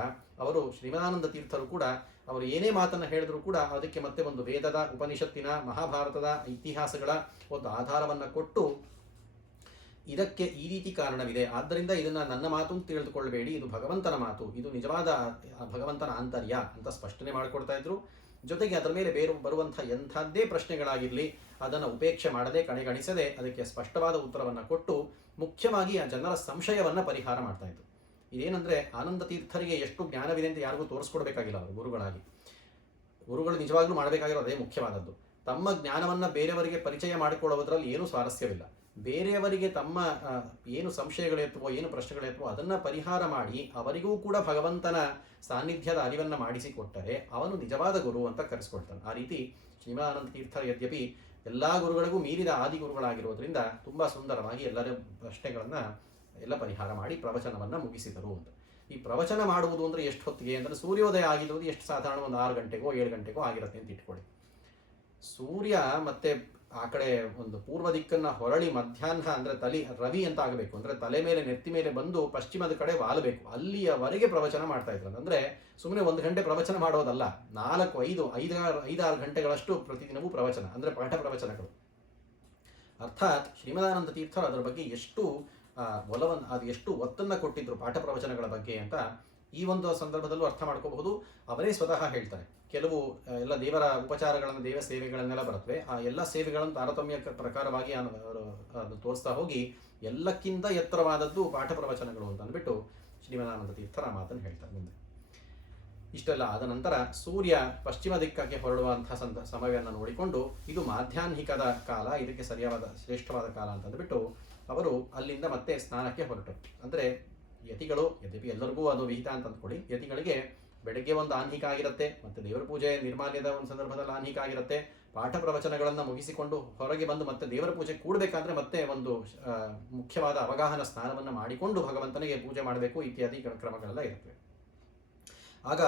ಅವರು ಶ್ರೀಮದಾನಂದ ತೀರ್ಥರು ಕೂಡ ಅವರು ಏನೇ ಮಾತನ್ನು ಹೇಳಿದ್ರು ಕೂಡ ಅದಕ್ಕೆ ಮತ್ತೆ ಒಂದು ವೇದದ, ಉಪನಿಷತ್ತಿನ, ಮಹಾಭಾರತದ ಇತಿಹಾಸಗಳ ಒಂದು ಆಧಾರವನ್ನು ಕೊಟ್ಟು ಇದಕ್ಕೆ ಈ ರೀತಿ ಕಾರಣವಿದೆ, ಆದ್ದರಿಂದ ಇದನ್ನು ನನ್ನ ಮಾತು ಅಂತ ತಿಳಿದುಕೊಳ್ಳಬೇಡಿ, ಇದು ಭಗವಂತನ ಮಾತು, ಇದು ನಿಜವಾದ ಭಗವಂತನ ಆಂತರ್ಯ ಅಂತ ಸ್ಪಷ್ಟನೆ ಮಾಡಿಕೊಡ್ತಾ ಇದ್ರು. ಜೊತೆಗೆ ಅದರ ಮೇಲೆ ಬರುವಂಥ ಎಂಥದ್ದೇ ಪ್ರಶ್ನೆಗಳಾಗಿರಲಿ ಅದನ್ನು ಉಪೇಕ್ಷೆ ಮಾಡದೆ, ಕಡೆಗಣಿಸದೆ ಅದಕ್ಕೆ ಸ್ಪಷ್ಟವಾದ ಉತ್ತರವನ್ನು ಕೊಟ್ಟು ಮುಖ್ಯವಾಗಿ ಆ ಜನರ ಸಂಶಯವನ್ನು ಪರಿಹಾರ ಮಾಡ್ತಾ ಇದ್ರು. ಇದೇನೆಂದರೆ ಆನಂದ ತೀರ್ಥರಿಗೆ ಎಷ್ಟು ಜ್ಞಾನವಿದೆ ಅಂತ ಯಾರಿಗೂ ತೋರಿಸ್ಕೊಡ್ಬೇಕಾಗಿಲ್ಲ. ಅವರು ಗುರುಗಳು ನಿಜವಾಗ್ಲೂ ಮಾಡಬೇಕಾಗಿರೋ ಅದೇ ಮುಖ್ಯವಾದದ್ದು. ತಮ್ಮ ಜ್ಞಾನವನ್ನು ಬೇರೆಯವರಿಗೆ ಪರಿಚಯ ಮಾಡಿಕೊಳ್ಳುವುದರಲ್ಲಿ ಏನೂ ಸ್ವಾರಸ್ಯವಿಲ್ಲ. ಬೇರೆಯವರಿಗೆ ತಮ್ಮ ಏನು ಸಂಶಯಗಳಿರ್ತವೋ, ಏನು ಪ್ರಶ್ನೆಗಳಿರ್ತವೋ ಅದನ್ನು ಪರಿಹಾರ ಮಾಡಿ ಅವರಿಗೂ ಕೂಡ ಭಗವಂತನ ಸಾನ್ನಿಧ್ಯದ ಅರಿವನ್ನು ಮಾಡಿಸಿಕೊಟ್ಟರೆ ಅವನು ನಿಜವಾದ ಗುರು ಅಂತ ಕರೆಸ್ಕೊಳ್ತಾನೆ. ಆ ರೀತಿ ಶ್ರೀಮದಾನಂದ ತೀರ್ಥರು ಯದ್ಯಪಿ ಎಲ್ಲ ಗುರುಗಳಿಗೂ ಮೀರಿದ ಆದಿಗುರುಗಳಾಗಿರೋದ್ರಿಂದ ತುಂಬ ಸುಂದರವಾಗಿ ಎಲ್ಲರ ಪ್ರಶ್ನೆಗಳನ್ನು ಎಲ್ಲ ಪರಿಹಾರ ಮಾಡಿ ಪ್ರವಚನವನ್ನು ಮುಗಿಸಿದರು ಅಂತ. ಈ ಪ್ರವಚನ ಮಾಡುವುದು ಅಂದರೆ ಎಷ್ಟು ಹೊತ್ತಿಗೆ ಅಂದರೆ ಸೂರ್ಯೋದಯ ಆಗಿರೋದು ಎಷ್ಟು ಸಾಧಾರಣ ಒಂದು 6 ಗಂಟೆಗೋ 7 ಗಂಟೆಗೋ ಆಗಿರುತ್ತೆ ಅಂತ ಇಟ್ಕೊಳ್ಳಿ. ಸೂರ್ಯ ಮತ್ತೆ ಆ ಕಡೆ ಒಂದು ಪೂರ್ವ ದಿಕ್ಕನ್ನು ಹೊರಳಿ ಮಧ್ಯಾಹ್ನ ಅಂದರೆ ರವಿ ಅಂತ ಆಗಬೇಕು, ಅಂದರೆ ತಲೆ ಮೇಲೆ ನೆತ್ತಿ ಮೇಲೆ ಬಂದು ಪಶ್ಚಿಮದ ಕಡೆ ವಾಲಬೇಕು, ಅಲ್ಲಿಯವರೆಗೆ ಪ್ರವಚನ ಮಾಡ್ತಾ ಇದ್ರು. ಅಂದರೆ ಸುಮ್ಮನೆ 1 ಗಂಟೆ ಪ್ರವಚನ ಮಾಡೋದಲ್ಲ, 4-5-6 ಗಂಟೆಗಳಷ್ಟು ಪ್ರತಿದಿನವೂ ಪ್ರವಚನ, ಅಂದರೆ ಪಾಠ ಪ್ರವಚನಗಳು. ಅರ್ಥಾತ್ ಶ್ರೀಮದಾನಂದ ತೀರ್ಥರು ಅದರ ಬಗ್ಗೆ ಎಷ್ಟು ಎಷ್ಟು ಒತ್ತನ್ನು ಕೊಟ್ಟಿದ್ರು ಪಾಠ ಪ್ರವಚನಗಳ ಬಗ್ಗೆ ಅಂತ ಈ ಒಂದು ಸಂದರ್ಭದಲ್ಲೂ ಅರ್ಥ ಮಾಡ್ಕೋಬಹುದು. ಅವರೇ ಸ್ವತಃ ಹೇಳ್ತಾರೆ. ಕೆಲವು ಎಲ್ಲ ದೇವರ ಉಪಚಾರಗಳನ್ನು, ದೇವ ಸೇವೆಗಳನ್ನೆಲ್ಲ ಬರುತ್ತವೆ, ಆ ಎಲ್ಲ ಸೇವೆಗಳನ್ನು ತಾರತಮ್ಯ ಪ್ರಕಾರವಾಗಿ ಅದು ತೋರಿಸ್ತಾ ಹೋಗಿ ಎಲ್ಲಕ್ಕಿಂತ ಎತ್ತರವಾದದ್ದು ಪಾಠ ಪ್ರವಚನಗಳು ಅಂತ ಅಂದ್ಬಿಟ್ಟು ಶ್ರೀಮದಾನಂದ ತೀರ್ಥರ ಮಾತನ್ನು ಹೇಳ್ತಾರೆ ಮುಂದೆ. ಇಷ್ಟೆಲ್ಲ ಆದ ನಂತರ ಸೂರ್ಯ ಪಶ್ಚಿಮ ದಿಕ್ಕಕ್ಕೆ ಹೊರಡುವಂತಹ ಸಮಯವನ್ನು ನೋಡಿಕೊಂಡು ಇದು ಮಾಧ್ಯಾಹ್ನಿಕದ ಕಾಲ, ಇದಕ್ಕೆ ಸರಿಯಾದ ಶ್ರೇಷ್ಠವಾದ ಕಾಲ ಅಂತ ಅಂದ್ಬಿಟ್ಟು ಅವರು ಅಲ್ಲಿಂದ ಮತ್ತೆ ಸ್ನಾನಕ್ಕೆ ಹೊರಟರು. ಅಂದರೆ ಯತಿಗಳು, ಯದ್ಯಪಿ ಎಲ್ಲರಿಗೂ ಅದು ವಿಹಿತ ಅಂತ ಅಂದ್ಕೊಳ್ಳಿ, ಯತಿಗಳಿಗೆ ಬೆಳಗ್ಗೆ ಒಂದು ಆಹ್ನಿಕ ಆಗಿರುತ್ತೆ, ಮತ್ತು ದೇವರ ಪೂಜೆ ನಿರ್ಮಾಲ್ಯದ ಒಂದು ಸಂದರ್ಭದಲ್ಲಿ ಆಹ್ನಿಕ ಆಗಿರುತ್ತೆ. ಪಾಠ ಪ್ರವಚನಗಳನ್ನು ಮುಗಿಸಿಕೊಂಡು ಹೊರಗೆ ಬಂದು ಮತ್ತೆ ದೇವರ ಪೂಜೆ ಕೂಡಬೇಕಾದ್ರೆ ಮತ್ತೆ ಒಂದು ಮುಖ್ಯವಾದ ಅವಗಾಹನ ಸ್ನಾನವನ್ನು ಮಾಡಿಕೊಂಡು ಭಗವಂತನಿಗೆ ಪೂಜೆ ಮಾಡಬೇಕು ಇತ್ಯಾದಿ ಕ್ರಮಗಳೆಲ್ಲ ಇರುತ್ತವೆ. ಆಗ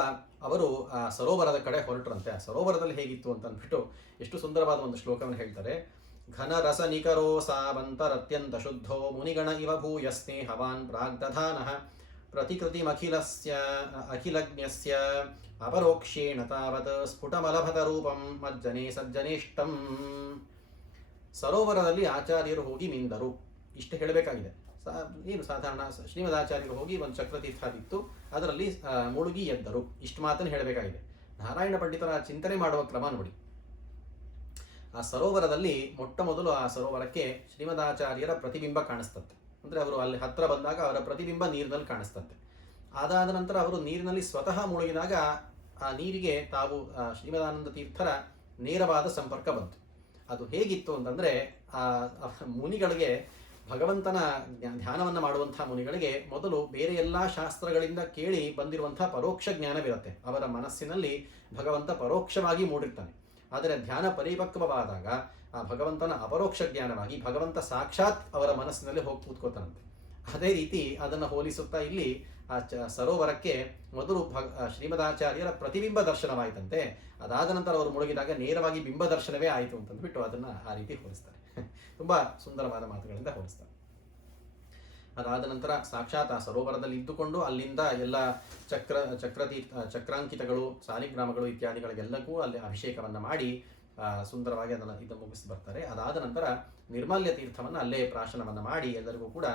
ಅವರು ಆ ಸರೋವರದ ಕಡೆ ಹೊರಟರಂತೆ. ಆ ಸರೋವರದಲ್ಲಿ ಹೇಗಿತ್ತು ಅಂತ ಅಂದ್ಬಿಟ್ಟು ಎಷ್ಟು ಸುಂದರವಾದ ಒಂದು ಶ್ಲೋಕವನ್ನು ಹೇಳ್ತಾರೆ. ಘನ ರಸ ನಿಕರೋ ಸಾವಂತರತ್ಯಂತ ಶುದ್ಧೋ ಮುನಿಗಣ ಇವ ಭೂಯ ಸ್ನೇಹವಾನ್ ಪ್ರಾಗ್ದಧಾನಃ ಅಖಿಲಜ್ಞಸ್ಯ ಅಪರೋಕ್ಷೇಣ ತಾವತ್ ಸ್ಫುಟಮಲಭತ ರೂಪಂ ಮಜ್ಜನೆ ಸಜ್ಜನೇಷ್ಟಂ. ಸರೋವರದಲ್ಲಿ ಆಚಾರ್ಯರು ಹೋಗಿ ಮಿಂದರು, ಇಷ್ಟು ಹೇಳಬೇಕಾಗಿದೆ. ಏನು ಸಾಧಾರಣ ಶ್ರೀಮದಾಚಾರ್ಯರು ಹೋಗಿ ಒಂದು ಚಕ್ರತೀರ್ಥ ಬಿತ್ತು, ಅದರಲ್ಲಿ ಮುಳುಗಿ ಎದ್ದರು, ಇಷ್ಟು ಮಾತನ್ನು ಹೇಳಬೇಕಾಗಿದೆ. ನಾರಾಯಣ ಪಂಡಿತರ ಚಿಂತನೆ ಮಾಡುವ ಕ್ರಮ ನೋಡಿ. ಆ ಸರೋವರದಲ್ಲಿ ಮೊಟ್ಟ ಮೊದಲು ಆ ಸರೋವರಕ್ಕೆ ಶ್ರೀಮದಾಚಾರ್ಯರ ಪ್ರತಿಬಿಂಬ ಕಾಣಿಸ್ತಂತೆ. ಅಂದರೆ ಅವರು ಅಲ್ಲಿ ಹತ್ತಿರ ಬಂದಾಗ ಅವರ ಪ್ರತಿಬಿಂಬ ನೀರಿನಲ್ಲಿ ಕಾಣಿಸ್ತಂತೆ. ಅದಾದ ನಂತರ ಅವರು ನೀರಿನಲ್ಲಿ ಸ್ವತಃ ಮುಳುಗಿದಾಗ ಆ ನೀರಿಗೆ ತಾವು ಶ್ರೀಮದಾನಂದ ತೀರ್ಥರ ನೇರವಾದ ಸಂಪರ್ಕ ಬಂತು. ಅದು ಹೇಗಿತ್ತು ಅಂತಂದರೆ ಮುನಿಗಳಿಗೆ, ಭಗವಂತನ ಧ್ಯಾನವನ್ನು ಮಾಡುವಂಥ ಮುನಿಗಳಿಗೆ ಮೊದಲು ಬೇರೆ ಎಲ್ಲ ಶಾಸ್ತ್ರಗಳಿಂದ ಕೇಳಿ ಬಂದಿರುವಂಥ ಪರೋಕ್ಷ ಜ್ಞಾನವಿರುತ್ತೆ. ಅವರ ಮನಸ್ಸಿನಲ್ಲಿ ಭಗವಂತ ಪರೋಕ್ಷವಾಗಿ ಮೂಡಿರ್ತಾನೆ. ಆದರೆ ಧ್ಯಾನ ಪರಿಪಕ್ವವಾದಾಗ ಆ ಭಗವಂತನ ಅಪರೋಕ್ಷ ಜ್ಞಾನವಾಗಿ ಭಗವಂತ ಸಾಕ್ಷಾತ್ ಅವರ ಮನಸ್ಸಿನಲ್ಲಿ ಹೋಗಿ ಕೂತ್ಕೋತಾನಂತೆ. ಅದೇ ರೀತಿ ಅದನ್ನು ಹೋಲಿಸುತ್ತಾ ಇಲ್ಲಿ ಆ ಸರೋವರಕ್ಕೆ ಮೊದಲು ಶ್ರೀಮದಾಚಾರ್ಯರ ಪ್ರತಿಬಿಂಬ ದರ್ಶನವಾಯಿತಂತೆ. ಅದಾದ ನಂತರ ಅವರು ಮುಳುಗಿದಾಗ ನೇರವಾಗಿ ಬಿಂಬ ದರ್ಶನವೇ ಆಯಿತು ಅಂತಂದ್ಬಿಟ್ಟು ಅದನ್ನು ಆ ರೀತಿ ಹೋಲಿಸ್ತಾರೆ. ತುಂಬ ಸುಂದರವಾದ ಮಾತುಗಳಿಂದ ಹೋಲಿಸ್ತಾರೆ. ಅದಾದ ನಂತರ ಸಾಕ್ಷಾತ್ ಆ ಸರೋವರದಲ್ಲಿ ಇದ್ದುಕೊಂಡು ಅಲ್ಲಿಂದ ಎಲ್ಲ ಚಕ್ರಾಂಕಿತಗಳು, ಸಾಲಿಗ್ರಾಮಗಳು ಇತ್ಯಾದಿಗಳಿಗೆಲ್ಲಕ್ಕೂ ಅಲ್ಲಿ ಅಭಿಷೇಕವನ್ನು ಮಾಡಿ ಸುಂದರವಾಗಿ ಅದನ್ನು ಇದು ಮುಗಿಸಿ ಬರ್ತಾರೆ. ಅದಾದ ನಂತರ ನಿರ್ಮಾಲ್ಯ ತೀರ್ಥವನ್ನು ಅಲ್ಲೇ ಪ್ರಾಶನವನ್ನು ಮಾಡಿ ಎಲ್ಲರಿಗೂ ಕೂಡ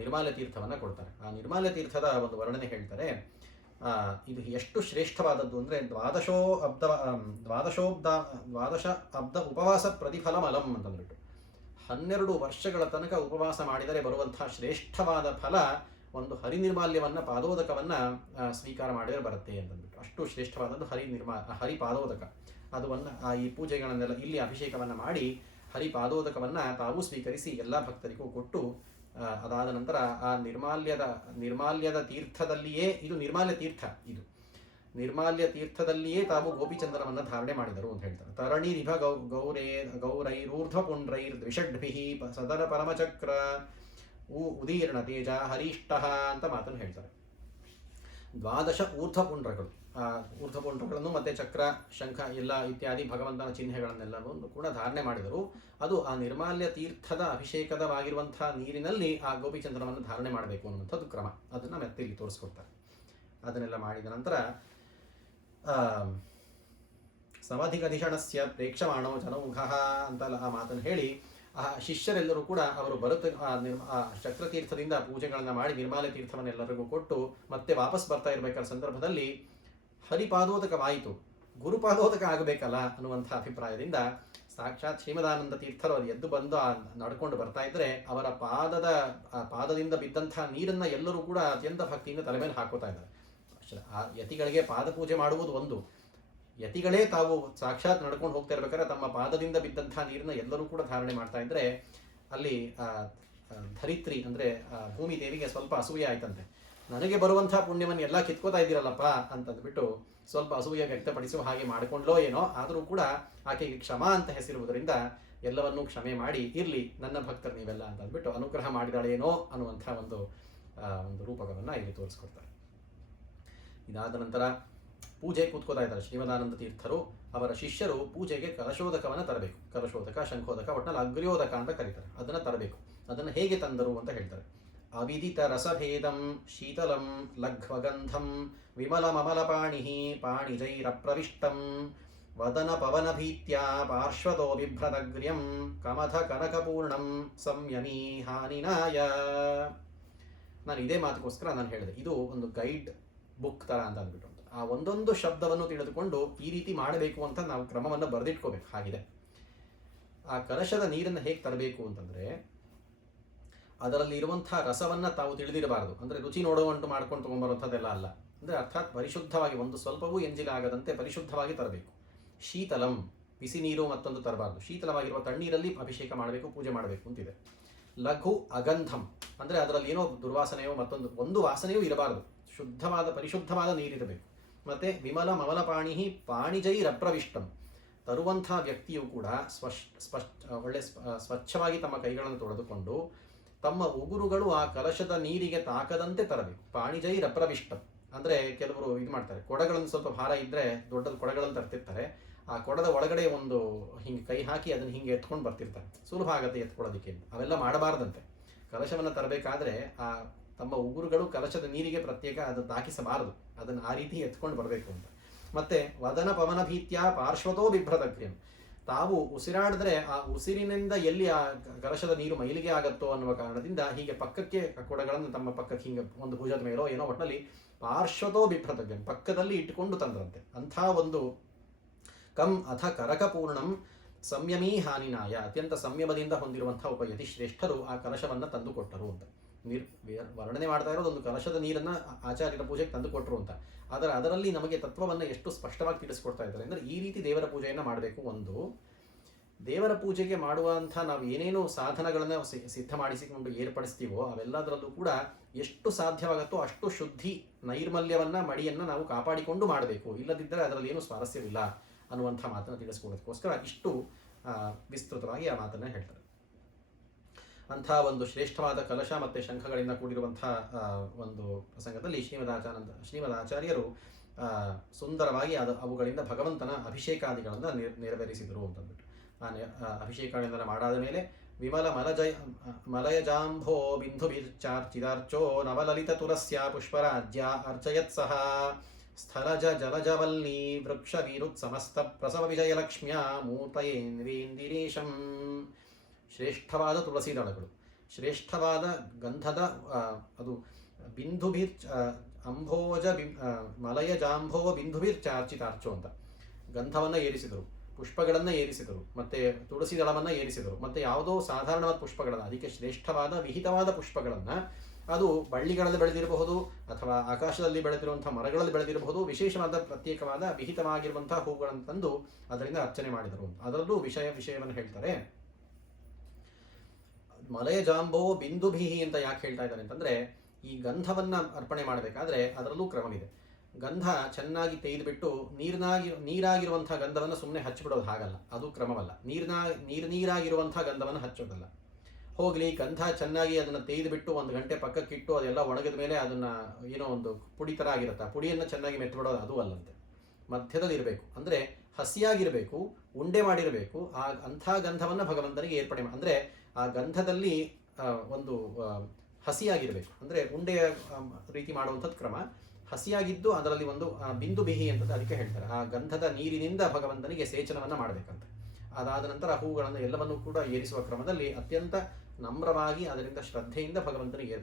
ನಿರ್ಮಾಲ್ಯ ತೀರ್ಥವನ್ನು ಕೊಡ್ತಾರೆ. ಆ ನಿರ್ಮಾಲ್ಯ ತೀರ್ಥದ ಒಂದು ವರ್ಣನೆ ಹೇಳ್ತಾರೆ. ಇದು ಎಷ್ಟು ಶ್ರೇಷ್ಠವಾದದ್ದು ಅಂದರೆ ದ್ವಾದಶ ಅಬ್ದ ಉಪವಾಸ ಪ್ರತಿಫಲಮಲಂ ಅಂತಂದ್ಬಿಟ್ಟು 12 ವರ್ಷಗಳ ತನಕ ಉಪವಾಸ ಮಾಡಿದರೆ ಬರುವಂತಹ ಶ್ರೇಷ್ಠವಾದ ಫಲ ಒಂದು ಹರಿನಿರ್ಮಾಲ್ಯವನ್ನು, ಪಾದೋದಕವನ್ನು ಸ್ವೀಕಾರ ಮಾಡಿದರೆ ಬರುತ್ತೆ ಅಂತಂದ್ಬಿಟ್ಟು ಅಷ್ಟು ಶ್ರೇಷ್ಠವಾದದ್ದು ಹರಿಪಾದೋದಕ. ಅದನ್ನು ಈ ಪೂಜೆಗಳನ್ನೆಲ್ಲ ಇಲ್ಲಿ ಅಭಿಷೇಕವನ್ನು ಮಾಡಿ ಹರಿಪಾದೋದಕವನ್ನು ತಾವು ಸ್ವೀಕರಿಸಿ ಎಲ್ಲ ಭಕ್ತರಿಗೂ ಕೊಟ್ಟು ಅದಾದ ನಂತರ ಆ ನಿರ್ಮಾಲ್ಯದ ತೀರ್ಥದಲ್ಲಿಯೇ, ಇದು ನಿರ್ಮಾಲ್ಯ ತೀರ್ಥ, ಇದು ನಿರ್ಮಾಲ್ಯ ತೀರ್ಥದಲ್ಲಿಯೇ ತಾವು ಗೋಪಿಚಂದನವನ್ನು ಧಾರಣೆ ಮಾಡಿದರು ಅಂತ ಹೇಳ್ತಾರೆ. ತರಣಿರಿಭ ಗೌರೈರೂರ್ಧ್ವ ಪುಂಡ್ರೈರ್ ದ್ವಿಷಡ್ಭಿಃ ಸದನ ಪರಮಚಕ್ರ ಉದೀರ್ಣ ತೇಜ ಹರಿಷ್ಠ ಅಂತ ಮಾತನ್ನು ಹೇಳ್ತಾರೆ. 12 ಊರ್ಧ್ವ ಪುಂಡ್ರಗಳು ಊರ್ಧ್ವಪುಂಡ್ರಗಳನ್ನು ಮತ್ತು ಚಕ್ರ ಶಂಖ ಎಲ್ಲ ಇತ್ಯಾದಿ ಭಗವಂತನ ಚಿಹ್ನೆಗಳನ್ನೆಲ್ಲವನ್ನು ಕೂಡ ಧಾರಣೆ ಮಾಡಿದರು. ಅದು ಆ ನಿರ್ಮಾಲ್ಯ ತೀರ್ಥದ ಅಭಿಷೇಕದವಾಗಿರುವಂಥ ನೀರಿನಲ್ಲಿ ಆ ಗೋಪಿಚಂದ್ರನವನ್ನು ಧಾರಣೆ ಮಾಡಬೇಕು ಅನ್ನುವಂಥದ್ದು ಕ್ರಮ. ಅದನ್ನು ಮತ್ತೆ ಇಲ್ಲಿ ತೋರಿಸ್ಕೊಡ್ತಾರೆ. ಅದನ್ನೆಲ್ಲ ಮಾಡಿದ ನಂತರ ಸಮಧಿಗಧಿಷಣಸ್ಯ ಪ್ರೇಕ್ಷಮಾಣೋ ಜನೌಘ ಅಂತಲ್ಲ ಆ ಮಾತನ್ನು ಹೇಳಿ ಆ ಶಿಷ್ಯರೆಲ್ಲರೂ ಕೂಡ ಅವರು ಆ ಚಕ್ರತೀರ್ಥದಿಂದ ಪೂಜೆಗಳನ್ನು ಮಾಡಿ ನಿರ್ಮಾಲ್ಯ ತೀರ್ಥವನ್ನೆಲ್ಲರಿಗೂ ಕೊಟ್ಟು ಮತ್ತೆ ವಾಪಸ್ ಬರ್ತಾ ಇರಬೇಕಾದ ಸಂದರ್ಭದಲ್ಲಿ ಹರಿಪಾದೋದಕವಾಯಿತು, ಗುರುಪಾದೋದಕ ಆಗಬೇಕಲ್ಲ ಅನ್ನುವಂಥ ಅಭಿಪ್ರಾಯದಿಂದ ಸಾಕ್ಷಾತ್ ಶ್ರೀಮದಾನಂದ ತೀರ್ಥರು ಅದು ಎದ್ದು ಬಂದು ನಡ್ಕೊಂಡು ಬರ್ತಾ ಇದ್ರೆ ಅವರ ಪಾದದಿಂದ ಬಿದ್ದಂಥ ನೀರನ್ನು ಎಲ್ಲರೂ ಕೂಡ ಅತ್ಯಂತ ಭಕ್ತಿಯಿಂದ ತಲೆ ಮೇಲೆ ಹಾಕೋತಾ ಇದ್ದಾರೆ. ಆ ಯತಿಗಳಿಗೆ ಪಾದಪೂಜೆ ಮಾಡುವುದು ಒಂದು, ಯತಿಗಳೇ ತಾವು ಸಾಕ್ಷಾತ್ ನಡ್ಕೊಂಡು ಹೋಗ್ತಾ ಇರ್ಬೇಕಾದ್ರೆ ತಮ್ಮ ಪಾದದಿಂದ ಬಿದ್ದಂಥ ನೀರನ್ನ ಎಲ್ಲರೂ ಕೂಡ ಧಾರಣೆ ಮಾಡ್ತಾ ಇದ್ರೆ ಅಲ್ಲಿ ಧರಿತ್ರಿ ಅಂದರೆ ಭೂಮಿ ದೇವಿಗೆ ಸ್ವಲ್ಪ ಅಸೂಯೆ ಆಯ್ತಂತೆ. ನನಗೆ ಬರುವಂಥ ಪುಣ್ಯವನ್ನು ಎಲ್ಲ ಕಿತ್ಕೋತಾ ಇದ್ದೀರಲ್ಲಪ್ಪ ಅಂತಂದ್ಬಿಟ್ಟು ಸ್ವಲ್ಪ ಅಸೂಯೆ ವ್ಯಕ್ತಪಡಿಸುವ ಹಾಗೆ ಮಾಡಿಕೊಂಡ್ಲೋ ಏನೋ, ಆದರೂ ಕೂಡ ಆಕೆಗೆ ಕ್ಷಮಾ ಅಂತ ಹೆಸರಿರುವುದರಿಂದ ಎಲ್ಲವನ್ನೂ ಕ್ಷಮೆ ಮಾಡಿ ಇರಲಿ ನನ್ನ ಭಕ್ತರು ನೀವೆಲ್ಲ ಅಂತ ಅಂದ್ಬಿಟ್ಟು ಅನುಗ್ರಹ ಮಾಡಿದಾಳೇನೋ ಅನ್ನುವಂಥ ಒಂದು ರೂಪಕವನ್ನು ಇಲ್ಲಿ ತೋರಿಸ್ಕೊಡ್ತಾರೆ. ಇದಾದ ನಂತರ ಪೂಜೆ ಕೂತ್ಕೋತಾ ಇದ್ದಾರೆ ಶ್ರೀಮದಾನಂದ ತೀರ್ಥರು. ಅವರ ಶಿಷ್ಯರು ಪೂಜೆಗೆ ಕಲಶೋದಕವನ್ನು ತರಬೇಕು. ಕಲಶೋದಕ, ಶಂಖೋದಕ, ಒಟ್ಟಿನಲ್ಲಿ ಅಗ್ರ್ಯೋದಕ ಅಂತ ಕರೀತಾರೆ. ಅದನ್ನು ತರಬೇಕು. ಅದನ್ನು ಹೇಗೆ ತಂದರು ಅಂತ ಹೇಳ್ತಾರೆ. ಅವಿದಿತ ರಸಭೇದಂ ಶೀತಲಂ ಲಘ್ವಗಂಧಂ ವಿಮಲಮಮಲಪಾಣಿ ಪಾಣಿಜೈರಪ್ರವಿಷ್ಟಂ ವದನ ಪವನಭೀತ್ಯಾ ಪಾರ್ಶ್ವತೋ ಬಿಭ್ರದಗ್ರ್ಯಂ ಕಮಥ ಕನಕಪೂರ್ಣಂ ಸಂಯಮೀ ಹಾನಿನಾಯ. ನಾನು ಇದೇ ಮಾತುಗೋಸ್ಕರ ನಾನು ಹೇಳಿದೆ ಇದು ಒಂದು ಗೈಡ್ ಬುಕ್ ಥರ ಅಂತ ಅಂದ್ಬಿಟ್ಟು ಆ ಒಂದೊಂದು ಶಬ್ದವನ್ನು ತಿಳಿದುಕೊಂಡು ಈ ರೀತಿ ಮಾಡಬೇಕು ಅಂತ ನಾವು ಕ್ರಮವನ್ನು ಬರೆದಿಟ್ಕೋಬೇಕು. ಹಾಗಿದೆ ಆ ಕಲಶದ ನೀರನ್ನು ಹೇಗೆ ತರಬೇಕು ಅಂತಂದರೆ ಅದರಲ್ಲಿ ಇರುವಂಥ ರಸವನ್ನು ತಾವು ತಿಳಿದಿರಬಾರದು. ಅಂದರೆ ರುಚಿ ನೋಡುವಂಟು ಮಾಡ್ಕೊಂಡು ತೊಗೊಂಬರುವಂಥದ್ದೆಲ್ಲ ಅಲ್ಲ. ಅಂದರೆ ಅರ್ಥಾತ್ ಪರಿಶುದ್ಧವಾಗಿ ಒಂದು ಸ್ವಲ್ಪವೂ ಎಂಜಿಲಾಗದಂತೆ ಪರಿಶುದ್ಧವಾಗಿ ತರಬೇಕು. ಶೀತಲಂ, ಬಿಸಿ ನೀರು ಮತ್ತೊಂದು ತರಬಾರ್ದು. ಶೀತಲವಾಗಿರುವ ತಣ್ಣೀರಲ್ಲಿ ಅಭಿಷೇಕ ಮಾಡಬೇಕು, ಪೂಜೆ ಮಾಡಬೇಕು ಅಂತಿದೆ. ಲಘು ಅಗಂಧಂ ಅಂದರೆ ಅದರಲ್ಲಿ ಏನೋ ದುರ್ವಾಸನೆಯೋ ಒಂದು ವಾಸನೆಯೂ ಇರಬಾರದು. ಶುದ್ಧವಾದ ಪರಿಶುದ್ಧವಾದ ನೀರಿರಬೇಕು. ಮತ್ತು ವಿಮಲ ಮಮಲಪಾಣಿ ಪಾಣಿಜೈರಪ್ರವಿಷ್ಟಂ, ತರುವಂಥ ವ್ಯಕ್ತಿಯು ಕೂಡ ಒಳ್ಳೆ ಸ್ವಚ್ಛವಾಗಿ ತಮ್ಮ ಕೈಗಳನ್ನು ತೊಳೆದುಕೊಂಡು ತಮ್ಮ ಉಗುರುಗಳು ಆ ಕಲಶದ ನೀರಿಗೆ ತಾಕದಂತೆ ತರಬೇಕು. ಪಾಣಿಜೈರಪ್ರವಿಷ್ಟಂ ಅಂದರೆ ಕೆಲವರು ಇದು ಮಾಡ್ತಾರೆ, ಕೊಡಗಳನ್ನು ಸ್ವಲ್ಪ ಭಾರ ಇದ್ದರೆ ದೊಡ್ಡದ ಕೊಡಗಳನ್ನು ತರ್ತಿರ್ತಾರೆ. ಆ ಕೊಡದ ಒಳಗಡೆ ಒಂದು ಹಿಂಗೆ ಕೈ ಹಾಕಿ ಅದನ್ನು ಹಿಂಗೆ ಎತ್ಕೊಂಡು ಬರ್ತಿರ್ತಾರೆ. ಸುಲಭ ಆಗತ್ತೆ ಎತ್ಕೊಳ್ಳೋದಕ್ಕೆ. ಅವೆಲ್ಲ ಮಾಡಬಾರ್ದಂತೆ. ಕಲಶವನ್ನು ತರಬೇಕಾದ್ರೆ ಆ ತಮ್ಮ ಉಗುರುಗಳು ಕಲಶದ ನೀರಿಗೆ ಪ್ರತ್ಯೇಕ ಅದು ತಾಕಿಸಬಾರದು. ಅದನ್ನು ಆ ರೀತಿ ಎತ್ಕೊಂಡು ಬರಬೇಕು ಅಂತ. ಮತ್ತೆ ವದನ ಪವನ ಭೀತ್ಯ ಪಾರ್ಶ್ವತೋ ಬಿಭ್ರದಗ್ರ್ಯಂ, ತಾವು ಉಸಿರಾಡಿದ್ರೆ ಆ ಉಸಿರಿನಿಂದ ಎಲ್ಲಿ ಆ ಕಲಶದ ನೀರು ಮೈಲಿಗೆ ಆಗತ್ತೋ ಅನ್ನುವ ಕಾರಣದಿಂದ ಹೀಗೆ ಪಕ್ಕಕ್ಕೆ ಕೊಡಗಳನ್ನು ತಮ್ಮ ಪಕ್ಕಕ್ಕೆ ಹಿಂಗೆ ಒಂದು ಭುಜದ ಮೇಲೋ ಏನೋ ಒಟ್ಟಿನಲ್ಲಿ ಪಾರ್ಶ್ವತೋ ಬಿಭ್ರದಗ್ರ್ಯಂ ಪಕ್ಕದಲ್ಲಿ ಇಟ್ಟುಕೊಂಡು ತಂದ್ರಂತೆ. ಅಂಥ ಒಂದು ಕಂ ಅಥ ಕರಕಪೂರ್ಣಂ ಸಂಯಮೀ ಹಾನಿನಾಯ, ಅತ್ಯಂತ ಸಂಯಮದಿಂದ ಹೊಂದಿರುವಂಥ ಒಬ್ಬ ಯತಿಶ್ರೇಷ್ಠರು ಆ ಕಲಶವನ್ನು ತಂದುಕೊಟ್ಟರು ಅಂತ ವರ್ಣನೆ ಮಾಡ್ತಾ ಇರೋದು. ಒಂದು ಕಲಶದ ನೀರನ್ನು ಆಚಾರ್ಯರ ಪೂಜೆಗೆ ತಂದುಕೊಟ್ಟರು ಅಂತ. ಆದರೆ ಅದರಲ್ಲಿ ನಮಗೆ ತತ್ವವನ್ನು ಎಷ್ಟು ಸ್ಪಷ್ಟವಾಗಿ ತಿಳಿಸ್ಕೊಡ್ತಾ ಇದ್ದಾರೆ ಅಂದರೆ ಈ ರೀತಿ ದೇವರ ಪೂಜೆಯನ್ನು ಮಾಡಬೇಕು. ಒಂದು ದೇವರ ಪೂಜೆಗೆ ಮಾಡುವಂಥ ನಾವು ಏನೇನು ಸಾಧನಗಳನ್ನು ಸಿದ್ಧ ಮಾಡಿಸಿಕೊಂಡು ಏರ್ಪಡಿಸ್ತೀವೋ ಅವೆಲ್ಲದರಲ್ಲೂ ಕೂಡ ಎಷ್ಟು ಸಾಧ್ಯವಾಗುತ್ತೋ ಅಷ್ಟು ಶುದ್ಧಿ ನೈರ್ಮಲ್ಯವನ್ನು ಮಡಿಯನ್ನು ನಾವು ಕಾಪಾಡಿಕೊಂಡು ಮಾಡಬೇಕು. ಇಲ್ಲದಿದ್ದರೆ ಅದರಲ್ಲಿ ಏನು ಸ್ವಾರಸ್ಯವಿಲ್ಲ ಅನ್ನುವಂಥ ಮಾತನ್ನು ತಿಳಿಸ್ಕೊಡೋದಕ್ಕೋಸ್ಕರ ಇಷ್ಟು ವಿಸ್ತೃತವಾಗಿ ಆ ಮಾತನ್ನು ಹೇಳ್ತಾರೆ. ಅಂಥ ಒಂದು ಶ್ರೇಷ್ಠವಾದ ಕಲಶ ಮತ್ತು ಶಂಖಗಳಿಂದ ಕೂಡಿರುವಂಥ ಒಂದು ಪ್ರಸಂಗದಲ್ಲಿ ಶ್ರೀಮದಾಚಾರ್ಯರು ಸುಂದರವಾಗಿ ಅವುಗಳಿಂದ ಭಗವಂತನ ಅಭಿಷೇಕಾದಿಗಳನ್ನು ನೆರವೇರಿಸಿದರು ಅಂತಂದ್ಬಿಟ್ಟು ಅಭಿಷೇಕಗಳಿಂದ ಮಾಡಾದ ಮೇಲೆ ವಿಮಲ ಮಲಯಜಾಂಭೋ ಬಿಂದುಭಿರ್ಚಾರ್ಚಿದಾರ್ಚೋ ನವಲಲಿತ ತುಲಸ್ಯ ಪುಷ್ಪರಾಜ್ಯ ಅರ್ಚಯತ್ ಸಹ ಸ್ಥಲಜ ಜಲಜವಲ್ಲೀ ವೃಕ್ಷ ವೀರುತ್ ಸಮಸ್ತ ಪ್ರಸವ ವಿಜಯಲಕ್ಷ್ಮ್ಯ ಮೂರ್ತಯೇಂದ್ರೀಂದಿರೀಶಂ. ಶ್ರೇಷ್ಠವಾದ ತುಳಸಿ ದಳಗಳು, ಶ್ರೇಷ್ಠವಾದ ಗಂಧದ ಅದು ಬಿಂದುಭಿರ್ ಅಂಭೋಜ ಮಲಯಜಾಂಭೋ ಬಿಂದುಭಿರ್ ಚಾರ್ಚಿತಾರ್ಚೋ ಅಂತ ಗಂಧವನ್ನು ಏರಿಸಿದರು, ಪುಷ್ಪಗಳನ್ನು ಏರಿಸಿದರು, ಮತ್ತು ತುಳಸಿ ದಳವನ್ನು ಏರಿಸಿದರು. ಮತ್ತು ಯಾವುದೋ ಸಾಧಾರಣವಾದ ಪುಷ್ಪಗಳನ್ನು, ಅದಕ್ಕೆ ಶ್ರೇಷ್ಠವಾದ ವಿಹಿತವಾದ ಪುಷ್ಪಗಳನ್ನು, ಅದು ಬಳ್ಳಿಗಳಲ್ಲಿ ಬೆಳೆದಿರಬಹುದು ಅಥವಾ ಆಕಾಶದಲ್ಲಿ ಬೆಳೆದಿರುವಂಥ ಮರಗಳಲ್ಲಿ ಬೆಳೆದಿರಬಹುದು, ವಿಶೇಷವಾದ ಪ್ರತ್ಯೇಕವಾದ ವಿಹಿತವಾಗಿರುವಂಥ ಹೂಗಳನ್ನು ತಂದು ಅದರಿಂದ ಅರ್ಚನೆ ಮಾಡಿದರು. ಅದರಲ್ಲೂ ವಿಷಯವನ್ನು ಹೇಳ್ತಾರೆ. ಮಲಯಜಾಂಬೋ ಬಿಂದುಭಿಹಿ ಅಂತ ಯಾಕೆ ಹೇಳ್ತಾ ಇದ್ದಾರೆ ಅಂತಂದರೆ ಈ ಗಂಧವನ್ನು ಅರ್ಪಣೆ ಮಾಡಬೇಕಾದ್ರೆ ಅದರಲ್ಲೂ ಕ್ರಮವಿದೆ. ಗಂಧ ಚೆನ್ನಾಗಿ ತೆಗೆದುಬಿಟ್ಟು ನೀರಾಗಿರುವಂಥ ಗಂಧವನ್ನು ಸುಮ್ಮನೆ ಹಚ್ಚಿಬಿಡೋದು ಹಾಗಲ್ಲ, ಅದು ಕ್ರಮವಲ್ಲ. ನೀರಾಗಿರುವಂಥ ಗಂಧವನ್ನು ಹಚ್ಚೋದಲ್ಲ, ಹೋಗಲಿ ಗಂಧ ಚೆನ್ನಾಗಿ ಅದನ್ನು ತೆಗೆದುಬಿಟ್ಟು 1 ಗಂಟೆ ಪಕ್ಕಕ್ಕಿಟ್ಟು ಅದೆಲ್ಲ ಒಣಗಿದ ಮೇಲೆ ಅದನ್ನು ಏನೋ ಒಂದು ಪುಡಿ ಥರ ಆಗಿರುತ್ತೆ, ಆ ಪುಡಿಯನ್ನು ಚೆನ್ನಾಗಿ ಮೆತ್ತಬಿಡೋದು ಅದು ಅಲ್ಲಂತೆ. ಮಧ್ಯದಲ್ಲಿ ಇರಬೇಕು, ಅಂದರೆ ಹಸಿಯಾಗಿರಬೇಕು, ಉಂಡೆ ಮಾಡಿರಬೇಕು. ಅಂಥ ಗಂಧವನ್ನು ಭಗವಂತನಿಗೆ ಏರ್ಪಡೆ ಅಂದರೆ ಆ ಗಂಧದಲ್ಲಿ ಒಂದು ಹಸಿಯಾಗಿರಬೇಕು, ಅಂದರೆ ಉಂಡೆಯ ರೀತಿ ಮಾಡುವಂಥದ್ದು ಕ್ರಮ. ಹಸಿಯಾಗಿದ್ದು ಅದರಲ್ಲಿ ಒಂದು ಬಿಂದು ಬಿಹಿ ಅಂತದ್ದು ಅದಕ್ಕೆ ಹೇಳ್ತಾರೆ. ಆ ಗಂಧದ ನೀರಿನಿಂದ ಭಗವಂತನಿಗೆ ಸೇಚನವನ್ನು ಮಾಡಬೇಕಂತೆ. ಅದಾದ ನಂತರ ಹೂಗಳನ್ನು ಎಲ್ಲವನ್ನೂ ಕೂಡ ಏರಿಸುವ ಕ್ರಮದಲ್ಲಿ ಅತ್ಯಂತ ನಮ್ರವಾಗಿ ಅದರಿಂದ ಶ್ರದ್ಧೆಯಿಂದ ಭಗವಂತನಿಗೆ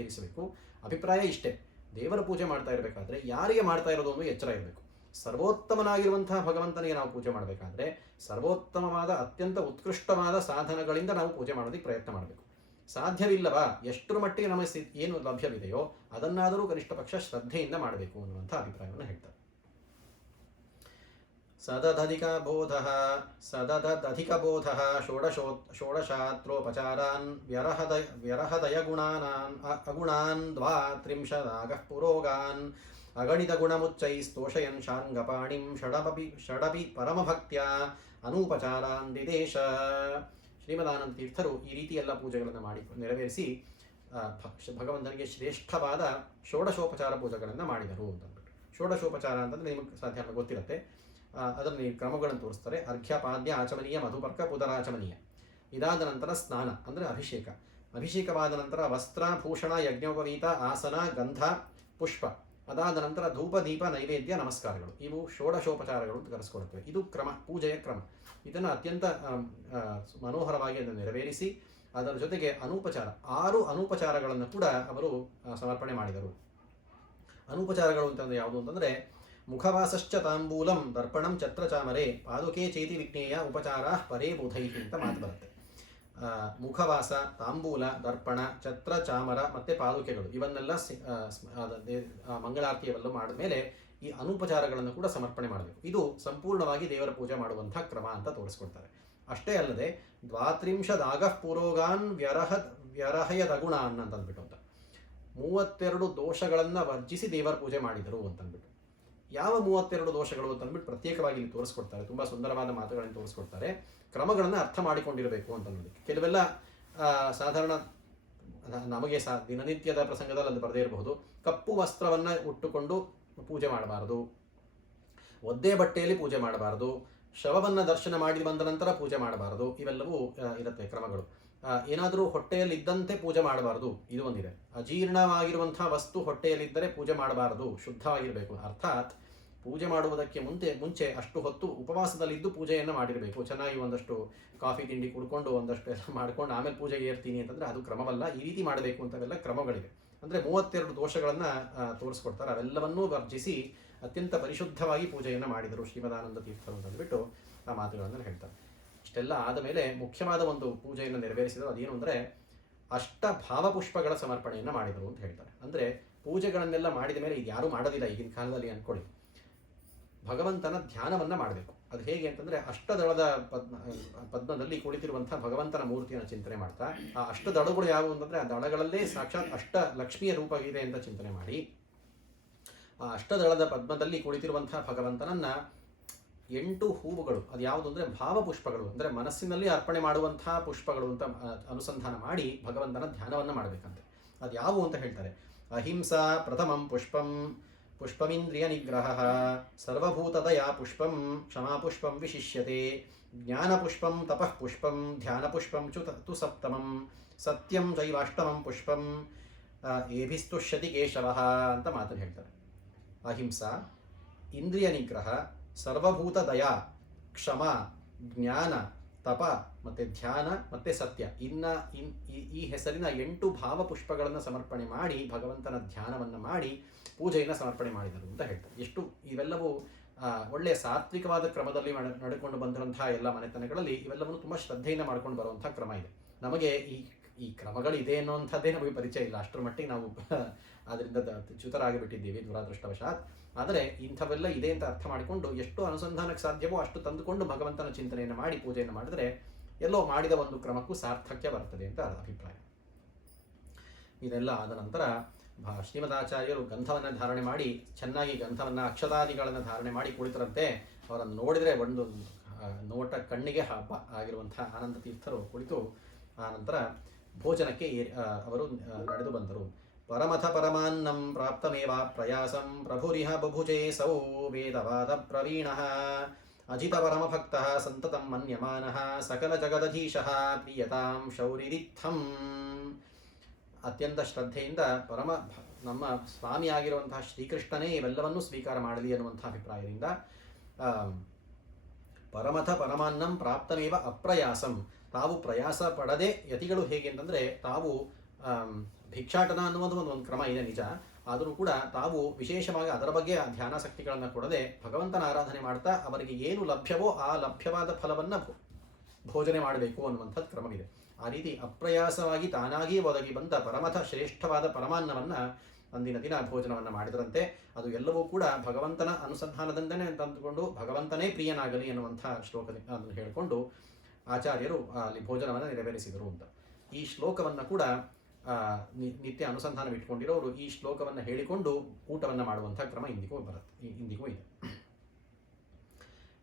ಏರಿಸಬೇಕು. ಅಭಿಪ್ರಾಯ ಇಷ್ಟೇ, ದೇವರ ಪೂಜೆ ಮಾಡ್ತಾ ಇರಬೇಕಾದ್ರೆ ಯಾರಿಗೆ ಮಾಡ್ತಾ ಇರೋದು ಒಂದು ಎಚ್ಚರ ಇರಬೇಕು. ಸರ್ವೋತ್ತಮನಾಗಿರುವಂತಹ ಭಗವಂತನಿಗೆ ನಾವು ಪೂಜೆ ಮಾಡಬೇಕಾದ್ರೆ ಸರ್ವೋತ್ತಮವಾದ ಅತ್ಯಂತ ಉತ್ಕೃಷ್ಟವಾದ ಸಾಧನಗಳಿಂದ ನಾವು ಪೂಜೆ ಮಾಡೋದಕ್ಕೆ ಪ್ರಯತ್ನ ಮಾಡಬೇಕು. ಸಾಧ್ಯವಿಲ್ಲವಾ, ಎಷ್ಟರ ಮಟ್ಟಿಗೆ ನಮಗೆ ಏನು ಲಭ್ಯವಿದೆಯೋ ಅದನ್ನಾದರೂ ಕನಿಷ್ಠ ಪಕ್ಷ ಶ್ರದ್ಧೆಯಿಂದ ಮಾಡಬೇಕು ಅನ್ನುವಂಥ ಅಭಿಪ್ರಾಯವನ್ನು ಹೇಳ್ತಾರೆ. ಸದದಧಿಕಬೋಧಃ ಷೋಡಶಾತ್ರೋಪಚಾರಾನ್ ವ್ಯರಹದಯ ಗುಣಾನಾನ್ ಅಗುಣಾನ್ ದ್ವಾತ್ರಿಂಶದಾಗಃ ಪುರೋಗಾನ್ ಅಗಣಿತ ಗುಣಮುಚ್ಚೈಸ್ತೋಷಯನ್ ಶಾರ್ಂಗಪಾಣಿಂ ಷಡಪಿ ಪರಮಭಕ್ತ್ಯಾ ಅನೂಪಚಾರಾನ್ ದಿದೇಶ. ಶ್ರೀಮದಾನಂದ ತೀರ್ಥರು ಈ ರೀತಿ ಎಲ್ಲ ಪೂಜೆಗಳನ್ನು ಮಾಡಿ ನೆರವೇರಿಸಿ ಭಗವಂತನಿಗೆ ಶ್ರೇಷ್ಠವಾದ ಷೋಡಶೋಪಚಾರ ಪೂಜೆಗಳನ್ನು ಮಾಡಿದರು ಅಂತಂದ್ಬಿಟ್ಟು. ಷೋಡಶೋಪಚಾರ ಅಂತಂದರೆ ನಿಮಗೆ ಸಾಧ್ಯ ಗೊತ್ತಿರುತ್ತೆ, ಅದನ್ನು ಈ ಕ್ರಮಗಳನ್ನು ತೋರಿಸ್ತಾರೆ. ಅರ್ಘ್ಯ, ಪಾದ್ಯ, ಆಚಮನೀಯ, ಮಧುಪರ್ಕ, ಪುದರಾಚಮನೀಯ. ಇದಾದ ನಂತರ ಸ್ನಾನ ಅಂದರೆ ಅಭಿಷೇಕ. ಅಭಿಷೇಕವಾದ ನಂತರ ವಸ್ತ್ರ, ಭೂಷಣ, ಯಜ್ಞೋಪವೀತ, ಆಸನ, ಗಂಧ, ಪುಷ್ಪ. ಅದಾದ ನಂತರ ಧೂಪ, ದೀಪ, ನೈವೇದ್ಯ, ನಮಸ್ಕಾರಗಳು. ಇವು ಷೋಡಶೋಪಚಾರಗಳು ಅಂತ ಕರೆಸ್ಕೊಳ್ತೇವೆ. ಇದು ಕ್ರಮ, ಪೂಜೆಯ ಕ್ರಮ. ಇದನ್ನು ಅತ್ಯಂತ ಮನೋಹರವಾಗಿ ಅದನ್ನು ನೆರವೇರಿಸಿ ಅದರ ಜೊತೆಗೆ ಅನೂಪಚಾರ 6 ಅನೂಪಚಾರಗಳನ್ನು ಕೂಡ ಅವರು ಸಮರ್ಪಣೆ ಮಾಡಿದರು. ಅನೂಪಚಾರಗಳು ಅಂತಂದರೆ ಯಾವುದು ಅಂತಂದರೆ ಮುಖವಾಸಶ್ಚ ತಾಂಬೂಲಂ ದರ್ಪಣಂ ಛತ್ರಚಾಮರೆ ಪಾದುಕೆ ಚೇತಿ ವಿಜ್ಞೇಯ ಉಪಚಾರ ಪರೇ ಬುಧೈ ಅಂತ ಮಾತು ಬರುತ್ತೆ. ಮುಖವಾಸ, ತಾಂಬೂಲ, ದರ್ಪಣ, ಛತ್ರ, ಚಾಮರ ಮತ್ತು ಪಾದುಕೆಗಳು ಇವನ್ನೆಲ್ಲ ಮಂಗಳಾರತಿಯವೆಲ್ಲ ಮಾಡಿದ ಮೇಲೆ ಈ ಅನುಪಚಾರಗಳನ್ನು ಕೂಡ ಸಮರ್ಪಣೆ ಮಾಡಬೇಕು. ಇದು ಸಂಪೂರ್ಣವಾಗಿ ದೇವರ ಪೂಜೆ ಮಾಡುವಂಥ ಕ್ರಮ ಅಂತ ತೋರಿಸ್ಕೊಡ್ತಾರೆ. ಅಷ್ಟೇ ಅಲ್ಲದೆ ದ್ವಾತ್ರಿಂಶದಾಗಃ ಪುರೋಗಾನ್ ವ್ಯರಹಯದಗುಣಾನ್ ಅಂತಂದ್ಬಿಟ್ಟು ಅಂತ 32 ದೋಷಗಳನ್ನು ವರ್ಜಿಸಿ ದೇವರ ಪೂಜೆ ಮಾಡಿದರು ಅಂತಂದ್ಬಿಟ್ಟು. ಯಾವ 32 ದೋಷಗಳು ಅಂತಂದ್ಬಿಟ್ಟು ಪ್ರತ್ಯೇಕವಾಗಿ ಇಲ್ಲಿ ತೋರಿಸ್ಕೊಡ್ತಾರೆ. ತುಂಬ ಸುಂದರವಾದ ಮಾತುಗಳನ್ನು ತೋರಿಸ್ಕೊಡ್ತಾರೆ. ಕ್ರಮಗಳನ್ನು ಅರ್ಥ ಮಾಡಿಕೊಂಡಿರಬೇಕು ಅಂತನ್ನೋದಕ್ಕೆ. ಕೆಲವೆಲ್ಲ ಸಾಧಾರಣ ನಮಗೆ ದಿನನಿತ್ಯದ ಪ್ರಸಂಗದಲ್ಲಿ ಅದು ಬರದೇ ಇರಬಹುದು. ಕಪ್ಪು ವಸ್ತ್ರವನ್ನು ಉಟ್ಟುಕೊಂಡು ಪೂಜೆ ಮಾಡಬಾರದು, ಒದ್ದೆ ಬಟ್ಟೆಯಲ್ಲಿ ಪೂಜೆ ಮಾಡಬಾರದು, ಶವವನ್ನು ದರ್ಶನ ಮಾಡಿ ಬಂದ ನಂತರ ಪೂಜೆ ಮಾಡಬಾರದು. ಇವೆಲ್ಲವೂ ಇರುತ್ತೆ ಕ್ರಮಗಳು. ಏನಾದರೂ ಹೊಟ್ಟೆಯಲ್ಲಿದ್ದಂತೆ ಪೂಜೆ ಮಾಡಬಾರದು, ಇದು ಒಂದಿದೆ. ಅಜೀರ್ಣವಾಗಿರುವಂಥ ವಸ್ತು ಹೊಟ್ಟೆಯಲ್ಲಿದ್ದರೆ ಪೂಜೆ ಮಾಡಬಾರದು, ಶುದ್ಧವಾಗಿರಬೇಕು. ಅರ್ಥಾತ್ ಪೂಜೆ ಮಾಡುವುದಕ್ಕೆ ಮುಂಚೆ ಅಷ್ಟು ಹೊತ್ತು ಉಪವಾಸದಲ್ಲಿದ್ದು ಪೂಜೆಯನ್ನು ಮಾಡಿರಬೇಕು. ಚೆನ್ನಾಗಿ ಒಂದಷ್ಟು ಕಾಫಿ ತಿಂಡಿ ಕುಡ್ಕೊಂಡು ಒಂದಷ್ಟು ಎಲ್ಲ ಮಾಡ್ಕೊಂಡು ಆಮೇಲೆ ಪೂಜೆಗೆ ಏರ್ತೀನಿ ಅಂತಂದರೆ ಅದು ಕ್ರಮವಲ್ಲ. ಈ ರೀತಿ ಮಾಡಬೇಕು ಅಂತವೆಲ್ಲ ಕ್ರಮಗಳಿವೆ. ಅಂದರೆ 32 ದೋಷಗಳನ್ನು ತೋರಿಸ್ಕೊಡ್ತಾರೆ. ಅವೆಲ್ಲವನ್ನೂ ವರ್ಜಿಸಿ ಅತ್ಯಂತ ಪರಿಶುದ್ಧವಾಗಿ ಪೂಜೆಯನ್ನು ಮಾಡಿದರು ಶ್ರೀಮದಾನಂದ ತೀರ್ಥರು ಅಂತಂದ್ಬಿಟ್ಟು ಆ ಮಾತುಗಳನ್ನು ಹೇಳ್ತಾರೆ. ಇಷ್ಟೆಲ್ಲ ಆದ ಮೇಲೆ ಮುಖ್ಯವಾದ ಒಂದು ಪೂಜೆಯನ್ನು ನೆರವೇರಿಸಿದರು. ಅದೇನು ಅಂದರೆ ಅಷ್ಟ ಭಾವಪುಷ್ಪಗಳ ಸಮರ್ಪಣೆಯನ್ನು ಮಾಡಿದರು ಅಂತ ಹೇಳ್ತಾರೆ. ಅಂದರೆ ಪೂಜೆಗಳನ್ನೆಲ್ಲ ಮಾಡಿದ ಮೇಲೆ ಇದು ಯಾರೂ ಮಾಡೋದಿಲ್ಲ ಈಗಿನ ಕಾಲದಲ್ಲಿ ಅಂದ್ಕೊಳ್ಳಿ. ಭಗವಂತನ ಧ್ಯಾನವನ್ನು ಮಾಡಬೇಕು. ಅದು ಹೇಗೆ ಅಂತಂದರೆ ಅಷ್ಟದಳದ ಪದ್ಮದಲ್ಲಿ ಕುಳಿತಿರುವಂಥ ಭಗವಂತನ ಮೂರ್ತಿಯನ್ನು ಚಿಂತನೆ ಮಾಡ್ತಾ, ಆ ಅಷ್ಟದಳಗಳು ಯಾವುವು ಅಂತಂದರೆ ಆ ದಳಗಳಲ್ಲೇ ಸಾಕ್ಷಾತ್ ಅಷ್ಟ ಲಕ್ಷ್ಮಿಯ ರೂಪ ಇದೆ ಅಂತ ಚಿಂತನೆ ಮಾಡಿ, ಆ ಅಷ್ಟದಳದ ಪದ್ಮದಲ್ಲಿ ಕುಳಿತಿರುವಂಥ ಭಗವಂತನನ್ನು 8 ಹೂವುಗಳು, ಅದು ಯಾವುದು ಅಂದರೆ ಭಾವಪುಷ್ಪಗಳು, ಅಂದರೆ ಮನಸ್ಸಿನಲ್ಲಿ ಅರ್ಪಣೆ ಮಾಡುವಂಥ ಪುಷ್ಪಗಳು ಅಂತ ಅನುಸಂಧಾನ ಮಾಡಿ ಭಗವಂತನ ಧ್ಯಾನವನ್ನು ಮಾಡಬೇಕಂತೆ. ಅದು ಯಾವುವು ಅಂತ ಹೇಳ್ತಾರೆ. ಅಹಿಂಸಾ ಪ್ರಥಮಂ ಪುಷ್ಪಂ ಪುಷ್ಪಮಿಂದ್ರಿಯ ನಿಗ್ರಹ ಸರ್ವಭೂತದಯಾ ಪುಷ್ಪಂ ಕ್ಷಮಾಪುಷ್ಪಂ ವಿಶಿಷ್ಯತೆ ಜ್ಞಾನಪುಷ್ಪಂ ತಪಃ ಪುಷ್ಪಂ ಧ್ಯಾನಪುಷ್ಪಂ ತು ಸಪ್ತಮಂ ಸತ್ಯಂ ಚೈವಾಷ್ಟಮಂ ಪುಷ್ಪಂ ಏಭಿಸ್ತುಷ್ಯತಿ ಕೇಶವಃ ಅಂತ ಮಾತನ್ನು ಹೇಳ್ತಾರೆ. ಅಹಿಂಸಾ, ಇಂದ್ರಿಯ ನಿಗ್ರಹ, ಸರ್ವಭೂತ ದಯಾ, ಕ್ಷಮ, ಜ್ಞಾನ, ತಪ ಮತ್ತು ಧ್ಯಾನ ಮತ್ತು ಸತ್ಯ. ಈ ಹೆಸರಿನ 8 ಭಾವಪುಷ್ಪಗಳನ್ನು ಸಮರ್ಪಣೆ ಮಾಡಿ ಭಗವಂತನ ಧ್ಯಾನವನ್ನು ಮಾಡಿ ಪೂಜೆಯನ್ನು ಸಮರ್ಪಣೆ ಮಾಡಿದರು ಅಂತ ಹೇಳ್ತಾರೆ. ಎಷ್ಟು ಇವೆಲ್ಲವೂ ಒಳ್ಳೆಯ ಸಾತ್ವಿಕವಾದ ಕ್ರಮದಲ್ಲಿ ನಡೆಕೊಂಡು ಬಂದಿರುವಂತಹ ಎಲ್ಲ ಮನೆತನಗಳಲ್ಲಿ ಇವೆಲ್ಲವನ್ನು ತುಂಬ ಶ್ರದ್ಧೆಯಿಂದ ಮಾಡ್ಕೊಂಡು ಬರುವಂಥ ಕ್ರಮ ಇದೆ. ನಮಗೆ ಈ ಕ್ರಮಗಳಿದೆ ಅನ್ನೋಂಥದ್ದೇ ನಮಗೆ ಪರಿಚಯ ಇಲ್ಲ. ಅಷ್ಟರ ಮಟ್ಟಿಗೆ ನಾವು ಅದರಿಂದ ಚ್ಯುತರಾಗಿಬಿಟ್ಟಿದ್ದೀವಿ ದುರಾದೃಷ್ಟವಶಾತ್. ಆದರೆ ಇಂಥವೆಲ್ಲ ಇದೆ ಅಂತ ಅರ್ಥ ಮಾಡಿಕೊಂಡು ಎಷ್ಟು ಅನುಸಂಧಾನಕ್ಕೆ ಸಾಧ್ಯವೋ ಅಷ್ಟು ತಂದುಕೊಂಡು ಭಗವಂತನ ಚಿಂತನೆಯನ್ನು ಮಾಡಿ ಪೂಜೆಯನ್ನು ಮಾಡಿದರೆ ಎಲ್ಲೋ ಮಾಡಿದ ಒಂದು ಕ್ರಮಕ್ಕೂ ಸಾರ್ಥಕ್ಯ ಬರ್ತದೆ ಅಂತ ಅಭಿಪ್ರಾಯ. ಇದೆಲ್ಲ ಆದ ನಂತರ ಶ್ರೀಮದಾಚಾರ್ಯರು ಗಂಧವನ್ನು ಧಾರಣೆ ಮಾಡಿ ಚೆನ್ನಾಗಿ ಗಂಧವನ್ನು ಅಕ್ಷತಾದಿಗಳನ್ನು ಧಾರಣೆ ಮಾಡಿ ಕುಳಿತರಂತೆ. ಅವರನ್ನು ನೋಡಿದರೆ ಒಂದು ನೋಟ ಕಣ್ಣಿಗೆ ಹಬ್ಬ ಆಗಿರುವಂಥ ಆನಂದ ತೀರ್ಥರು ಕುಳಿತು ಆ ನಂತರ ಭೋಜನಕ್ಕೆ ಅವರು ನಡೆದು ಬಂದರು. ಪರಮಥ ಪರಮಾನ್ನಂ ಪ್ರಾಪ್ತಮೇವ ಪ್ರಯಾಸಂ ಪ್ರಭುರಿಹ ಬಭುಜೆ ಸೌ ವೇದವಾದ ಪ್ರವೀಣಃ ಅಜಿತ ಪರಮಭಕ್ತಃ ಸಂತತಂ ಮನ್ಯಮಾನಃ ಸಕಲ ಜಗದಧೀಶಃ ಪ್ರಿಯತಾಂ ಶೌರಿರಿತ್ಥಂ. ಅತ್ಯಂತ ಶ್ರದ್ಧೆಯಿಂದ ನಮ್ಮ ಸ್ವಾಮಿಯಾಗಿರುವಂತಹ ಶ್ರೀಕೃಷ್ಣನೇ ಇವೆಲ್ಲವನ್ನೂ ಸ್ವೀಕಾರ ಮಾಡಲಿ ಅನ್ನುವಂಥ ಅಭಿಪ್ರಾಯದಿಂದ ಪರಮಥ ಪರಮಾನ್ನಂ ಪ್ರಾಪ್ತಮೇವ ಅಪ್ರಯಾಸಂ, ತಾವು ಪ್ರಯಾಸ ಪಡದೆ ಯತಿಗಳು ಹೇಗೆ ಅಂತಂದರೆ ತಾವು ಭಿಕ್ಷಾಟನ ಅನ್ನುವುದು ಒಂದು ಕ್ರಮ ಇದೆ ನಿಜ, ಆದರೂ ಕೂಡ ತಾವು ವಿಶೇಷವಾಗಿ ಅದರ ಬಗ್ಗೆ ಧ್ಯಾನಾಸಕ್ತಿಗಳನ್ನು ಕೊಡದೆ ಭಗವಂತನ ಆರಾಧನೆ ಮಾಡ್ತಾ ಅವರಿಗೆ ಏನು ಲಭ್ಯವೋ ಆ ಲಭ್ಯವಾದ ಫಲವನ್ನು ಭೋಜನೆ ಮಾಡಬೇಕು ಅನ್ನುವಂಥದ್ದು ಕ್ರಮವಿದೆ. ಆ ರೀತಿ ಅಪ್ರಯಾಸವಾಗಿ ತಾನಾಗಿ ಒದಗಿ ಬಂದ ಪರಮಥ ಶ್ರೇಷ್ಠವಾದ ಪರಮಾನ್ನವನ್ನು ಅಂದಿನ ದಿನ ಭೋಜನವನ್ನು ಮಾಡಿದರಂತೆ. ಅದು ಎಲ್ಲವೂ ಕೂಡ ಭಗವಂತನ ಅನುಸಂಧಾನದಿಂದನೇ ತಂದುಕೊಂಡು ಭಗವಂತನೇ ಪ್ರಿಯನಾಗಲಿ ಎನ್ನುವಂಥ ಶ್ಲೋಕದಿಂದ ಅದನ್ನು ಹೇಳಿಕೊಂಡು ಆಚಾರ್ಯರು ಅಲ್ಲಿ ಭೋಜನವನ್ನು ನೆರವೇರಿಸಿದರು ಅಂತ. ಈ ಶ್ಲೋಕವನ್ನು ಕೂಡ ನಿತ್ಯ ಅನುಸಂಧಾನವಿಟ್ಟುಕೊಂಡಿರೋರು ಈ ಶ್ಲೋಕವನ್ನು ಹೇಳಿಕೊಂಡು ಊಟವನ್ನು ಮಾಡುವಂಥ ಕ್ರಮ ಇಂದಿಗೂ ಇದೆ.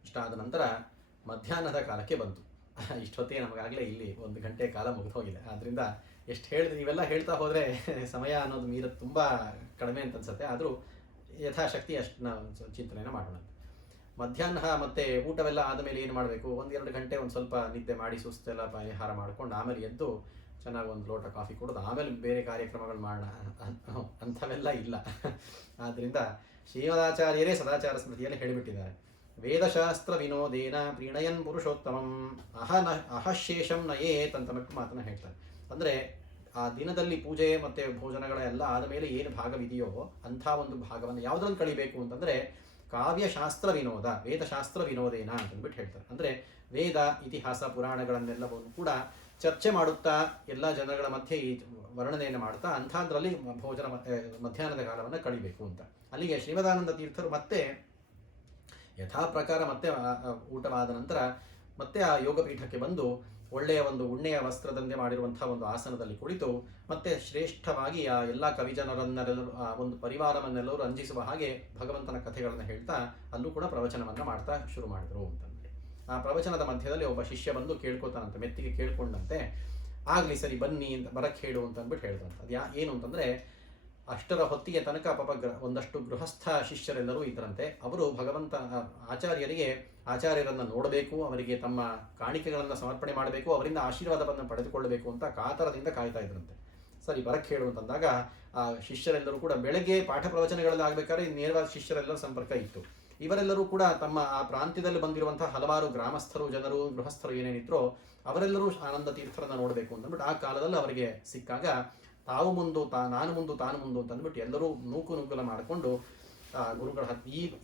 ಇಷ್ಟಾದ ನಂತರ ಮಧ್ಯಾಹ್ನದ ಕಾಲಕ್ಕೆ ಬಂತು. ಇಷ್ಟೊತ್ತಿಗೆ ನಮಗಾಗಲೇ ಇಲ್ಲಿ 1 ಗಂಟೆ ಕಾಲ ಮುಗಿದು ಹೋಗಿದೆ. ಆದ್ದರಿಂದ ಎಷ್ಟು ಹೇಳಿದ್ರೆ ಇವೆಲ್ಲ ಹೇಳ್ತಾ ಹೋದರೆ ಸಮಯ ಅನ್ನೋದು ಮೀರೋದು ತುಂಬ ಕಡಿಮೆ ಅಂತ ಅನ್ಸುತ್ತೆ. ಆದರೂ ಯಥಾಶಕ್ತಿ ಅಷ್ಟು ನಾವು ಚಿಂತನೆಯನ್ನು ಮಾಡೋಣ. ಮಧ್ಯಾಹ್ನ ಮತ್ತು ಊಟವೆಲ್ಲ ಆದಮೇಲೆ ಏನು ಮಾಡಬೇಕು, 1-2 ಗಂಟೆ ಒಂದು ಸ್ವಲ್ಪ ನಿದ್ದೆ ಮಾಡಿ ಸುಸ್ತೆಲ್ಲ ಪರಿಹಾರ ಮಾಡ್ಕೊಂಡು ಆಮೇಲೆ ಎದ್ದು ಚೆನ್ನಾಗಿ ಒಂದು ಲೋಟ ಕಾಫಿ ಕೊಡೋದು, ಆಮೇಲೆ ಬೇರೆ ಕಾರ್ಯಕ್ರಮಗಳು ಮಾಡೋಣ ಅಂಥವೆಲ್ಲ ಇಲ್ಲ. ಆದ್ದರಿಂದ ಶ್ರೀಮದಾಚಾರ್ಯರೇ ಸದಾಚಾರ ಸ್ಮೃತಿಯಲ್ಲಿ ಹೇಳಿಬಿಟ್ಟಿದ್ದಾರೆ, ವೇದಶಾಸ್ತ್ರ ವಿನೋದೇನ ಪ್ರೀಣಯನ್ ಪುರುಷೋತ್ತಮಂ ಅಹಶೇಷಂ ನಯೇತ್ ಅಂತ ಮಾತನ್ನು ಹೇಳ್ತಾರೆ. ಅಂದರೆ ಆ ದಿನದಲ್ಲಿ ಪೂಜೆ ಮತ್ತು ಭೋಜನಗಳ ಎಲ್ಲ ಆದಮೇಲೆ ಏನು ಭಾಗವಿದೆಯೋ ಅಂಥ ಒಂದು ಭಾಗವನ್ನು ಯಾವುದನ್ನು ಕಳಿಬೇಕು ಅಂತಂದರೆ ಕಾವ್ಯಶಾಸ್ತ್ರ ವಿನೋದ, ವೇದಶಾಸ್ತ್ರ ವಿನೋದೇನ ಅಂತಂದ್ಬಿಟ್ಟು ಹೇಳ್ತಾರೆ. ಅಂದರೆ ವೇದ ಇತಿಹಾಸ ಪುರಾಣಗಳನ್ನೆಲ್ಲವನ್ನು ಕೂಡ ಚರ್ಚೆ ಮಾಡುತ್ತಾ ಎಲ್ಲ ಜನಗಳ ಮಧ್ಯೆ ಈ ವರ್ಣನೆಯನ್ನು ಮಾಡ್ತಾ ಅಂಥದ್ರಲ್ಲಿ ಭೋಜನ ಮಧ್ಯಾಹ್ನದ ಕಾಲವನ್ನು ಕಳಿಬೇಕು ಅಂತ. ಅಲ್ಲಿಗೆ ಶ್ರೀಮದಾನಂದ ತೀರ್ಥರು ಮತ್ತೆ ಯಥಾ ಪ್ರಕಾರ ಮತ್ತೆ ಊಟವಾದ ನಂತರ ಮತ್ತೆ ಆ ಯೋಗಪೀಠಕ್ಕೆ ಬಂದು ಒಳ್ಳೆಯ ಒಂದು ಉಣ್ಣೆಯ ವಸ್ತ್ರದಂತೆ ಮಾಡಿರುವಂತಹ ಒಂದು ಆಸನದಲ್ಲಿ ಕುಳಿತು ಮತ್ತೆ ಶ್ರೇಷ್ಠವಾಗಿ ಆ ಎಲ್ಲ ಕವಿಜನರನ್ನೆಲ್ಲರೂ ಆ ಒಂದು ಪರಿವಾರವನ್ನೆಲ್ಲರೂ ರಂಜಿಸುವ ಹಾಗೆ ಭಗವಂತನ ಕಥೆಗಳನ್ನು ಹೇಳ್ತಾ ಅಲ್ಲೂ ಕೂಡ ಪ್ರವಚನವನ್ನು ಮಾಡ್ತಾ ಶುರು ಮಾಡಿದರು ಅಂತಂದರೆ, ಆ ಪ್ರವಚನದ ಮಧ್ಯದಲ್ಲಿ ಒಬ್ಬ ಶಿಷ್ಯ ಬಂದು ಕೇಳ್ಕೊತಾನಂತೆ, ಮೆತ್ತಿಗೆ ಕೇಳ್ಕೊಂಡಂತೆ, ಆಗಲಿ ಸರಿ ಬನ್ನಿ ಅಂತ ಬರಕ್ಕೆ ಹೇಳು ಅಂತ ಅಂದ್ಬಿಟ್ಟು ಹೇಳ್ದಂತೆ. ಅದು ಏನು ಅಂತಂದರೆ ಅಷ್ಟರ ಹೊತ್ತಿಗೆ ತನಕ ಪಾಪ ಒಂದಷ್ಟು ಗೃಹಸ್ಥ ಶಿಷ್ಯರೆಲ್ಲರೂ ಇದ್ದರಂತೆ. ಅವರು ಭಗವಂತ ಆಚಾರ್ಯರನ್ನು ನೋಡಬೇಕು, ಅವರಿಗೆ ತಮ್ಮ ಕಾಣಿಕೆಗಳನ್ನು ಸಮರ್ಪಣೆ ಮಾಡಬೇಕು, ಅವರಿಂದ ಆಶೀರ್ವಾದವನ್ನು ಪಡೆದುಕೊಳ್ಳಬೇಕು ಅಂತ ಕಾತರದಿಂದ ಕಾಯ್ತಾ ಇದ್ರಂತೆ. ಸರಿ ಬರಕ್ಕೆ ಹೇಳು ಅಂತಂದಾಗ ಆ ಶಿಷ್ಯರೆಲ್ಲರೂ ಕೂಡ ಬೆಳಗ್ಗೆ ಪಾಠ ಪ್ರವಚನಗಳಲ್ಲಿ ಆಗಬೇಕಾದ್ರೆ ನೇರವಾದ ಶಿಷ್ಯರೆಲ್ಲರ ಸಂಪರ್ಕ ಇತ್ತು. ಇವರೆಲ್ಲರೂ ಕೂಡ ತಮ್ಮ ಆ ಪ್ರಾಂತ್ಯದಲ್ಲಿ ಬಂದಿರುವಂತಹ ಹಲವಾರು ಗ್ರಾಮಸ್ಥರು, ಜನರು, ಗೃಹಸ್ಥರು ಏನೇನಿದ್ರೋ ಅವರೆಲ್ಲರೂ ಆನಂದ ತೀರ್ಥರನ್ನು ನೋಡಬೇಕು ಅಂತಂದ್ಬಿಟ್ಟು ಆ ಕಾಲದಲ್ಲಿ ಅವರಿಗೆ ಸಿಕ್ಕಾಗ ತಾವು ಮುಂದು ನಾನು ಮುಂದು ತಾನು ಮುಂದು ಅಂತ ಅಂದ್ಬಿಟ್ಟು ಎಲ್ಲರೂ ನೂಕುನುಗ್ಗಲ ಮಾಡಿಕೊಂಡು ಗುರುಗಳ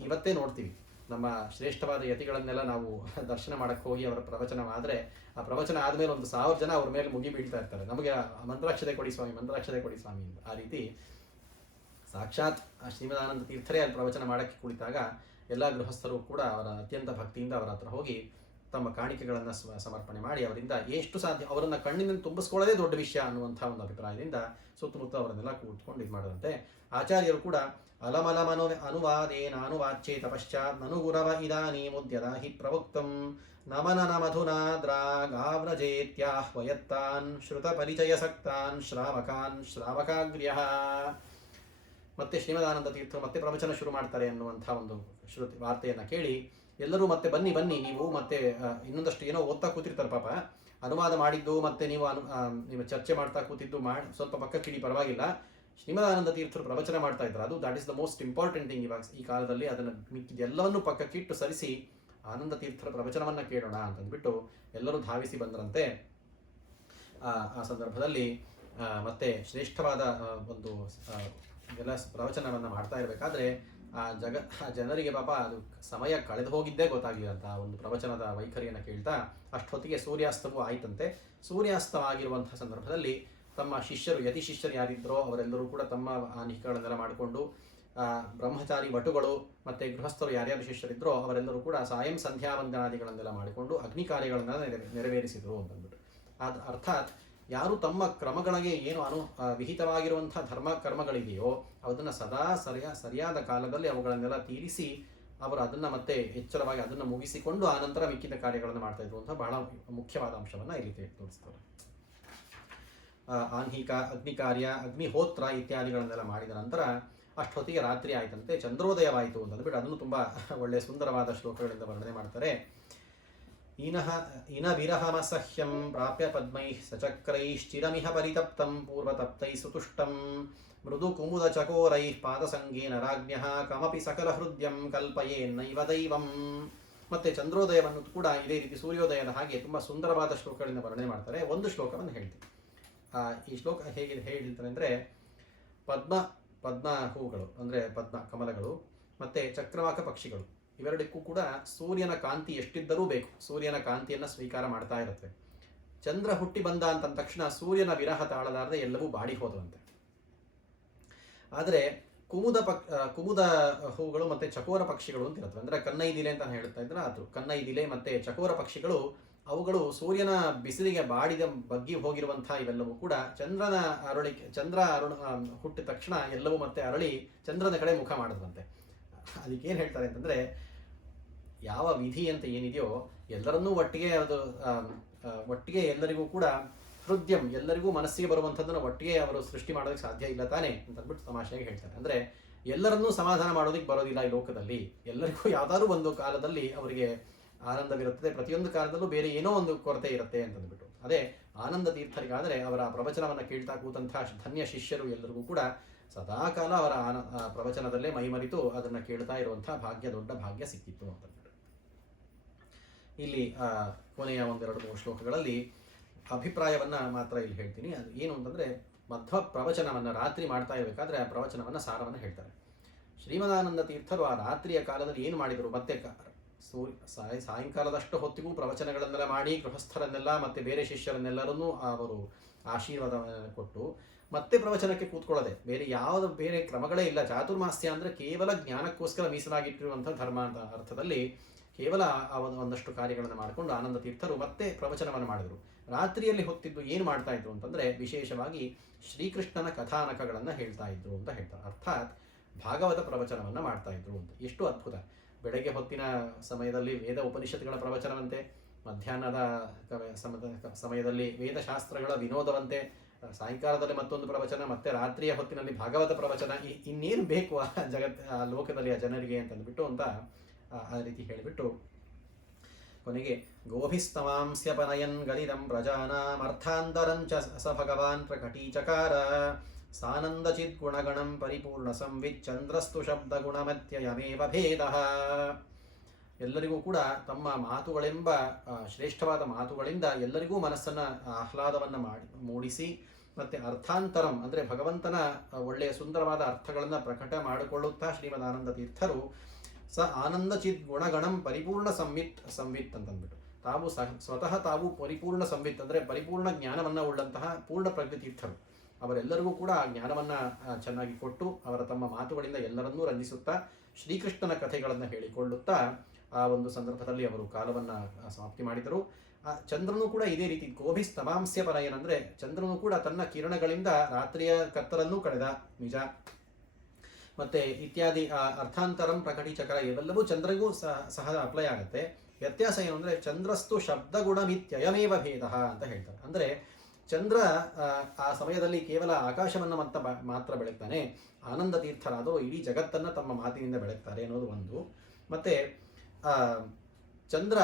ಇವತ್ತೇ ನೋಡ್ತೀವಿ ನಮ್ಮ ಶ್ರೇಷ್ಠವಾದ ಯತಿಗಳನ್ನೆಲ್ಲ ನಾವು ದರ್ಶನ ಮಾಡಕ್ಕೆ ಹೋಗಿ ಅವರ ಪ್ರವಚನ ಆದರೆ ಆ ಪ್ರವಚನ ಆದಮೇಲೆ 1,000 ಜನ ಅವ್ರ ಮೇಲೆ ಮುಗಿ ಬೀಳ್ತಾ ಇರ್ತಾರೆ, ನಮಗೆ ಮಂತ್ರಾಕ್ಷತೆ ಕೊಡಿ ಸ್ವಾಮಿ, ಮಂತ್ರಾಕ್ಷತೆ ಕೊಡಿ ಸ್ವಾಮಿ ಅಂತ. ಆ ರೀತಿ ಸಾಕ್ಷಾತ್ ಶ್ರೀಮದಾನಂದ ತೀರ್ಥರೇ ಅಲ್ಲಿ ಪ್ರವಚನ ಮಾಡೋಕ್ಕೆ ಕುಳಿತಾಗ ಎಲ್ಲ ಗೃಹಸ್ಥರು ಕೂಡ ಅವರ ಅತ್ಯಂತ ಭಕ್ತಿಯಿಂದ ಅವರ ಹತ್ರ ಹೋಗಿ ತಮ್ಮ ಕಾಣಿಕೆಗಳನ್ನು ಸಮರ್ಪಣೆ ಮಾಡಿ ಅವರಿಂದ ಎಷ್ಟು ಸಾಧ್ಯ ಅವರನ್ನು ಕಣ್ಣಿನಿಂದ ತುಂಬಿಸ್ಕೊಳ್ಳೋದೇ ದೊಡ್ಡ ವಿಷಯ ಅನ್ನುವಂಥ ಒಂದು ಅಭಿಪ್ರಾಯದಿಂದ ಸುತ್ತಮುತ್ತ ಅವರನ್ನೆಲ್ಲ ಕೂತ್ಕೊಂಡು ಇದು ಮಾಡಿದಂತೆ. ಆಚಾರ್ಯರು ಕೂಡ ಅಲಮಲಮನು ಅನುವಾದೇನ ಅನುವಾಚ್ಯೇತ ಪಶ್ಚಾತ್ ನನು ಗುರವ ಇದಾನೀಮುದ್ಯದ ಹಿ ಪ್ರವಕ್ತಂ ನಮನನ ಮಧುನಾ ದ್ರಾಗಾವ್ರಜೇತ್ಯಾಹ್ವಯತ್ತಾನ್ ಶ್ರುತ ಪರಿಚಯ ಸಕ್ತಾನ್ ಶ್ರಾವಕಾಗ್ರ್ಯಃ. ಮತ್ತೆ ಶ್ರೀಮದಾನಂದ ತೀರ್ಥರು ಮತ್ತೆ ಪ್ರವಚನ ಶುರು ಮಾಡ್ತಾರೆ ಅನ್ನುವಂಥ ಒಂದು ವಾರ್ತೆಯನ್ನು ಕೇಳಿ ಎಲ್ಲರೂ ಮತ್ತೆ ಬನ್ನಿ ನೀವು ಮತ್ತೆ ಇನ್ನೊಂದಷ್ಟು ಏನೋ ಓದ್ತಾ ಕೂತಿರ್ತಾರೆ ಪಾಪ, ಅನುವಾದ ಮಾಡಿದ್ದು ಮತ್ತೆ ನೀವು ಚರ್ಚೆ ಮಾಡ್ತಾ ಕೂತಿದ್ದು ಸ್ವಲ್ಪ ಪಕ್ಕಕ್ಕಿಡಿ ಪರವಾಗಿಲ್ಲ, ಶ್ರೀಮದಾನಂದ ತೀರ್ಥರು ಪ್ರವಚನ ಮಾಡ್ತಾ ಇದ್ದಾರೆ, ಅದು that is the most important thing ಇವಾಗ ಈ ಕಾಲದಲ್ಲಿ. ಅದನ್ನು ಮಿಕ್ಕಿದೆಲ್ಲವನ್ನೂ ಪಕ್ಕಕ್ಕಿಟ್ಟು ಸರಿಸಿ ಆನಂದ ತೀರ್ಥರ ಪ್ರವಚನವನ್ನು ಕೇಳೋಣ ಅಂತಂದ್ಬಿಟ್ಟು ಎಲ್ಲರೂ ಧಾವಿಸಿ ಬಂದರಂತೆ. ಆ ಸಂದರ್ಭದಲ್ಲಿ ಮತ್ತೆ ಶ್ರೇಷ್ಠವಾದ ಒಂದು ಎಲ್ಲ ಪ್ರವಚನವನ್ನು ಮಾಡ್ತಾ ಇರಬೇಕಾದ್ರೆ ಆ ಜನರಿಗೆ ಪಾಪ ಅದು ಸಮಯ ಕಳೆದು ಹೋಗಿದ್ದೇ ಗೊತ್ತಾಗಲಿಲ್ಲ ಅಂತ ಒಂದು ಪ್ರವಚನದ ವೈಖರಿಯನ್ನು ಕೇಳ್ತಾ ಅಷ್ಟೊತ್ತಿಗೆ ಸೂರ್ಯಾಸ್ತವೂ ಆಯ್ತಂತೆ. ಸೂರ್ಯಾಸ್ತವಾಗಿರುವಂಥ ಸಂದರ್ಭದಲ್ಲಿ ತಮ್ಮ ಶಿಷ್ಯರು ಯತಿ ಶಿಷ್ಯರು ಯಾರಿದ್ದರೋ ಅವರೆಲ್ಲರೂ ಕೂಡ ತಮ್ಮ ಆನಿಕೆಗಳನ್ನೆಲ್ಲ ಮಾಡಿಕೊಂಡು ಬ್ರಹ್ಮಚಾರಿ ವಟುಗಳು ಮತ್ತು ಗೃಹಸ್ಥರು ಯಾರ್ಯಾರು ಶಿಷ್ಯರಿದ್ದರೋ ಅವರೆಲ್ಲರೂ ಕೂಡ ಸಾಯಂ ಸಂಧ್ಯಾ ವಂದನಾದಿಗಳನ್ನೆಲ್ಲ ಮಾಡಿಕೊಂಡು ಅಗ್ನಿ ಕಾರ್ಯಗಳನ್ನು ನೆರವೇರಿಸಿದರು ಅಂತಂದ್ಬಿಟ್ಟು. ಅರ್ಥಾತ್ ಯಾರು ತಮ್ಮ ಕ್ರಮಗಳಿಗೆ ಏನು ವಿಹಿತವಾಗಿರುವಂಥ ಧರ್ಮ ಕರ್ಮಗಳಿದೆಯೋ ಅದನ್ನು ಸದಾ ಸರಿಯಾದ ಕಾಲದಲ್ಲಿ ಅವುಗಳನ್ನೆಲ್ಲ ತೀರಿಸಿ ಅವರು ಅದನ್ನು ಮತ್ತೆ ಎಚ್ಚರವಾಗಿ ಅದನ್ನು ಮುಗಿಸಿಕೊಂಡು ಆನಂತರ ಮಿಕ್ಕಿದ ಕಾರ್ಯಗಳನ್ನು ಮಾಡ್ತಾ ಇದ್ರು ಅಂತ ಬಹಳ ಮುಖ್ಯವಾದ ಅಂಶವನ್ನು ಇಲ್ಲಿ ತೋರಿಸ್ತಾರೆ. ಆನ್ಹಿಕ ಅಗ್ನಿಕಾರ್ಯ ಅಗ್ನಿಹೋತ್ರ ಇತ್ಯಾದಿಗಳನ್ನೆಲ್ಲ ಮಾಡಿದ ನಂತರ ಅಷ್ಟೊತ್ತಿಗೆ ರಾತ್ರಿ ಆಯ್ತಂತೆ, ಚಂದ್ರೋದಯವಾಯಿತು ಅಂತಂದ್ಬಿಟ್ಟು ಅದನ್ನು ತುಂಬ ಒಳ್ಳೆಯ ಸುಂದರವಾದ ಶ್ಲೋಕಗಳಿಂದ ವರ್ಣನೆ ಮಾಡ್ತಾರೆ. ಇನ ವಿರಹಮಸಹ್ಯಂ ಪ್ರಾಪ್ಯ ಪದ್ಮೈ ಸಚಕ್ರೈಶ್ಚಿರಮಿಹ ಪರಿತಪ್ತಂ ಪೂರ್ವತಪ್ತೈ ಸುತುಷ್ಟಂ ಮೃದು ಕುಮುದ ಚಕೋರೈ ಪಾದಸಂಗೇನ ರಾಜ್ಞಃ ಕಮಪಿ ಸಕಲ ಹೃದಯಂ ಕಲ್ಪಯೇನ್ನೈವ ದೈವಂ. ಮತ್ತೆ ಚಂದ್ರೋದಯವನ್ನು ಕೂಡ ಇದೇ ರೀತಿ ಸೂರ್ಯೋದಯದ ಹಾಗೆ ತುಂಬ ಸುಂದರವಾದ ಶ್ಲೋಕಗಳಿಂದ ವರ್ಣನೆ ಮಾಡ್ತಾರೆ. ಒಂದು ಶ್ಲೋಕವನ್ನು ಹೇಳ್ತೀನಿ. ಈ ಶ್ಲೋಕ ಹೇಗೆ ಹೇಳ್ತಾರೆ ಅಂದರೆ, ಪದ್ಮ ಹೂಗಳು ಅಂದರೆ ಪದ್ಮ ಕಮಲಗಳು ಮತ್ತು ಚಕ್ರವಾಕ ಪಕ್ಷಿಗಳು ಇವೆರಡಕ್ಕೂ ಕೂಡ ಸೂರ್ಯನ ಕಾಂತಿ ಎಷ್ಟಿದ್ದರೂ ಬೇಕು, ಸೂರ್ಯನ ಕಾಂತಿಯನ್ನು ಸ್ವೀಕಾರ ಮಾಡ್ತಾ ಇರುತ್ತೆ. ಚಂದ್ರ ಹುಟ್ಟಿ ಬಂದ ಅಂತ ತಕ್ಷಣ ಸೂರ್ಯನ ವಿರಹ ತಾಳಲಾರದೆ ಎಲ್ಲವೂ ಬಾಡಿ ಹೋದವಂತೆ. ಆದರೆ ಕುಮುದ ಹೂಗಳು ಮತ್ತು ಚಕೋರ ಪಕ್ಷಿಗಳು ಅಂತ ಇರುತ್ತೆ, ಅಂದರೆ ಕನ್ನೈದಿಲೆ ಅಂತ ಹೇಳ್ತಾ ಇದ್ರೆ ಅದು ಕನ್ನೈದಿಲೆ ಮತ್ತು ಚಕೋರ ಪಕ್ಷಿಗಳು, ಅವುಗಳು ಸೂರ್ಯನ ಬಿಸಿಲಿಗೆ ಬಾಡಿದ ಬಗ್ಗಿ ಹೋಗಿರುವಂಥ ಇವೆಲ್ಲವೂ ಕೂಡ ಚಂದ್ರ ಹುಟ್ಟಿದ ತಕ್ಷಣ ಎಲ್ಲವೂ ಮತ್ತೆ ಅರಳಿ ಚಂದ್ರನ ಕಡೆ ಮುಖ ಮಾಡಿದ್ವಂತೆ. ಅದಕ್ಕೇನು ಹೇಳ್ತಾರೆ ಅಂತಂದರೆ, ಯಾವ ವಿಧಿ ಅಂತ ಏನಿದೆಯೋ ಎಲ್ಲರನ್ನೂ ಒಟ್ಟಿಗೆ ಎಲ್ಲರಿಗೂ ಕೂಡ ಹೃದಯಂ ಎಲ್ಲರಿಗೂ ಮನಸ್ಸಿಗೆ ಬರುವಂಥದ್ದನ್ನು ಒಟ್ಟಿಗೆ ಅವರು ಸೃಷ್ಟಿ ಮಾಡೋದಕ್ಕೆ ಸಾಧ್ಯ ಇಲ್ಲ ತಾನೇ ಅಂತಂದ್ಬಿಟ್ಟು ತಮಾಷೆಯಾಗಿ ಹೇಳ್ತಾರೆ. ಅಂದರೆ ಎಲ್ಲರನ್ನೂ ಸಮಾಧಾನ ಮಾಡೋದಕ್ಕೆ ಬರೋದಿಲ್ಲ ಈ ಲೋಕದಲ್ಲಿ. ಎಲ್ಲರಿಗೂ ಯಾವುದಾದ್ರೂ ಒಂದು ಕಾಲದಲ್ಲಿ ಅವರಿಗೆ ಆನಂದವಿರುತ್ತದೆ, ಪ್ರತಿಯೊಂದು ಕಾಲದಲ್ಲೂ ಬೇರೆ ಏನೋ ಒಂದು ಕೊರತೆ ಇರುತ್ತೆ ಅಂತಂದ್ಬಿಟ್ಟು. ಅದೇ ಆನಂದ ತೀರ್ಥರಿಗಾದರೆ ಅವರ ಪ್ರವಚನವನ್ನು ಕೇಳ್ತಾ ಕೂತಂತಹ ಧನ್ಯ ಶಿಷ್ಯರು ಎಲ್ಲರಿಗೂ ಕೂಡ ಸದಾಕಾಲ ಅವರ ಪ್ರವಚನದಲ್ಲೇ ಮೈಮರಿತು ಅದನ್ನು ಕೇಳ್ತಾ ಇರುವಂತಹ ದೊಡ್ಡ ಭಾಗ್ಯ ಸಿಕ್ಕಿತ್ತು ಅಂತಂದ್ಬಿಟ್ಟು. ಇಲ್ಲಿ ಕೊನೆಯ 1-2-3 ಶ್ಲೋಕಗಳಲ್ಲಿ ಅಭಿಪ್ರಾಯವನ್ನು ಮಾತ್ರ ಇಲ್ಲಿ ಹೇಳ್ತೀನಿ. ಅದು ಏನು ಅಂತಂದರೆ, ಮಧ್ವ ಪ್ರವಚನವನ್ನು ರಾತ್ರಿ ಮಾಡ್ತಾ ಇರಬೇಕಾದ್ರೆ ಆ ಪ್ರವಚನವನ್ನು ಸಾರವನ್ನು ಹೇಳ್ತಾರೆ. ಶ್ರೀಮದಾನಂದ ತೀರ್ಥರು ಆ ರಾತ್ರಿಯ ಕಾಲದಲ್ಲಿ ಏನು ಮಾಡಿದರು, ಮತ್ತೆ ಸಾಯಂಕಾಲದಷ್ಟು ಹೊತ್ತಿಗೂ ಪ್ರವಚನಗಳನ್ನೆಲ್ಲ ಮಾಡಿ ಗೃಹಸ್ಥರನ್ನೆಲ್ಲ ಮತ್ತು ಬೇರೆ ಶಿಷ್ಯರನ್ನೆಲ್ಲರನ್ನೂ ಅವರು ಆಶೀರ್ವಾದ ಕೊಟ್ಟು ಮತ್ತೆ ಪ್ರವಚನಕ್ಕೆ ಕೂತ್ಕೊಳ್ಳದೆ ಬೇರೆ ಕ್ರಮಗಳೇ ಇಲ್ಲ. ಚಾತುರ್ಮಾಸ್ಯ ಅಂದರೆ ಕೇವಲ ಜ್ಞಾನಕ್ಕೋಸ್ಕರ ಮೀಸಲಾಗಿಟ್ಟಿರುವಂಥ ಧರ್ಮ ಅಂತ ಅರ್ಥದಲ್ಲಿ ಕೇವಲ ಒಂದಷ್ಟು ಕಾರ್ಯಗಳನ್ನು ಮಾಡಿಕೊಂಡು ಆನಂದ ತೀರ್ಥರು ಮತ್ತೆ ಪ್ರವಚನವನ್ನು ಮಾಡಿದರು. ರಾತ್ರಿಯಲ್ಲಿ ಹೊತ್ತಿದ್ದು ಏನು ಮಾಡ್ತಾ ಇದ್ರು ಅಂತಂದರೆ, ವಿಶೇಷವಾಗಿ ಶ್ರೀಕೃಷ್ಣನ ಕಥಾನಕಗಳನ್ನು ಹೇಳ್ತಾ ಇದ್ರು ಅಂತ ಹೇಳ್ತಾರೆ. ಅರ್ಥಾತ್ ಭಾಗವತ ಪ್ರವಚನವನ್ನು ಮಾಡ್ತಾ ಇದ್ರು ಅಂತ. ಎಷ್ಟು ಅದ್ಭುತ! ಬೆಳಗ್ಗೆ ಹೊತ್ತಿನ ಸಮಯದಲ್ಲಿ ವೇದ ಉಪನಿಷತ್ತುಗಳ ಪ್ರವಚನವಂತೆ, ಮಧ್ಯಾಹ್ನದ ಸಮಯದಲ್ಲಿ ವೇದಶಾಸ್ತ್ರಗಳ ವಿನೋದವಂತೆ, ಸಾಯಂಕಾಲದಲ್ಲಿ ಮತ್ತೊಂದು ಪ್ರವಚನ, ಮತ್ತೆ ರಾತ್ರಿಯ ಹೊತ್ತಿನಲ್ಲಿ ಭಾಗವತ ಪ್ರವಚನ. ಇನ್ನೇನು ಬೇಕು ಆ ಲೋಕದಲ್ಲಿ ಆ ಜನರಿಗೆ ಅಂತಂದ್ಬಿಟ್ಟು ಅಂತ ಆ ರೀತಿ ಹೇಳಿಬಿಟ್ಟು ಕೊನೆಗೆ ಗೋಭಿಸ್ತವಾಂಸ್ಯಪನಯನ್ ಗಲಿದಂ ಪ್ರಜಾನಾಮರ್ಥಾಂತರಂಚ ಸ ಭಗವಾನ್ ಪ್ರಕಟೀಚಕಾರ ಸಾನಂದಚಿತ್ ಗುಣಗಣಂ ಪರಿಪೂರ್ಣ ಸಂವಿತ್ ಚಂದ್ರಸ್ತು ಶಬ್ದ ಗುಣಮತ್ಯಯಮೇವ ಭೇದಃ. ಎಲ್ಲರಿಗೂ ಕೂಡ ತಮ್ಮ ಮಾತುಗಳೆಂಬ ಶ್ರೇಷ್ಠವಾದ ಮಾತುಗಳಿಂದ ಎಲ್ಲರಿಗೂ ಮನಸ್ಸನ್ನು ಆಹ್ಲಾದವನ್ನು ಮೂಡಿಸಿ, ಮತ್ತು ಅರ್ಥಾಂತರಂ ಅಂದರೆ ಭಗವಂತನ ಒಳ್ಳೆಯ ಸುಂದರವಾದ ಅರ್ಥಗಳನ್ನು ಪ್ರಕಟ ಮಾಡಿಕೊಳ್ಳುತ್ತಾ ಶ್ರೀಮದಾನಂದ ತೀರ್ಥರು ಆನಂದ ಚಿತ್ ಗುಣಗಣಂ ಪರಿಪೂರ್ಣ ಸಂವಿತ್ ಅಂತಂದ್ಬಿಟ್ಟು ಸ್ವತಃ ತಾವು ಪರಿಪೂರ್ಣ ಸಂವಿತ್ ಅಂದರೆ ಪರಿಪೂರ್ಣ ಜ್ಞಾನವನ್ನು ಉಳ್ಳಂತಹ ಪೂರ್ಣ ಪ್ರಜ್ಞ ತೀರ್ಥರು. ಅವರೆಲ್ಲರಿಗೂ ಕೂಡ ಆ ಜ್ಞಾನವನ್ನು ಚೆನ್ನಾಗಿ ಕೊಟ್ಟು ಅವರ ತಮ್ಮ ಮಾತುಗಳಿಂದ ಎಲ್ಲರನ್ನೂ ರಂಜಿಸುತ್ತಾ ಶ್ರೀಕೃಷ್ಣನ ಕಥೆಗಳನ್ನು ಹೇಳಿಕೊಳ್ಳುತ್ತಾ ಆ ಒಂದು ಸಂದರ್ಭದಲ್ಲಿ ಅವರು ಕಾಲವನ್ನು ಸಮಾಪ್ತಿ ಮಾಡಿದರು. ಆ ಚಂದ್ರನು ಕೂಡ ಇದೇ ರೀತಿ ಗೋಭಿಸ್ತಮಾಂಸ್ಯ ಪರಯನ್ ಅಂದರೆ ಚಂದ್ರನು ಕೂಡ ತನ್ನ ಕಿರಣಗಳಿಂದ ರಾತ್ರಿಯ ಕತ್ತಲನ್ನೂ ಕಳೆದ ನಿಜ. ಮತ್ತು ಇತ್ಯಾದಿ ಅರ್ಥಾಂತರಂ ಪ್ರಕಟೀಚಕರ ಇವೆಲ್ಲವೂ ಚಂದ್ರಿಗೂ ಸಹ ಅಪ್ಲೈ ಆಗುತ್ತೆ. ವ್ಯತ್ಯಾಸ ಏನು ಅಂದರೆ, ಚಂದ್ರಸ್ತು ಶಬ್ದಗುಣಮಿತ್ಯಯಮೇವ ಭೇದ ಅಂತ ಹೇಳ್ತಾರೆ. ಅಂದರೆ ಚಂದ್ರ ಆ ಸಮಯದಲ್ಲಿ ಕೇವಲ ಆಕಾಶವನ್ನು ಮಾತ್ರ ಬೆಳಗ್ತಾನೆ, ಆನಂದ ತೀರ್ಥರಾದರೂ ಇಡೀ ಜಗತ್ತನ್ನು ತಮ್ಮ ಮಾತಿನಿಂದ ಬೆಳಗ್ತಾರೆ ಅನ್ನೋದು ಒಂದು. ಮತ್ತು ಚಂದ್ರ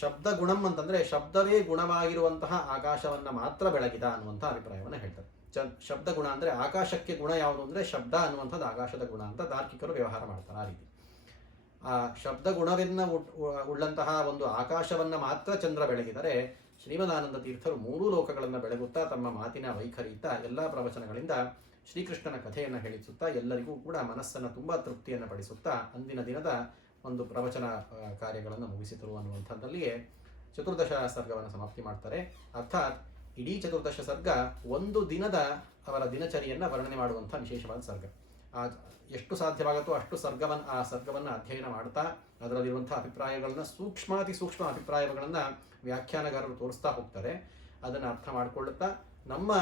ಶಬ್ದ ಗುಣಂ ಅಂತಂದರೆ ಶಬ್ದವೇ ಗುಣವಾಗಿರುವಂತಹ ಆಕಾಶವನ್ನು ಮಾತ್ರ ಬೆಳಗಿದ ಅನ್ನುವಂಥ ಅಭಿಪ್ರಾಯವನ್ನು ಹೇಳ್ತಾರೆ. ಶಬ್ದ ಗುಣ ಅಂದರೆ ಆಕಾಶಕ್ಕೆ ಗುಣ ಯಾವುದು ಅಂದರೆ ಶಬ್ದ ಅನ್ನುವಂಥದ್ದು ಆಕಾಶದ ಗುಣ ಅಂತ ತಾರ್ಕಿಕರು ವ್ಯವಹಾರ ಮಾಡ್ತಾರೆ. ಆ ರೀತಿ ಆ ಶಬ್ದ ಗುಣವನ್ನು ಉಳ್ಳಂತಹ ಒಂದು ಆಕಾಶವನ್ನು ಮಾತ್ರ ಚಂದ್ರ ಬೆಳಗಿದರೆ, ಶ್ರೀಮದಾನಂದ ತೀರ್ಥರು 3 ಲೋಕಗಳನ್ನು ಬೆಳಗುತ್ತಾ ತಮ್ಮ ಮಾತಿನ ವೈಖರಿಯುತ್ತಾ ಎಲ್ಲ ಪ್ರವಚನಗಳಿಂದ ಶ್ರೀಕೃಷ್ಣನ ಕಥೆಯನ್ನು ಹೇಳಿಸುತ್ತಾ ಎಲ್ಲರಿಗೂ ಕೂಡ ಮನಸ್ಸನ್ನು ತುಂಬ ತೃಪ್ತಿಯನ್ನು ಪಡಿಸುತ್ತಾ ಅಂದಿನ ದಿನದ ಒಂದು ಪ್ರವಚನ ಕಾರ್ಯಗಳನ್ನು ಮುಗಿಸಿದರು ಅನ್ನುವಂಥದ್ದಲ್ಲಿಯೇ ಚತುರ್ದಶ ಸರ್ಗವನ್ನು ಸಮಾಪ್ತಿ ಮಾಡ್ತಾರೆ. ಅರ್ಥಾತ್ ಇಡೀ ಚತುರ್ದಶ ಸರ್ಗ ಒಂದು ದಿನದ ಅವರ ದಿನಚರಿಯನ್ನು ವರ್ಣನೆ ಮಾಡುವಂಥ ವಿಶೇಷವಾದ ಸರ್ಗ. ಎಷ್ಟು ಸಾಧ್ಯವಾಗುತ್ತೋ ಅಷ್ಟು ಆ ಸರ್ಗವನ್ನು ಅಧ್ಯಯನ ಮಾಡ್ತಾ ಅದರಲ್ಲಿರುವಂಥ ಅಭಿಪ್ರಾಯಗಳನ್ನು ಸೂಕ್ಷ್ಮಾತಿ ಸೂಕ್ಷ್ಮ ಅಭಿಪ್ರಾಯಗಳನ್ನು ವ್ಯಾಖ್ಯಾನಗಾರರು ತೋರಿಸ್ತಾ ಹೋಗ್ತಾರೆ. ಅದನ್ನು ಅರ್ಥ ಮಾಡಿಕೊಳ್ಳುತ್ತಾ ನಮ್ಮ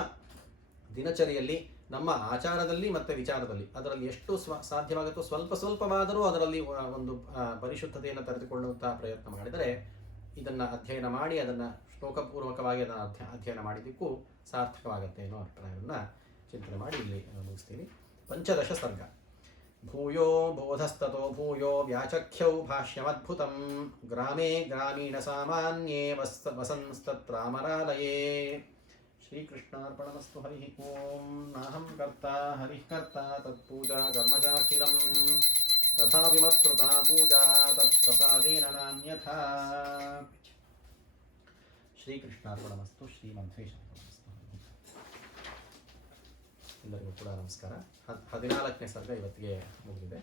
ದಿನಚರಿಯಲ್ಲಿ, ನಮ್ಮ ಆಚಾರದಲ್ಲಿ ಮತ್ತು ವಿಚಾರದಲ್ಲಿ ಅದರಲ್ಲಿ ಎಷ್ಟು ಸಾಧ್ಯವಾಗುತ್ತೋ ಸ್ವಲ್ಪವಾದರೂ ಅದರಲ್ಲಿ ಒಂದು ಪರಿಶುದ್ಧತೆಯನ್ನು ತೆರೆದುಕೊಳ್ಳುವಂಥ ಪ್ರಯತ್ನ ಮಾಡಿದರೆ, ಇದನ್ನು ಅಧ್ಯಯನ ಮಾಡಿ ಅದನ್ನು ಶ್ಲೋಕಪೂರ್ವಕವಾಗಿ ಅದನ್ನು ಅಧ್ಯಯನ ಮಾಡಿದ್ದಕ್ಕೂ ಸಾರ್ಥಕವಾಗುತ್ತೆ ಅನ್ನೋ ಅಭಿಪ್ರಾಯವನ್ನು ಚಿಂತನೆ ಮಾಡಿ ಇಲ್ಲಿ ಮುಗಿಸ್ತೀನಿ. ಪಂಚದಶ ಸರ್ಗ. ಭೂಯೋ ಬೋಧಸ್ತತೋ ಭೂಯೋ ವ್ಯಾಚಖ್ಯೌ ಭಾಷ್ಯಮದ್ಭುತಂ ಗ್ರಾಮೇ ಗ್ರಾಮೀಣ ಸಾಮಾನ್ಯೇ ವಸಂಸ್ತತ್ರಾಮರಾಲಯೇ. ಶ್ರೀಕೃಷ್ಣಾರ್ಪಣಮಸ್ತು. ಹರಿ ಓಂ. ನಾಹಂ ಕರ್ತಾ ಹರಿಃ ಕರ್ತಾ ತತ್ಪೂಜಾ ಕರ್ಮಚಾಖಿಲಂ ತಥಾಪಿ ಮತ್ಕೃತಾ ಪೂಜಾ ತತ್ಪ್ರಸಾದೇನ ನಾನ್ಯಥಾ. ಶ್ರೀಕೃಷ್ಣಾರ್ಪಣಮಸ್ತು. ಶ್ರೀಮಧ್ವೇಶಾರ್ಪಣಮಸ್ತು. ಎಲ್ಲರಿಗೂ ಕೂಡ ನಮಸ್ಕಾರ. 14ನೇ ಸರ್ಗ ಇವತ್ತಿಗೆ ಮುಗಿದಿದೆ.